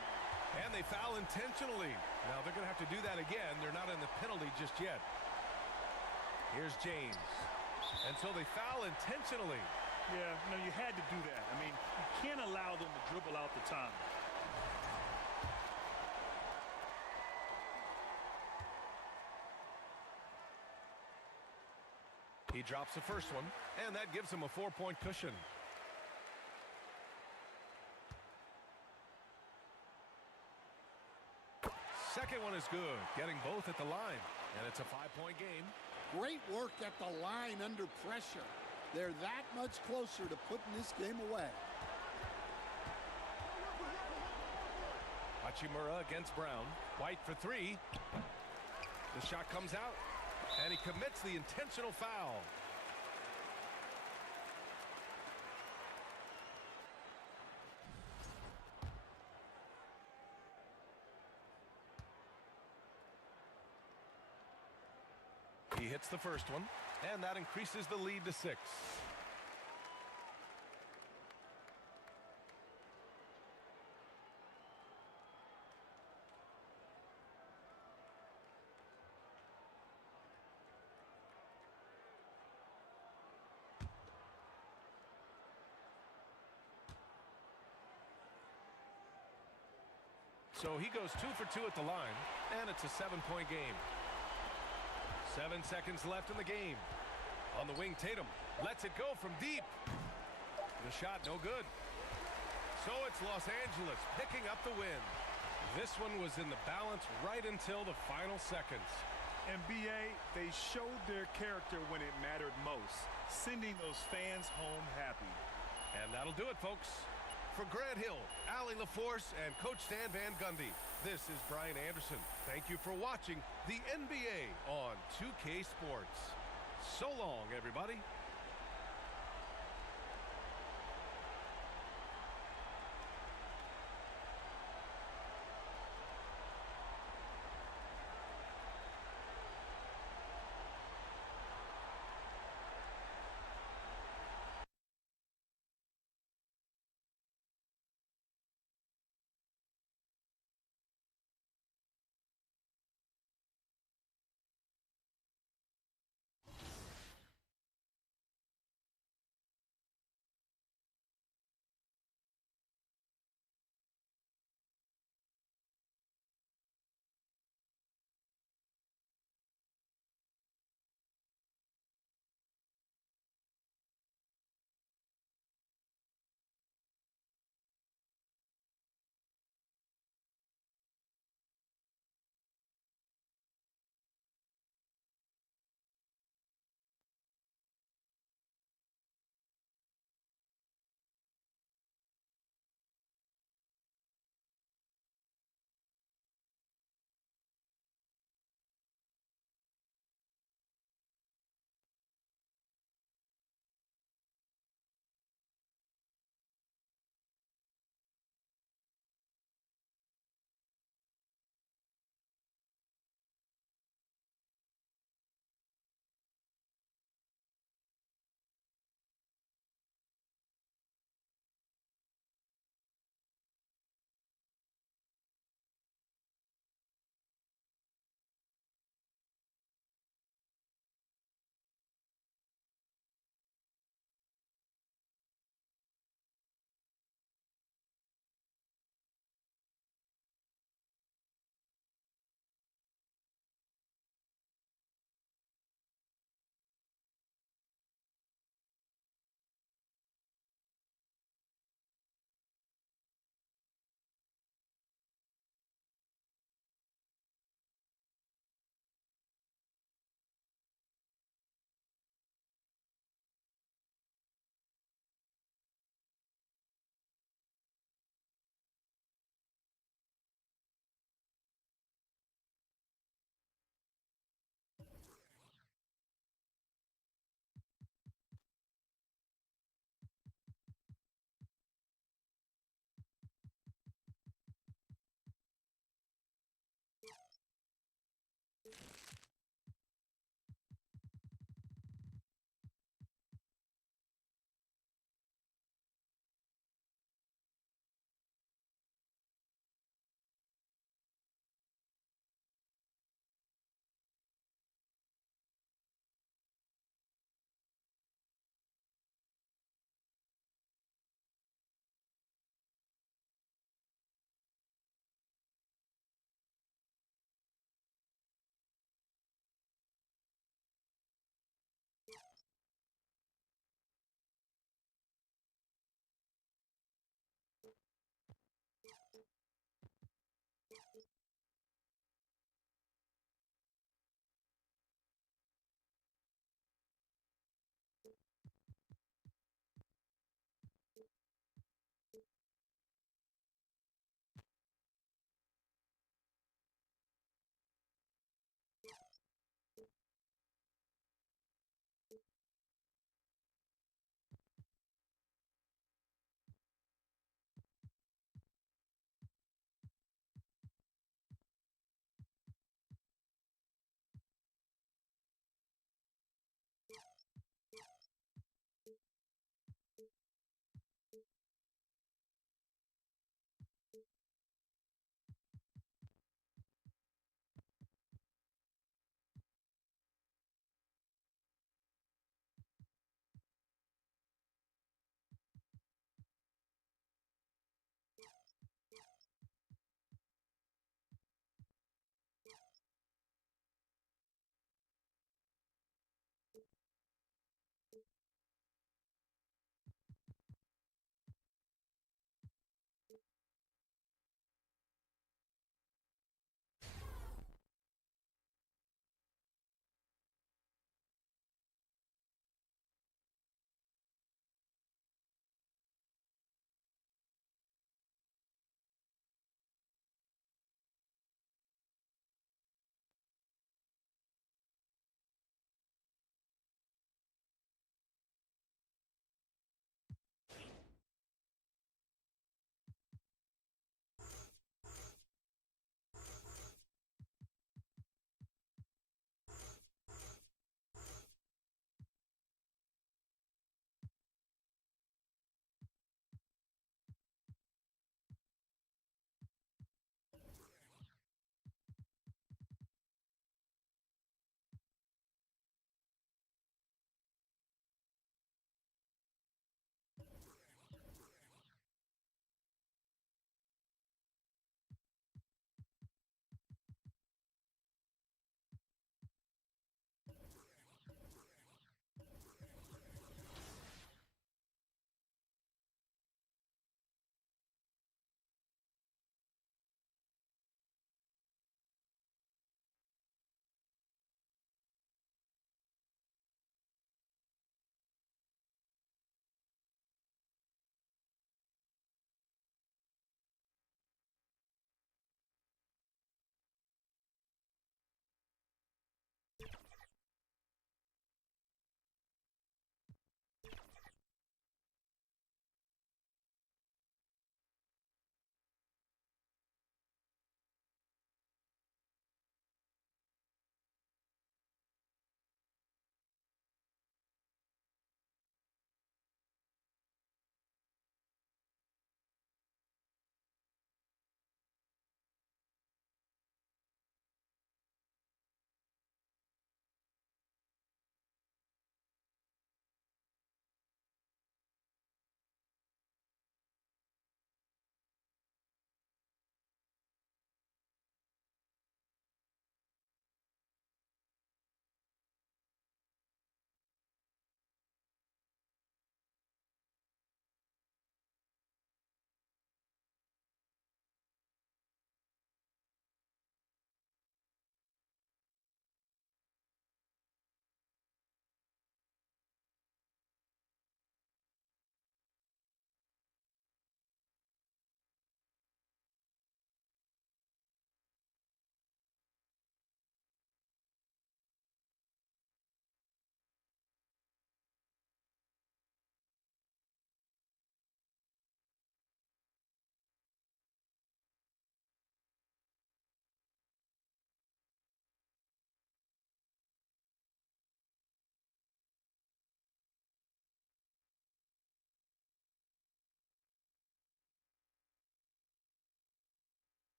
And they foul intentionally. Now they're going to have to do that again. They're not in the penalty just yet. Here's James. And so they foul intentionally. Yeah, no, you had to do that. I mean, you can't allow them to dribble out the time. He drops the first one, and that gives him a 4-point cushion. Second one is good, getting both at the line, and it's a 5-point game. Great work at the line under pressure. They're that much closer to putting this game away. Hachimura against Brown. White for 3. The shot comes out, and he commits the intentional foul. He hits the first one, and that increases the lead to 6. So he goes 2 for 2 at the line, and it's a 7-point game. 7 seconds left in the game. On the wing, Tatum lets it go from deep. The shot no good. So it's Los Angeles picking up the win. This one was in the balance right until the final seconds. And BA, they showed their character when it mattered most, sending those fans home happy. And that'll do it, folks. For Grant Hill, Allie LaForce, and Coach Stan Van Gundy, this is Brian Anderson. Thank you for watching the NBA on 2K Sports. So long, everybody.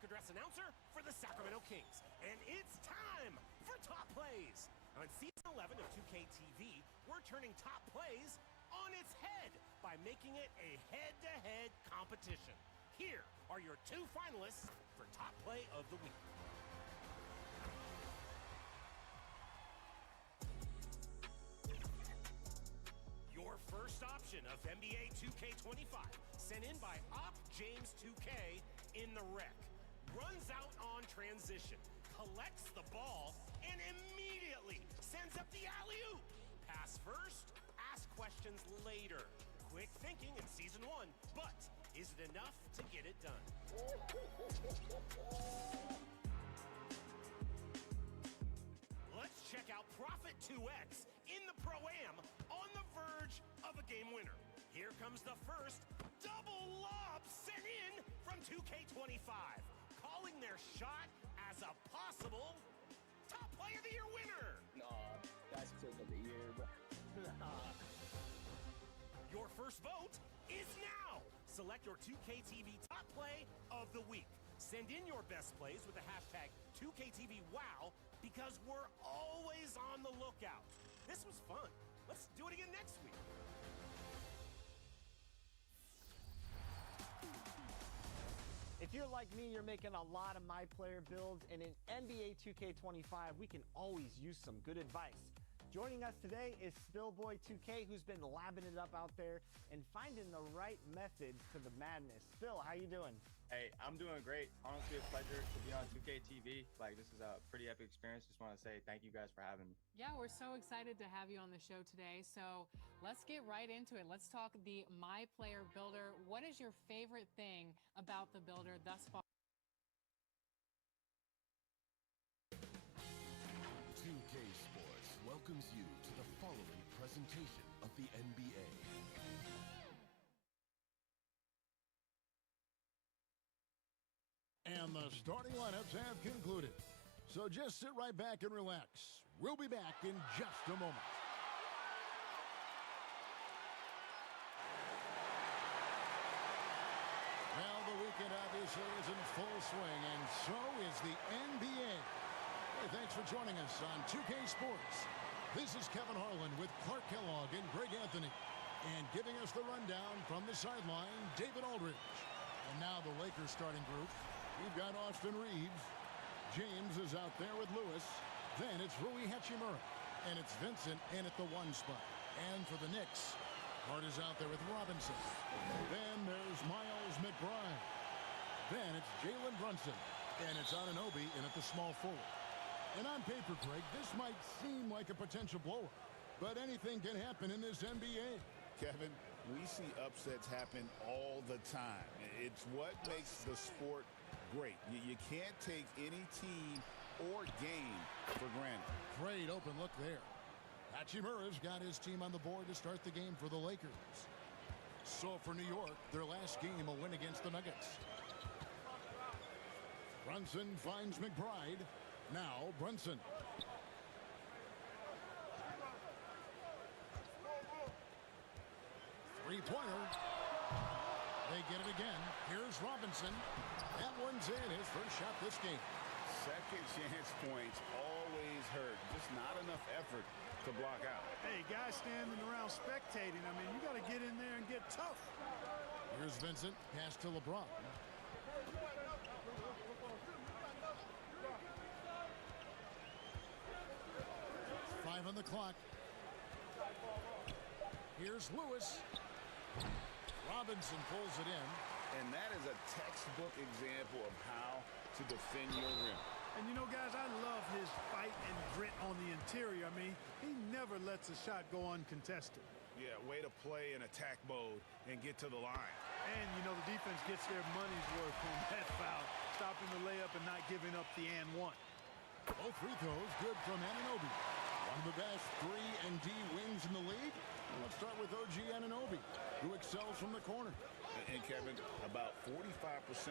look address announcer for the Sacramento Kings. And it's time for Top Plays. On Season 11 of 2K TV, we're turning Top Plays on its head by making it a head-to-head competition. Here are your 2 finalists for Top Play of the Week. Your first option of NBA 2K25, sent in by Op James 2K in the rec. Runs out on transition, collects the ball, and immediately sends up the alley-oop. Pass first, ask questions later. Quick thinking in Season 1, but is it enough to get it done? Let's check out Profit 2X in the Pro-Am on the verge of a game winner. Here comes the first double lob sent in from 2K25, calling their shot as a possible Top Play of the Year winner. Nah, that's Play of the Year, bro. Your first vote is now. Select your 2K TV Top Play of the Week. Send in your best plays with the hashtag 2KTVWow because we're always on the lookout. This was fun. Let's do it again next week. If you're like me, you're making a lot of my player builds, and in NBA 2K25, we can always use some good advice. Joining us today is Spillboy2K, who's been labbing it up out there and finding the right method to the madness. Spill, how you doing? Hey, I'm doing great. Honestly, a pleasure to be on 2K TV. Like, this is a pretty epic experience. Just want to say thank you guys for having me. Yeah, we're so excited to have you on the show today. So let's get right into it. Let's talk the My Player Builder. What is your favorite thing about the builder thus far? 2K Sports welcomes you to the following presentation of the NBA. And the starting lineups have concluded. So just sit right back and relax. We'll be back in just a moment. Well, the weekend obviously is in full swing, and so is the NBA. Hey, thanks for joining us on 2K Sports. This is Kevin Harlan with Clark Kellogg and Greg Anthony. And giving us the rundown from the sideline, David Aldridge. And now the Lakers starting group. We've got Austin Reeves. James is out there with Lewis. Then it's Rui Hachimura. And it's Vincent in at the 1 spot. And for the Knicks, Hart is out there with Robinson. Then there's Miles McBride. Then it's Jalen Brunson. And it's Anunoby in at the small forward. And on paper, Greg, this might seem like a potential blower. But anything can happen in this NBA. Kevin, we see upsets happen all the time. It's what makes the sport great. You can't take any team or game for granted. Great open look there. Hachimura's got his team on the board to start the game for the Lakers. So for New York, their last game a win against the Nuggets. Brunson finds McBride. Now Brunson. Three-pointer. They get it again. Here's Robinson. That one's in. His first shot this game. Second chance points always hurt. Just not enough effort to block out. Hey, guys standing around spectating. I mean, you got to get in there and get tough. Here's Vincent. Pass to LeBron. Five on the clock. Here's Lewis. Robinson pulls it in. And that is a textbook example of how to defend your rim. And you know, guys, I love his fight and grit on the interior. I mean, he never lets a shot go uncontested. Yeah, way to play in attack mode and get to the line. And, you know, the defense gets their money's worth on that foul, stopping the layup and not giving up the and one. Both free throws good from Anunoby. One of the best 3-and-D wings in the league. Let's start with OG Anunoby, who excels from the corner. And Kevin, about 45%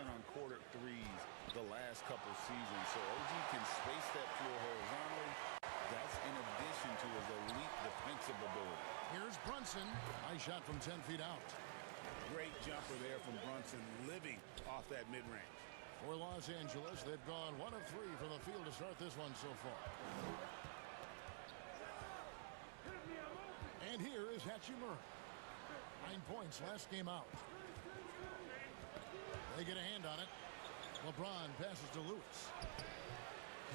on quarter threes the last couple seasons. So OG can space that floor horizontally. That's in addition to his elite defensive ability. Here's Brunson. High shot from 10 feet out. Great jumper there from Brunson, living off that mid-range. For Los Angeles, they've gone 1 of 3 from the field to start this one so far. And here is Hachimura. 9 points last game out. They get a hand on it. LeBron passes to Lewis.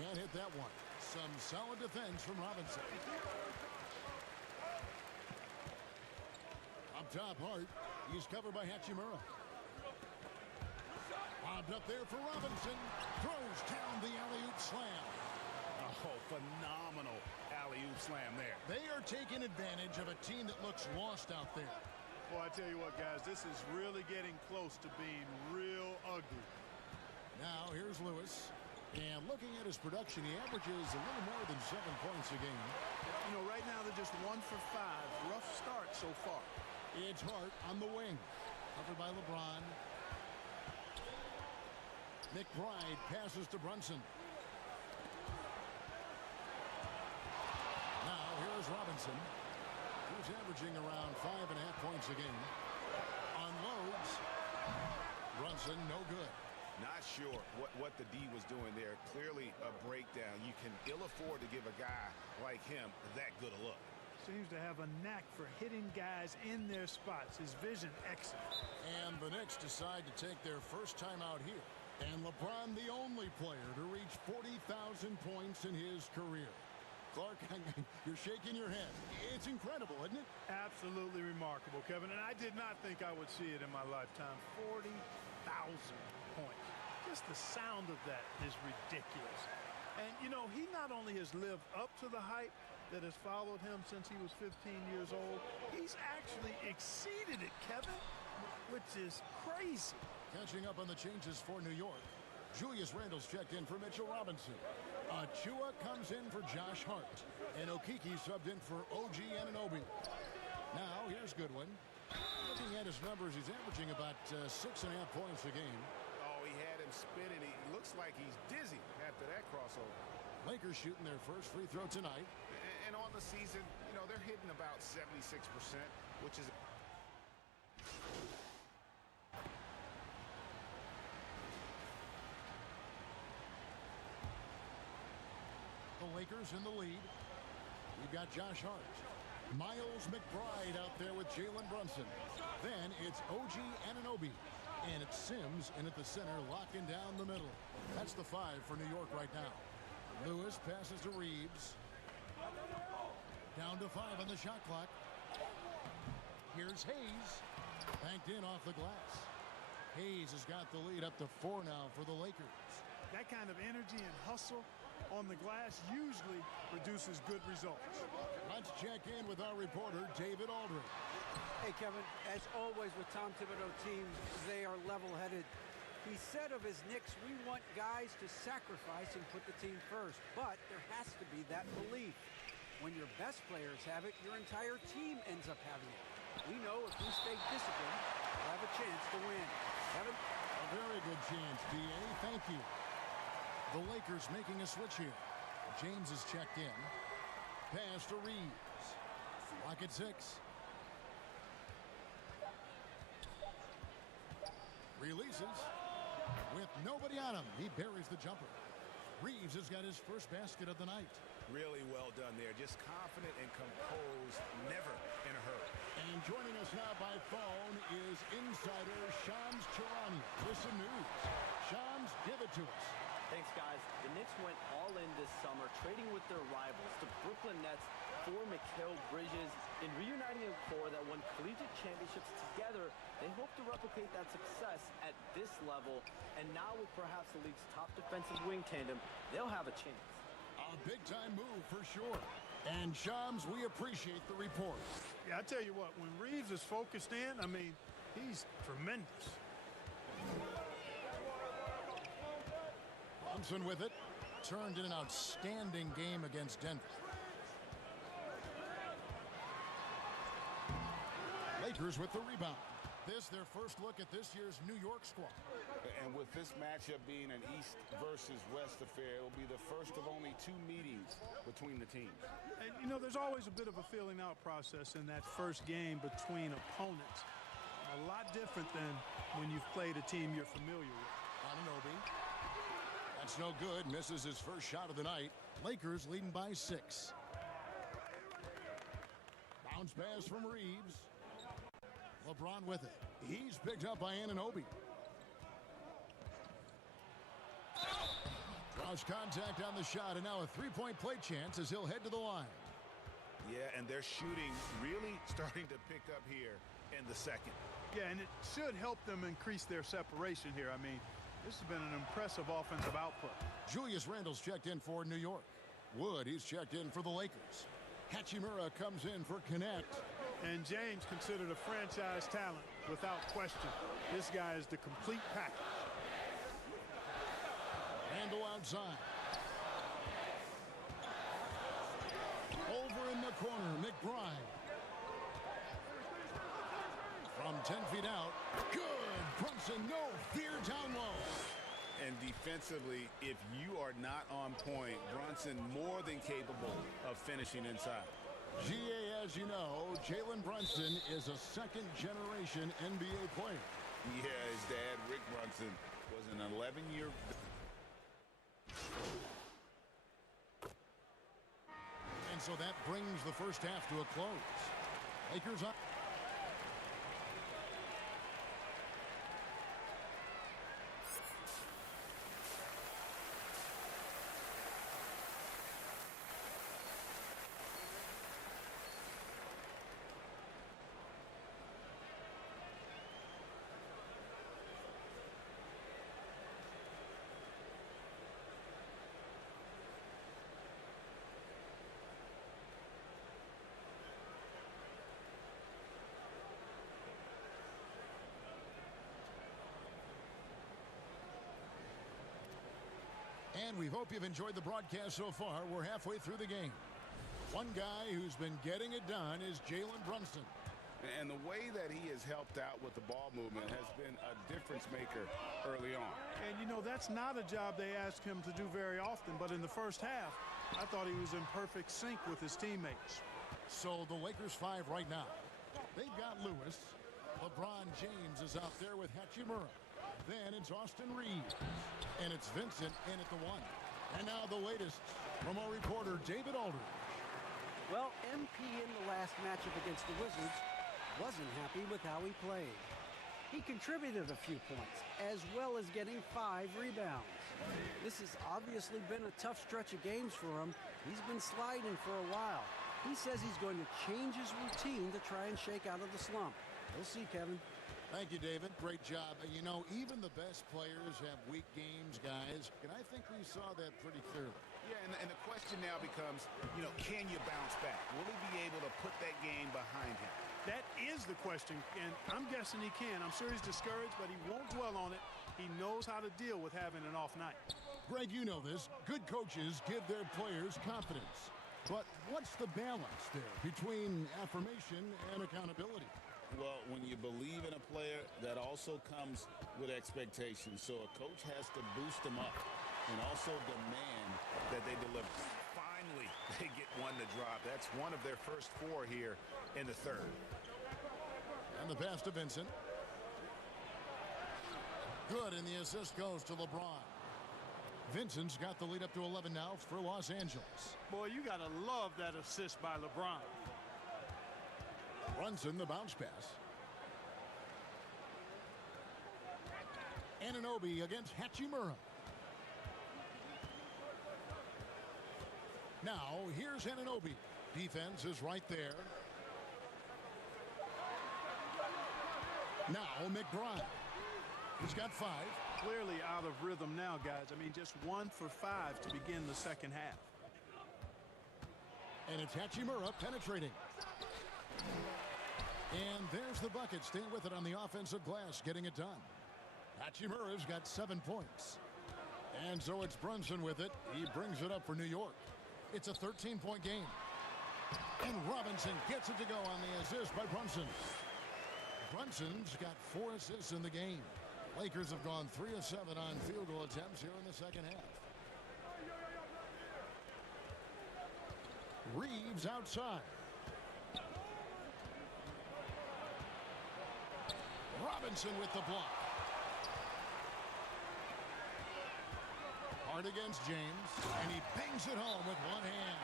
Can't hit that one. Some solid defense from Robinson. Up top, Hart. He's covered by Hachimura. Lobbed up there for Robinson. Throws down the alley-oop slam. Oh, phenomenal alley-oop slam there. They are taking advantage of a team that looks lost out there. Well, I tell you what, guys, this is really getting close to being real ugly. Now, here's Lewis. And looking at his production, he averages a little more than 7 points a game. You know, right now they're just 1 for 5. Rough start so far. It's Hart on the wing. Covered by LeBron. McBride passes to Brunson. Now, here's Robinson. He's averaging around 5.5 points a game. Unloads. Brunson, no good. Not sure what the D was doing there. Clearly a breakdown. You can ill afford to give a guy like him that good a look. Seems to have a knack for hitting guys in their spots. His vision excellent. And the Knicks decide to take their first time out here. And LeBron, the only player to reach 40,000 points in his career. Clark, you're shaking your head. It's incredible, isn't it? Absolutely remarkable, Kevin. And I did not think I would see it in my lifetime. 40,000 points. Just the sound of that is ridiculous. And, you know, he not only has lived up to the hype that has followed him since he was 15 years old, he's actually exceeded it, Kevin, which is crazy. Catching up on the changes for New York. Julius Randle's checked in for Mitchell Robinson. Achua comes in for Josh Hart. And Okeke subbed in for OG Anunoby. Now, here's Goodwin. Looking at his numbers, he's averaging about 6.5 points a game. Oh, he had him spinning. He looks like he's dizzy after that crossover. Lakers shooting their first free throw tonight. And on the season, you know, they're hitting about 76%, which is... The Lakers in the lead. We've got Josh Hart. Miles McBride out there with Jalen Brunson. Then it's OG Anunoby. And it's Sims in at the center, locking down the middle. That's the 5 for New York right now. Lewis passes to Reeves. Down to 5 on the shot clock. Here's Hayes. Banked in off the glass. Hayes has got the lead up to 4 now for the Lakers. That kind of energy and hustle on the glass usually produces good results. Let's check in with our reporter, David Aldridge. Hey, Kevin, as always with Tom Thibodeau teams, they are level-headed. He said of his Knicks, we want guys to sacrifice and put the team first, but there has to be that belief. When your best players have it, your entire team ends up having it. We know if we stay disciplined, we'll have a chance to win. Kevin? A very good chance, D.A. Thank you. The Lakers making a switch here. James is checked in. Pass to Reeves. Lock at 6. Releases. With nobody on him, he buries the jumper. Reeves has got his first basket of the night. Really well done there. Just confident and composed, never in a hurry. And joining us now by phone is insider Shams Charania with some news. Shams, give it to us. Thanks, guys. The Knicks went all in this summer, trading with their rivals, the Brooklyn Nets, for Mikal Bridges. In reuniting a core that won collegiate championships together, they hope to replicate that success at this level. And now with perhaps the league's top defensive wing tandem, they'll have a chance. A big-time move for sure. And Shams, we appreciate the report. Yeah, I tell you what, when Reeves is focused in, I mean, he's tremendous. Brunson with it. Turned in an outstanding game against Denver. Lakers with the rebound. This their first look at this year's New York squad. And with this matchup being an East versus West affair, it will be the first of only 2 meetings between the teams. And, you know, there's always a bit of a feeling out process in that first game between opponents. A lot different than when you've played a team you're familiar with. Anunoby. That's no good. Misses his first shot of the night. Lakers leading by 6. Bounce pass from Reeves. LeBron with it. He's picked up by Anunoby. Draws contact on the shot, and now a three-point play chance as he'll head to the line. Yeah, and their shooting really starting to pick up here in the second. Yeah, and it should help them increase their separation here. I mean, this has been an impressive offensive output. Julius Randle's checked in for New York. Wood, he's checked in for the Lakers. Hachimura comes in for Connect. And James considered a franchise talent without question. This guy is the complete package. Randle outside. Over in the corner, McBride. From 10 feet out. Good. Brunson, no fear down low. And defensively, if you are not on point, Brunson more than capable of finishing inside. GA, as you know, Jalen Brunson is a second-generation NBA player. Yeah, his dad, Rick Brunson, was an 11-year... And so that brings the first half to a close. Lakers up. And we hope you've enjoyed the broadcast so far. We're halfway through the game. One guy who's been getting it done is Jalen Brunson. And the way that he has helped out with the ball movement has been a difference maker early on. And, you know, that's not a job they ask him to do very often. But in the first half, I thought he was in perfect sync with his teammates. So the Lakers 5 right now. They've got Lewis. LeBron James is out there with Hachimura. Then it's Austin Reeves. And it's Vincent in at the 1. And now the latest from our reporter, David Aldridge. Well, MP in the last matchup against the Wizards wasn't happy with how he played. He contributed a few points, as well as getting 5 rebounds. This has obviously been a tough stretch of games for him. He's been sliding for a while. He says he's going to change his routine to try and shake out of the slump. We'll see, Kevin. Thank you, David. Great job. You know, even the best players have weak games, guys. And I think we saw that pretty clearly. Yeah, and the question now becomes, you know, can you bounce back? Will he be able to put that game behind him? That is the question, and I'm guessing he can. I'm sure he's discouraged, but he won't dwell on it. He knows how to deal with having an off night. Greg, you know this. Good coaches give their players confidence. But what's the balance there between affirmation and accountability? Well, when you believe in a player, that also comes with expectations. So a coach has to boost them up and also demand that they deliver. Finally, they get one to drop. That's one of their first 4 here in the third. And the pass to Vincent. Good, and the assist goes to LeBron. Vincent's got the lead up to 11 now for Los Angeles. Boy, you got to love that assist by LeBron. Brunson, the bounce pass. Anunoby against Hachimura. Now, here's Anunoby. Defense is right there. Now, McBride. He's got 5. Clearly out of rhythm now, guys. I mean, just 1 for 5 to begin the second half. And it's Hachimura penetrating. And there's the bucket. Staying with it on the offensive glass, getting it done. Hachimura's got 7 points. And so it's Brunson with it. He brings it up for New York. It's a 13-point game. And Robinson gets it to go on the assist by Brunson. Brunson's got 4 assists in the game. Lakers have gone 3 of 7 on field goal attempts here in the second half. Reeves outside. Robinson with the block. Hart against James, and he bangs it home with one hand.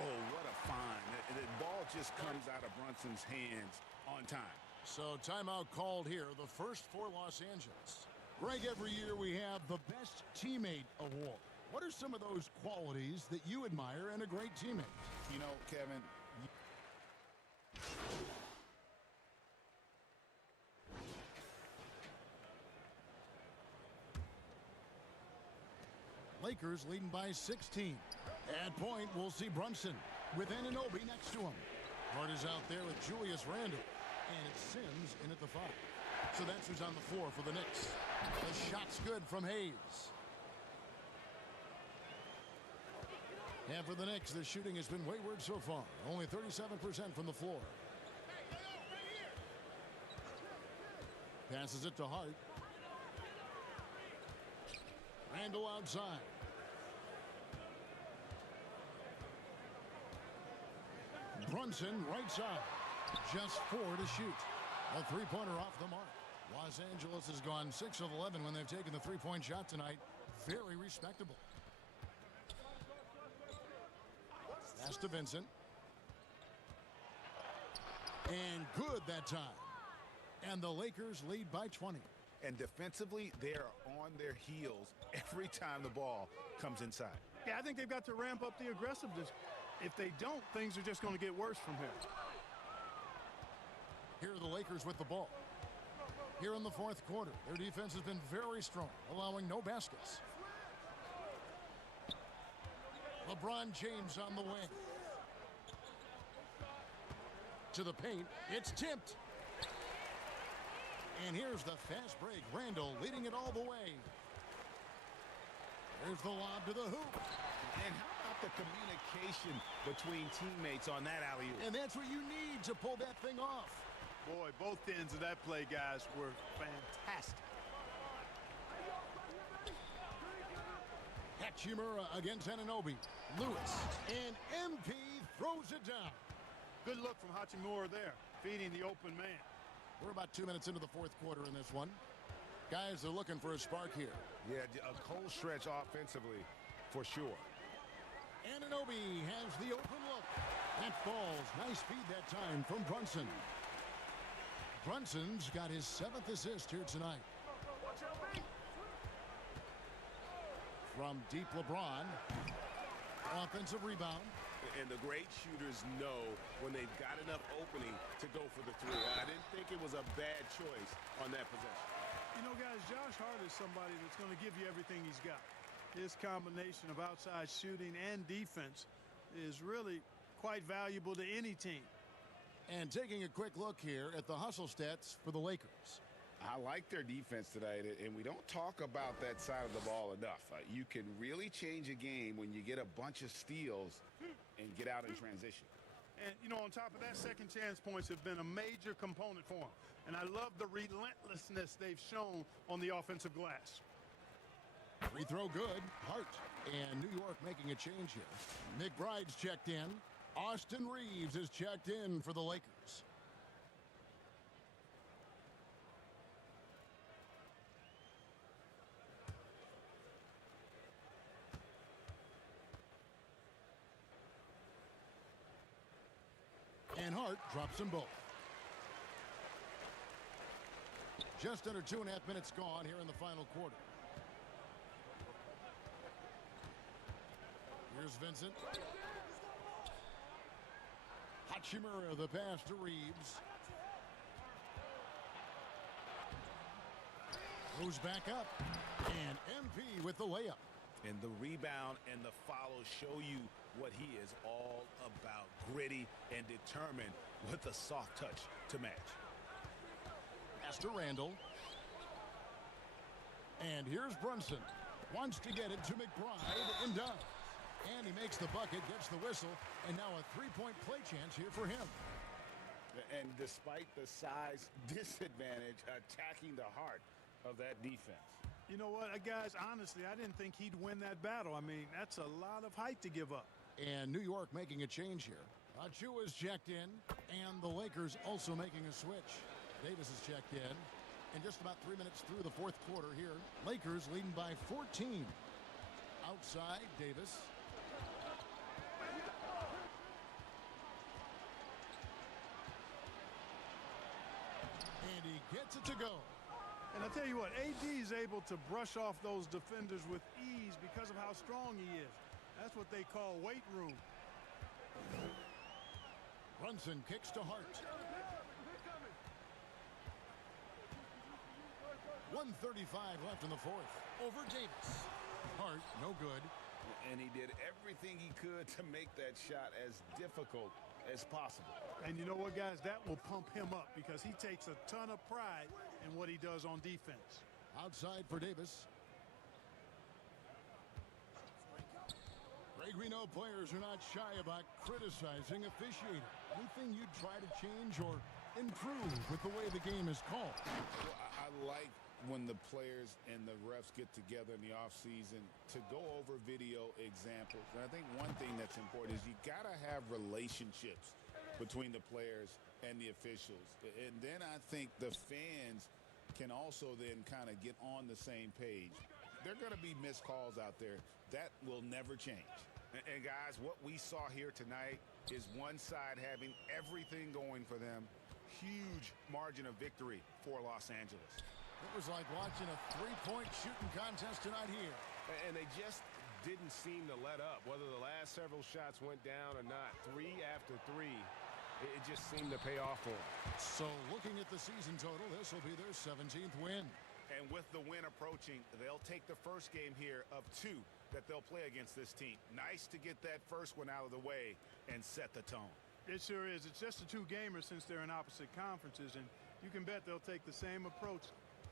Oh, what a find. The ball just comes out of Brunson's hands on time. So timeout called here, the first for Los Angeles. Greg, every year we have the Best Teammate Award. What are some of those qualities that you admire in a great teammate? You know, Kevin, Lakers leading by 16. At point, we'll see Brunson with Anunoby next to him. Hart is out there with Julius Randle. And it's Sims in at the 5. So that's who's on the floor for the Knicks. The shot's good from Hayes. And for the Knicks, the shooting has been wayward so far. Only 37% from the floor. Passes it to Hart. Randle outside. Brunson right side. Just 4 to shoot. A three-pointer off the mark. Los Angeles has gone 6 of 11 when they've taken the three-point shot tonight. Very respectable. Pass to Vincent. And good that time. And the Lakers lead by 20. And defensively, they are on their heels every time the ball comes inside. Yeah, I think they've got to ramp up the aggressiveness. If they don't, things are just going to get worse from here. Here are the Lakers with the ball. Here in the fourth quarter, their defense has been very strong, allowing no baskets. LeBron James on the wing. To the paint, it's tipped. And here's the fast break. Randle leading it all the way. There's the lob to the hoop. And how about the communication between teammates on that alley-oop? And that's what you need to pull that thing off. Boy, both ends of that play, guys, were fantastic. Hachimura against Anunoby. Lewis. And MP throws it down. Good look from Hachimura there, feeding the open man. We're about 2 minutes into the fourth quarter in this one. Guys are looking for a spark here. Yeah, a cold stretch offensively, for sure. Anunoby has the open look. That falls. Nice feed that time from Brunson. Brunson's got his 7th assist here tonight. From deep, LeBron. Offensive rebound. And the great shooters know when they've got enough opening to go for the three. I didn't think it was a bad choice on that possession. You know, guys, Josh Hart is somebody that's going to give you everything he's got. His combination of outside shooting and defense is really quite valuable to any team. And taking a quick look here at the hustle stats for the Lakers. I like their defense tonight, and we don't talk about that side of the ball enough. You can really change a game when you get a bunch of steals and get out in transition. And, you know, on top of that, second chance points have been a major component for them. And I love the relentlessness they've shown on the offensive glass. Free throw good. Hart. And New York making a change here. McBride's checked in. Austin Reeves is checked in for the Lakers. And Hart drops them both. Just under 2.5 minutes gone here in the final quarter. Here's Vincent. Hachimura, the pass to Reeves. Goes back up. And MP with the layup. And the rebound and the follow show you what he is all about. Gritty and determined with a soft touch to match. Pass to Randle. And here's Brunson. Wants to get it to McBride and does. And he makes the bucket, gets the whistle, and now a three-point play chance here for him. And despite the size disadvantage, attacking the heart of that defense. You know what, guys, honestly, I didn't think he'd win that battle. I mean, that's a lot of height to give up. And New York making a change here. Achiuwa's checked in, and the Lakers also making a switch. Davis is checked in. And just about 3 minutes through the fourth quarter here, Lakers leading by 14. Outside, Davis. And he gets it to go. And I tell you what, AD is able to brush off those defenders with ease because of how strong he is. That's what they call weight room. Brunson kicks to Hart. 1:35 left in the fourth. Over Davis. Hart, no good. And he did everything he could to make that shot as difficult as possible. And you know what, guys? That will pump him up because he takes a ton of pride in what he does on defense. Outside for Davis. Greg, we know players are not shy about criticizing officiating. Anything you'd try to change or improve with the way the game is called? Well, I like when the players and the refs get together in the offseason to go over video examples. And I think one thing that's important is you got to have relationships between the players and the officials. And then I think the fans can also then kind of get on the same page. There are going to be missed calls out there. That will never change. And guys, what we saw here tonight is one side having everything going for them. Huge margin of victory for Los Angeles. It was like watching a three-point shooting contest tonight here. And they just didn't seem to let up, whether the last several shots went down or not. 3 after 3, it just seemed to pay off for them. So looking at the season total, this will be their 17th win. And with the win approaching, they'll take the first game here of 2 that they'll play against this team. Nice to get that first one out of the way and set the tone. It sure is. It's just a 2-gamer since they're in opposite conferences, and you can bet they'll take the same approach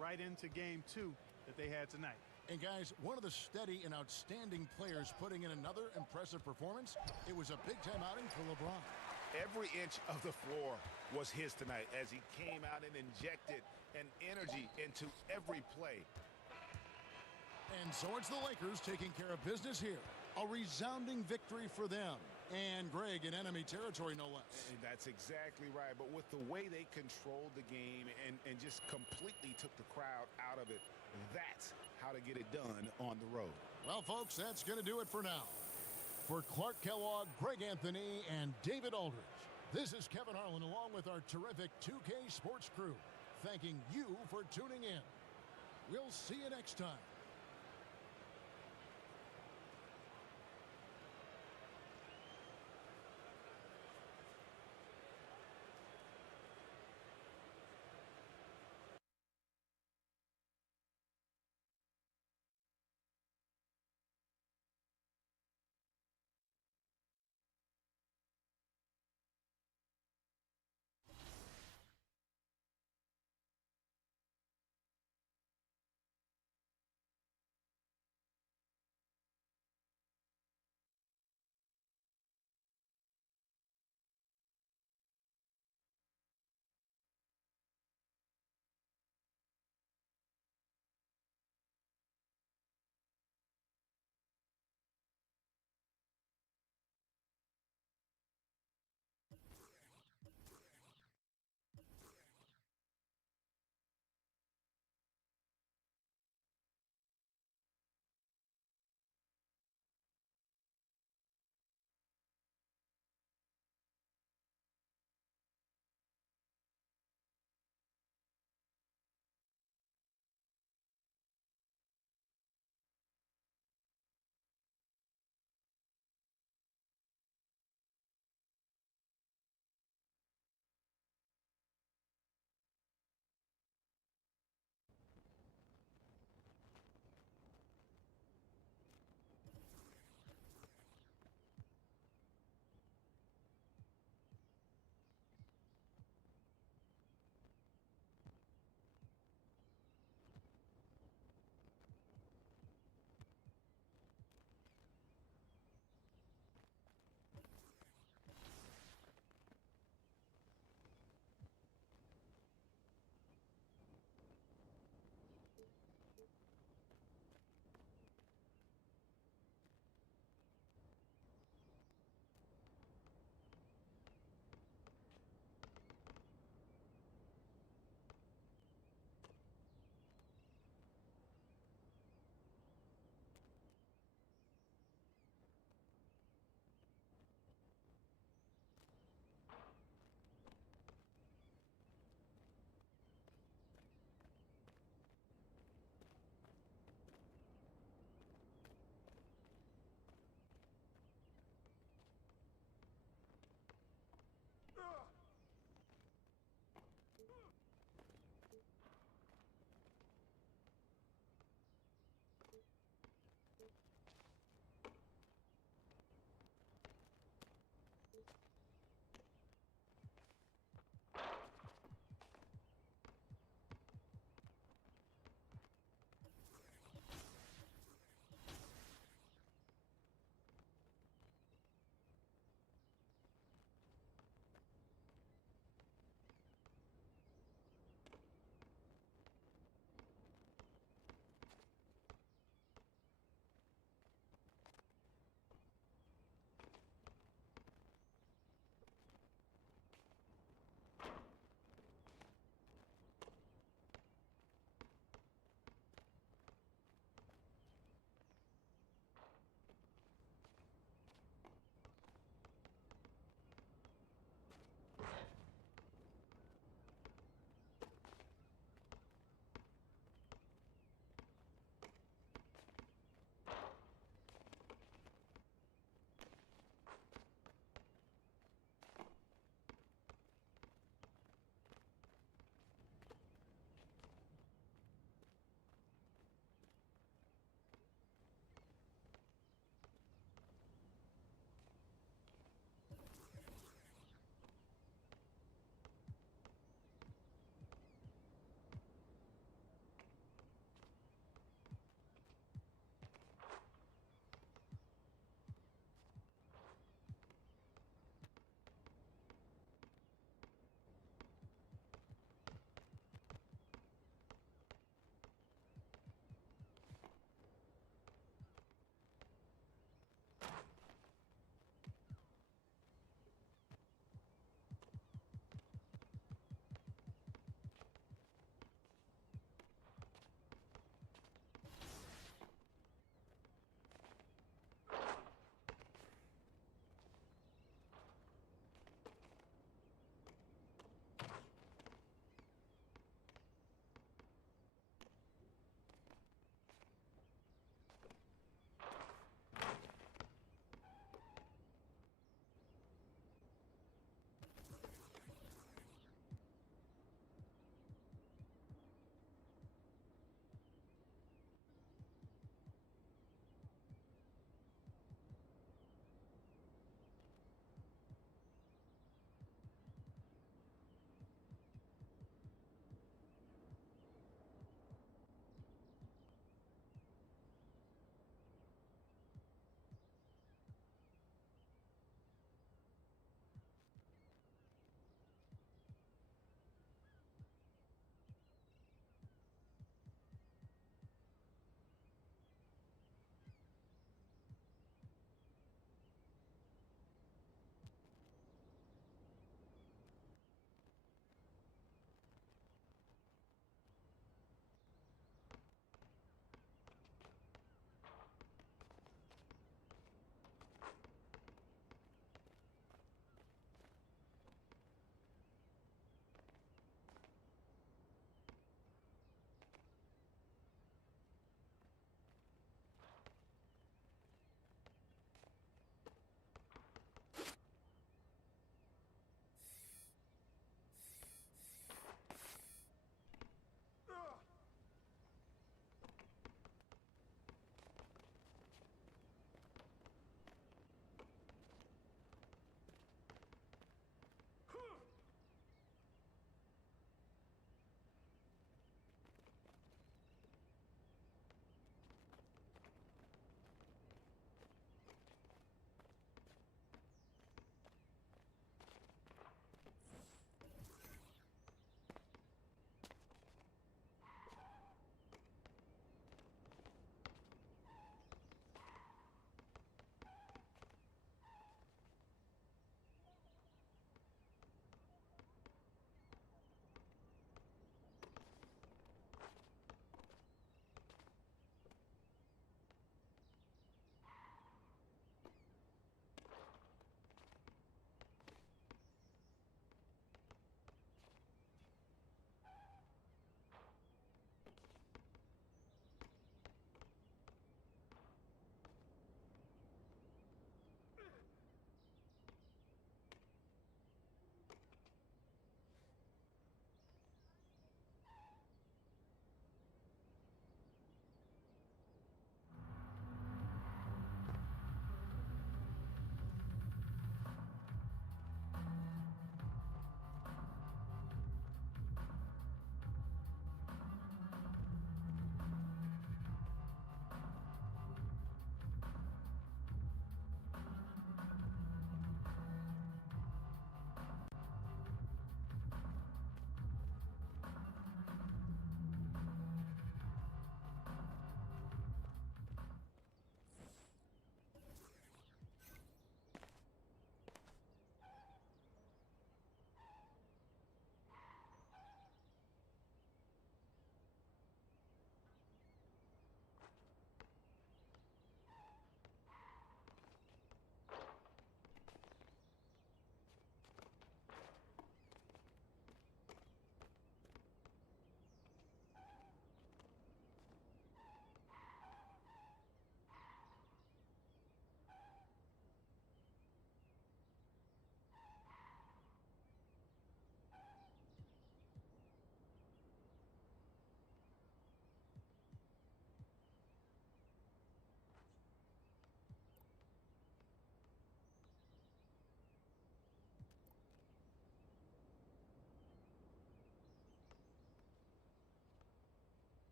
right into game 2 that they had tonight. And guys, one of the steady and outstanding players putting in another impressive performance, it was a big-time outing for LeBron. Every inch of the floor was his tonight as he came out and injected an energy into every play. And so it's the Lakers taking care of business here. A resounding victory for them. And Greg in enemy territory, no less. And that's exactly right. But with the way they controlled the game and just completely took the crowd out of it, that's how to get it done on the road. Well, folks, that's going to do it for now. For Clark Kellogg, Greg Anthony, and David Aldridge, this is Kevin Harlan along with our terrific 2K Sports crew, thanking you for tuning in. We'll see you next time.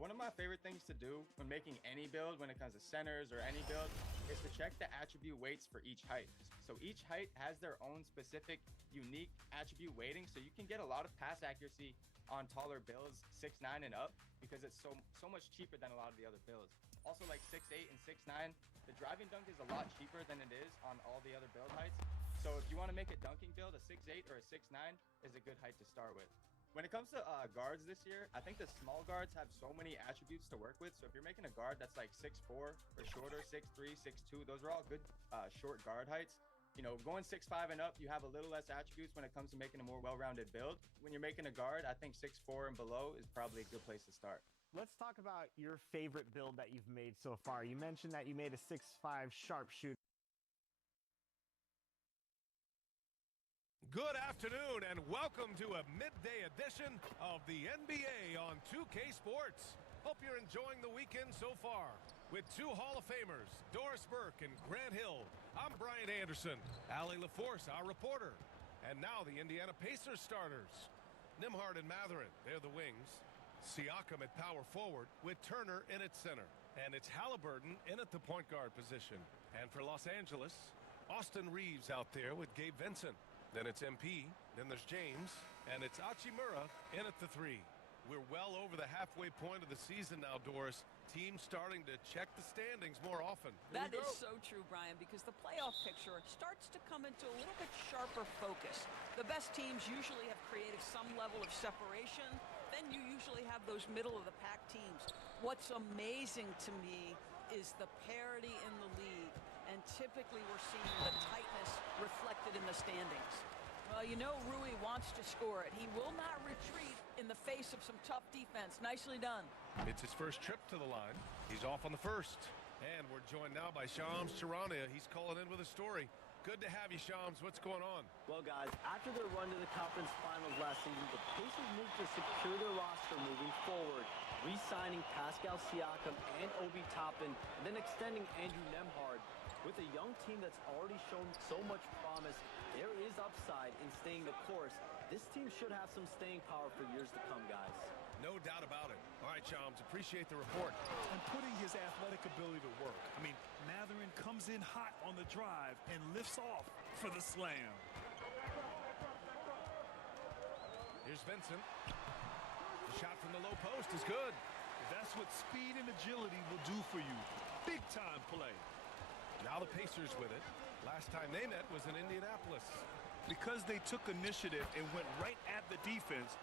One of my favorite things to do when making any build, when it comes to centers or any build, is to check the attribute weights for each height. So each height has their own specific, unique attribute weighting, so you can get a lot of pass accuracy on taller builds, 6'9" and up, because it's so much cheaper than a lot of the other builds. Also, like 6'8" and 6'9", the driving dunk is a lot cheaper than it is on all the other build heights. So if you want to make a dunking build, a 6'8" or a 6'9" is a good height to start with. When it comes to guards this year, I think the small guards have so many attributes to work with. So if you're making a guard that's like 6'4" or shorter, 6'3", 6'2", those are all good short guard heights. You know, going 6'5" and up, you have a little less attributes when it comes to making a more well-rounded build. When you're making a guard, I think 6'4" and below is probably a good place to start. Let's talk about your favorite build that you've made so far. You mentioned that you made a 6'5" sharpshooter. Good afternoon and welcome to a midday edition of the NBA on 2K Sports. Hope you're enjoying the weekend so far. With two Hall of Famers, Doris Burke and Grant Hill, I'm Brian Anderson, Allie LaForce, our reporter. And now the Indiana Pacers starters. Nembhard and Mathurin, they're the wings. Siakam at power forward with Turner in at center. And it's Halliburton in at the point guard position. And for Los Angeles, Austin Reeves out there with Gabe Vincent. Then it's MP, then there's James, and it's Hachimura in at the 3. We're well over the halfway point of the season now, Doris. Teams starting to check the standings more often. That is so true, Brian, because the playoff picture starts to come into a little bit sharper focus. The best teams usually have created some level of separation. Then you usually have those middle-of-the-pack teams. What's amazing to me is the parity in the league. and typically we're seeing the tightness reflected in the standings. Well, you know Rui wants to score it. He will not retreat in the face of some tough defense. Nicely done. It's his first trip to the line. He's off on the first. And we're joined now by Shams Charania. He's calling in with a story. Good to have you, Shams. What's going on? Well, guys, after their run to the conference finals last season, the Pacers moved to secure their roster moving forward, re-signing Pascal Siakam and Obi Toppin, and then extending Andrew Nembhard. With a young team that's already shown so much promise, there is upside in staying the course. This team should have some staying power for years to come, guys. No doubt about it. All right, Shams, appreciate the report. And putting his athletic ability to work. I mean, Mathurin comes in hot on the drive and lifts off for the slam. Here's Vincent. The shot from the low post is good. That's what speed and agility will do for you. Big time play. Now the Pacers with it. Last time they met was in Indianapolis. Because they took initiative and went right at the defense,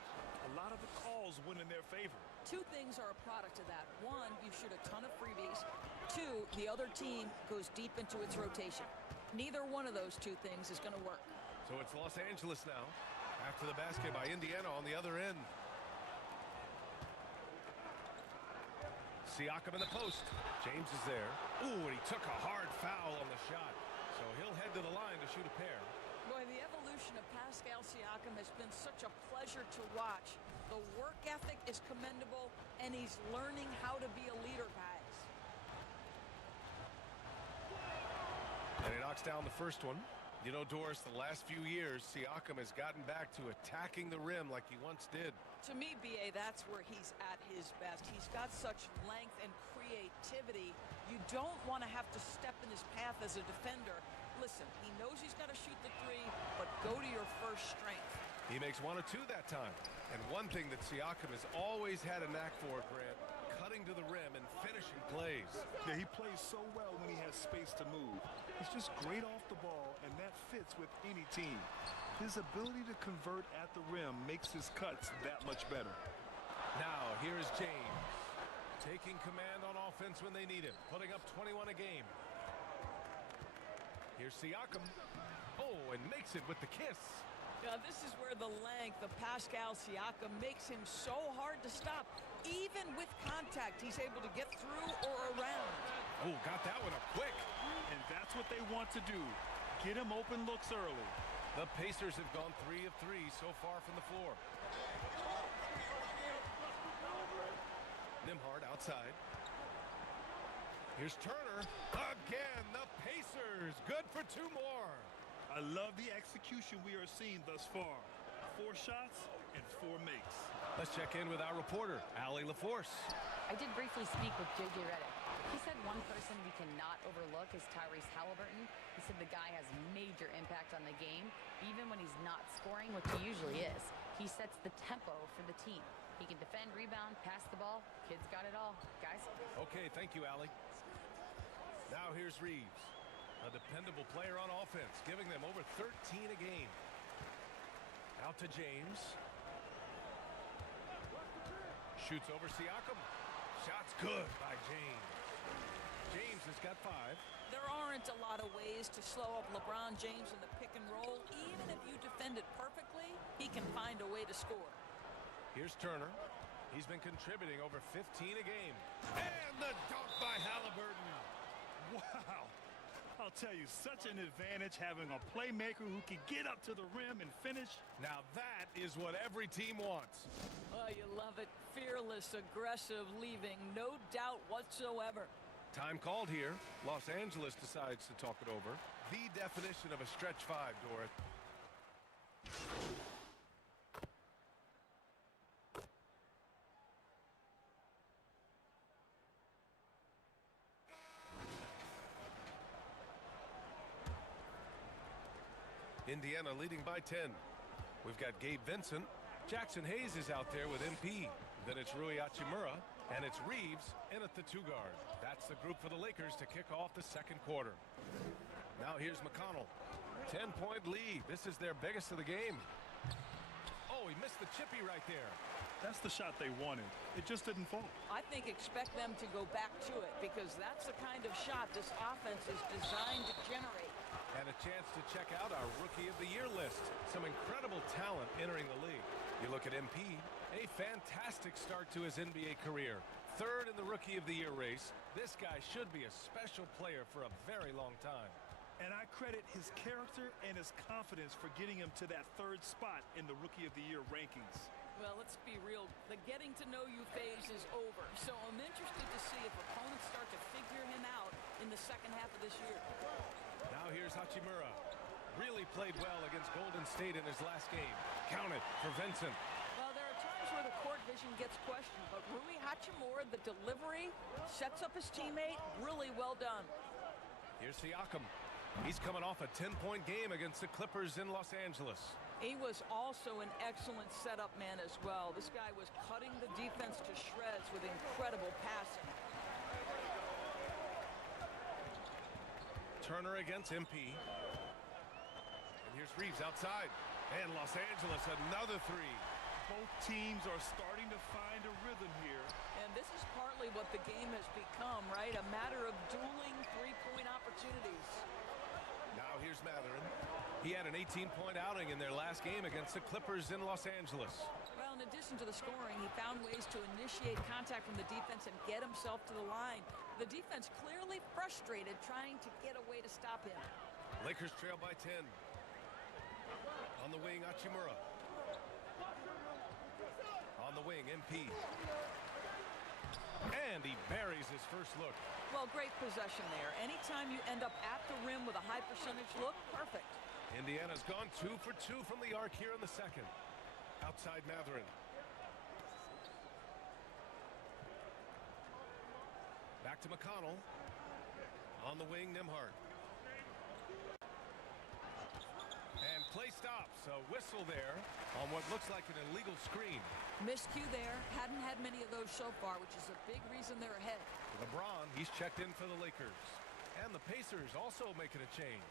a lot of the calls went in their favor. Two things are a product of that. One, you shoot a ton of freebies. Two, the other team goes deep into its rotation. Neither one of those two things is going to work. So it's Los Angeles now. After the basket by Indiana on the other end. Siakam in the post. James is there. Ooh, and he took a hard foul on the shot. So he'll head to the line to shoot a pair. Boy, the evolution of Pascal Siakam has been such a pleasure to watch. The work ethic is commendable, and he's learning how to be a leader, guys. And he knocks down the first one. You know, Doris, the last few years, Siakam has gotten back to attacking the rim like he once did. To me, B.A., that's where he's at his best. He's got such length and creativity. You don't want to have to step in his path as a defender. Listen, he knows he's got to shoot the three, but go to your first strength. He makes one or two that time. And one thing that Siakam has always had a knack for, Grant, cutting to the rim and finishing plays. Yeah, he plays so well when he has space to move. He's just great off the ball, and that fits with any team. His ability to convert at the rim makes his cuts that much better. Now, here is James, taking command on offense when they need him, putting up 21 a game. Here's Siakam. Oh, and makes it with the kiss. Now, this is where the length of Pascal Siakam makes him so hard to stop. Even with contact, he's able to get through or around. Oh, got that one up quick. And that's what they want to do. Get him open looks early. The Pacers have gone 3 of 3 so far from the floor. Nembhard outside. Here's Turner. Again, the Pacers. Good for 2 more. I love the execution we are seeing thus far. 4 shots and 4 makes. Let's check in with our reporter, Allie LaForce. I did briefly speak with J.J. Redick. He said one person we cannot overlook is Tyrese Halliburton. He said the guy has major impact on the game, even when he's not scoring, which he usually is. He sets the tempo for the team. He can defend, rebound, pass the ball. Kid's got it all. Guys? Okay, thank you, Allie. Now here's Reeves, a dependable player on offense, giving them over 13 a game. Out to James. Shoots over Siakam. Shot's good by James. James has got 5. There aren't a lot of ways to slow up LeBron James in the pick and roll. Even if you defend it perfectly, he can find a way to score. Here's Turner. He's been contributing over 15 a game. And the dunk by Halliburton. Wow. I'll tell you, such an advantage having a playmaker who can get up to the rim and finish. Now that is what every team wants. Oh, you love it. Fearless, aggressive, leaving no doubt whatsoever. Time called here. Los Angeles decides to talk it over. The definition of a stretch 5, Dorith. Indiana leading by 10. We've got Gabe Vincent. Jackson Hayes is out there with MP. Then it's Rui Hachimura. And it's Reeves in at the 2 guard. That's the group for the Lakers to kick off the second quarter. Now here's McConnell. 10-point lead. This is their biggest of the game. Oh, he missed the chippy right there. That's the shot they wanted. It just didn't fall. I think expect them to go back to it because that's the kind of shot this offense is designed to generate. And a chance to check out our Rookie of the Year list. Some incredible talent entering the league. You look at Embiid, a fantastic start to his NBA career. Third in the Rookie of the Year race. This guy should be a special player for a very long time. And I credit his character and his confidence for getting him to that third spot in the Rookie of the Year rankings. Well, let's be real. The getting to know you phase is over. So I'm interested to see if opponents start to figure him out in the second half of this year. Now here's Hachimura. Really played well against Golden State in his last game. Count it for Vincent. Well, there are times where the court vision gets questioned, but Rui Hachimura, the delivery, sets up his teammate. Really well done. Here's Siakam. He's coming off a 10-point game against the Clippers in Los Angeles. He was also an excellent setup man as well. This guy was cutting the defense to shreds with incredible passing. Turner against MP. And here's Reeves outside. And Los Angeles, another three. Both teams are starting to find a rhythm here. And this is partly what the game has become, right? A matter of dueling three-point opportunities. Now here's Matherin. He had an 18-point outing in their last game against the Clippers in Los Angeles. Well, in addition to the scoring, he found ways to initiate contact from the defense and get himself to the line. The defense clearly frustrated trying to get a way to stop him. Lakers trail by 10. On the wing, Hachimura. On the wing, MP. And he buries his first look. Well, great possession there. Anytime you end up at the rim with a high percentage look, perfect. Indiana's gone 2 for 2 from the arc here in the second. Outside Matherin. Back to McConnell. On the wing, Nembhard. And play stops. A whistle there on what looks like an illegal screen. Miscue there. Hadn't had many of those so far, which is a big reason they're ahead. LeBron, he's checked in for the Lakers. And the Pacers also making a change.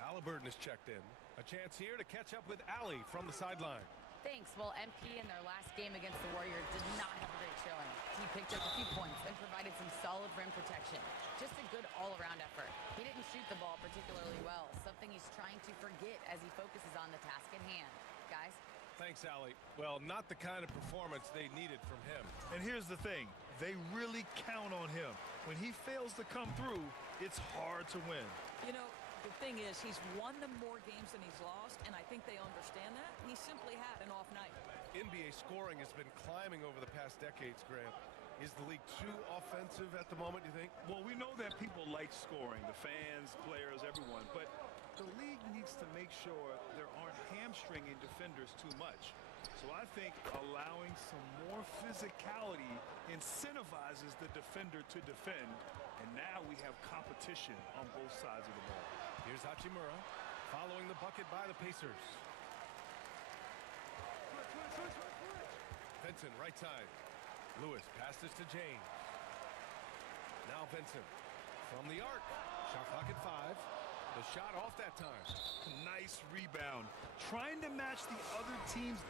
Halliburton is checked in. A chance here to catch up with Allie from the sideline. Thanks. Well, MP in their last game against the Warriors did not have a great showing. He picked up a few points and provided some solid rim protection. Just a good all-around effort. He didn't shoot the ball particularly well, something he's trying to forget as he focuses on the task at hand. Guys? Thanks, Allie. Well, not the kind of performance they needed from him. And here's the thing. They really count on him. When he fails to come through, it's hard to win. You know, the thing is, he's won them more games than he's lost, and I think they understand that. He simply had an off night. NBA scoring has been climbing over the past decades, Grant. Is the league too offensive at the moment, you think? Well, we know that people like scoring, the fans, players, everyone, but the league needs to make sure there aren't hamstringing defenders too much. So I think allowing some more physicality incentivizes the defender to defend, and now we have competition on both sides of the ball. Here's Hachimura following the bucket by the Pacers. Vincent, right side. Lewis passes to James. Now Vincent from the arc. Shot clock at 5. The shot off that time. Nice rebound. Trying to match the other team's.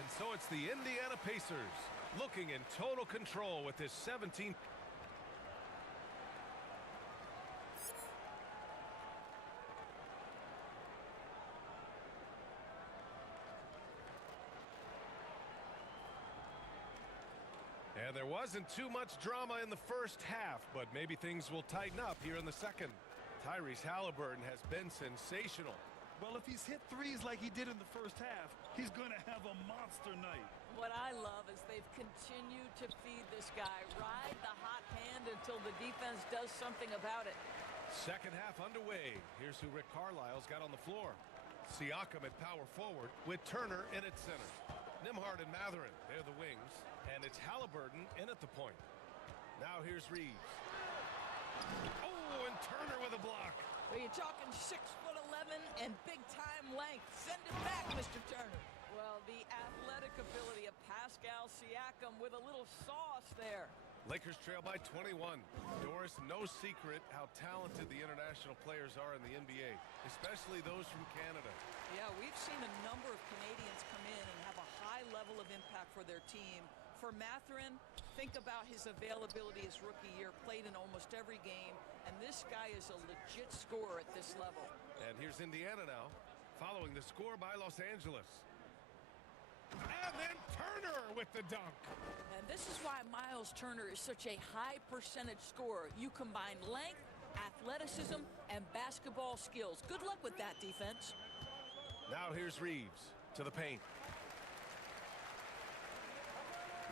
And so it's the Indiana Pacers looking in total control with this 17. And there wasn't too much drama in the first half, but maybe things will tighten up here in the second. Tyrese Halliburton has been sensational. Well, if he's hit threes like he did in the first half, he's going to have a monster night. What I love is they've continued to feed this guy. Ride the hot hand until the defense does something about it. Second half underway. Here's who Rick Carlisle's got on the floor. Siakam at power forward with Turner in at center. Nembhard and Matherin, they're the wings. And it's Halliburton in at the point. Now here's Reeves. Oh, and Turner with a block. Well, you're talking 6'11" and big-time length. Send it back, Mr. Turner. Well, the athletic ability of Pascal Siakam with a little sauce there. Lakers trail by 21. Doris, no secret how talented the international players are in the NBA, especially those from Canada. Yeah, we've seen a number of Canadians come in and have a high level of impact for their team. For Mathurin, think about his availability his rookie year, played in almost every game, and this guy is a legit scorer at this level. And here's Indiana now, following the score by Los Angeles. And then Turner with the dunk. And this is why Miles Turner is such a high percentage scorer. You combine length, athleticism, and basketball skills. Good luck with that, defense. Now here's Reeves to the paint.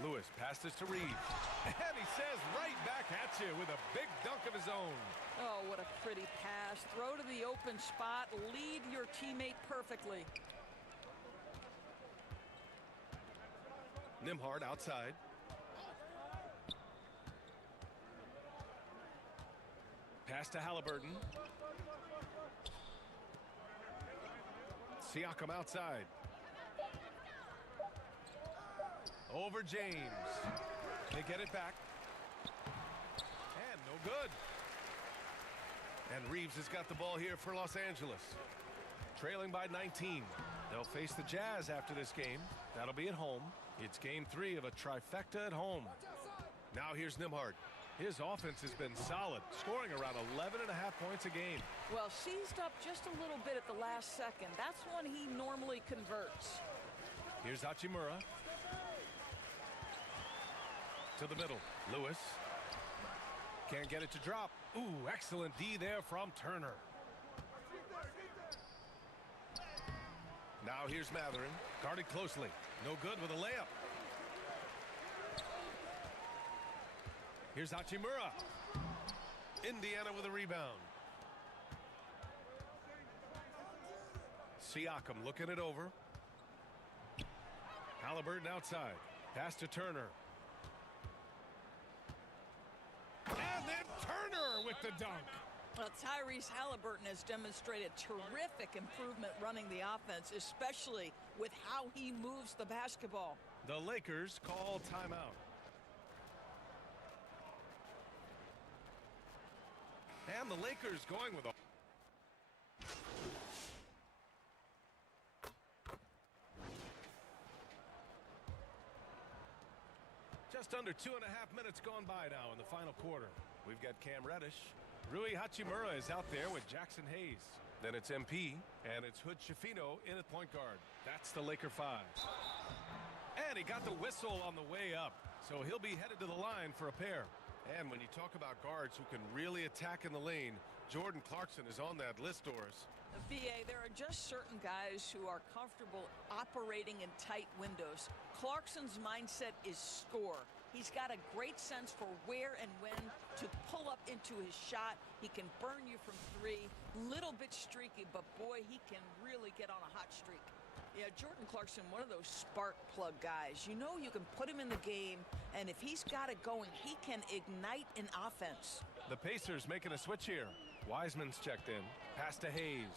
Lewis passes to Reeves. And he says right back at you with a big dunk of his own. Oh, what a pretty pass. Throw to the open spot. Lead your teammate perfectly. Nembhard outside. Pass to Halliburton. Siakam outside. Over James. They get it back. And no good. And Reeves has got the ball here for Los Angeles. Trailing by 19. They'll face the Jazz after this game. That'll be at home. It's game 3 of a trifecta at home. Now here's Nembhard. His offense has been solid, scoring around 11.5 points a game. Well, seized up just a little bit at the last second. That's when he normally converts. Here's Hachimura. To the middle. Lewis. Can't get it to drop. Ooh, excellent D there from Turner. Now here's Mathurin. Guarded closely. No good with a layup. Here's Hachimura. Indiana with a rebound. Siakam looking it over. Halliburton outside. Pass to Turner. And then Turner with the dunk. Well, Tyrese Halliburton has demonstrated terrific improvement running the offense, especially with how he moves the basketball. The Lakers call timeout. And the Lakers going with a... Just under 2.5 minutes gone by now in the final quarter. We've got Cam Reddish. Rui Hachimura is out there with Jackson Hayes. Then it's MP, and it's Hood Schifino in at point guard. That's the Laker 5. And he got the whistle on the way up, so he'll be headed to the line for a pair. And when you talk about guards who can really attack in the lane, Jordan Clarkson is on that list, Doris. VA, there are just certain guys who are comfortable operating in tight windows. Clarkson's mindset is score. He's got a great sense for where and when to pull up into his shot. He can burn you from 3. Little bit streaky, but boy, he can really get on a hot streak. Yeah, Jordan Clarkson, one of those spark plug guys. You know you can put him in the game, and if he's got it going, he can ignite an offense. The Pacers making a switch here. Wiseman's checked in. Pass to Hayes.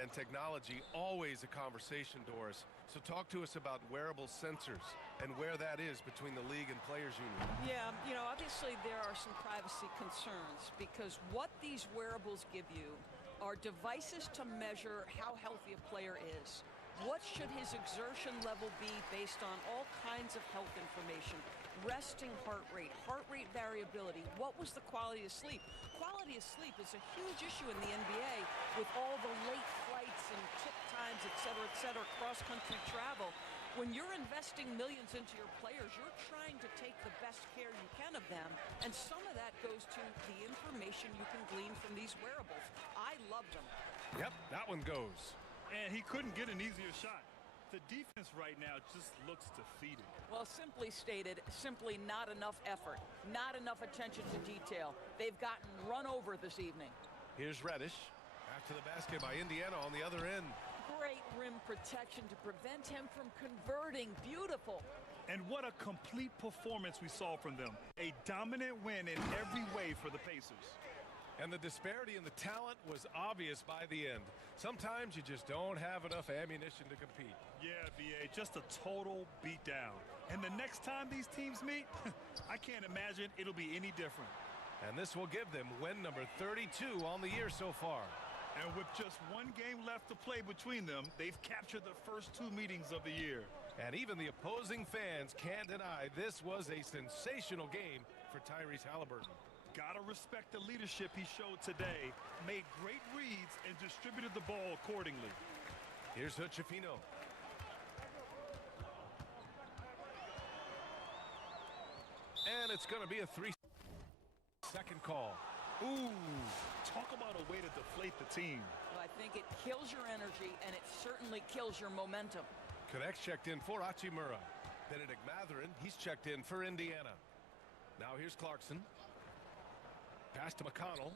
And technology, always a conversation, Doris. So talk to us about wearable sensors and where that is between the league and players union. Yeah, you know, obviously there are some privacy concerns because what these wearables give you are devices to measure how healthy a player is. What should his exertion level be based on all kinds of health information? Resting heart rate variability. What was the quality of sleep? Quality of sleep is a huge issue in the NBA with all the late flights and tip times, et cetera, cross-country travel. When you're investing millions into your players, you're trying to take the best care you can of them, and some of that goes to the information you can glean from these wearables. I love them. Yep, that one goes. And he couldn't get an easier shot. The defense right now just looks defeated. Well, simply stated, simply not enough effort, not enough attention to detail. They've gotten run over this evening. Here's Reddish. After the basket by Indiana on the other end. Great rim protection to prevent him from converting. Beautiful. And what a complete performance we saw from them. A dominant win in every way for the Pacers. And the disparity in the talent was obvious by the end. Sometimes you just don't have enough ammunition to compete. Yeah, VA, just a total beatdown. And the next time these teams meet, I can't imagine it'll be any different. And this will give them win number 32 on the year so far. And with just one game left to play between them, they've captured the first 2 meetings of the year. And even the opposing fans can't deny this was a sensational game for Tyrese Halliburton. Gotta respect the leadership he showed today. Made great reads and distributed the ball accordingly. Here's Hood-Schifino. And it's going to be a 3-second call. Ooh, talk about a way to deflate the team. Well, I think it kills your energy, and it certainly kills your momentum. Connects checked in for Hachimura. Benedict Mathurin, he's checked in for Indiana. Now here's Clarkson. Pass to McConnell.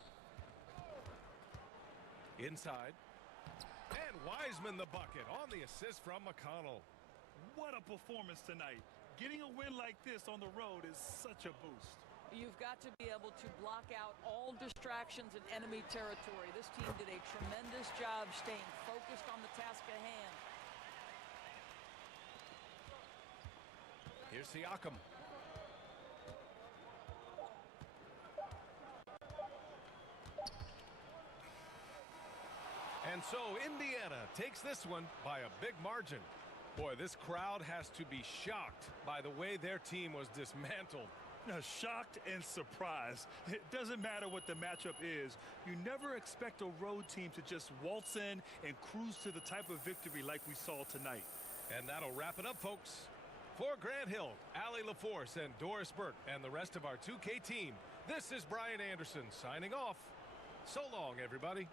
Inside. And Wiseman the bucket on the assist from McConnell. What a performance tonight. Getting a win like this on the road is such a boost. You've got to be able to block out all distractions in enemy territory. This team did a tremendous job staying focused on the task at hand. Here's Siakam. And so Indiana takes this one by a big margin. Boy, this crowd has to be shocked by the way their team was dismantled. Shocked and surprised. It doesn't matter what the matchup is. You never expect a road team to just waltz in and cruise to the type of victory like we saw tonight. And that'll wrap it up, folks. For Grant Hill, Allie LaForce, and Doris Burke, and the rest of our 2K team, this is Brian Anderson signing off. So long, everybody.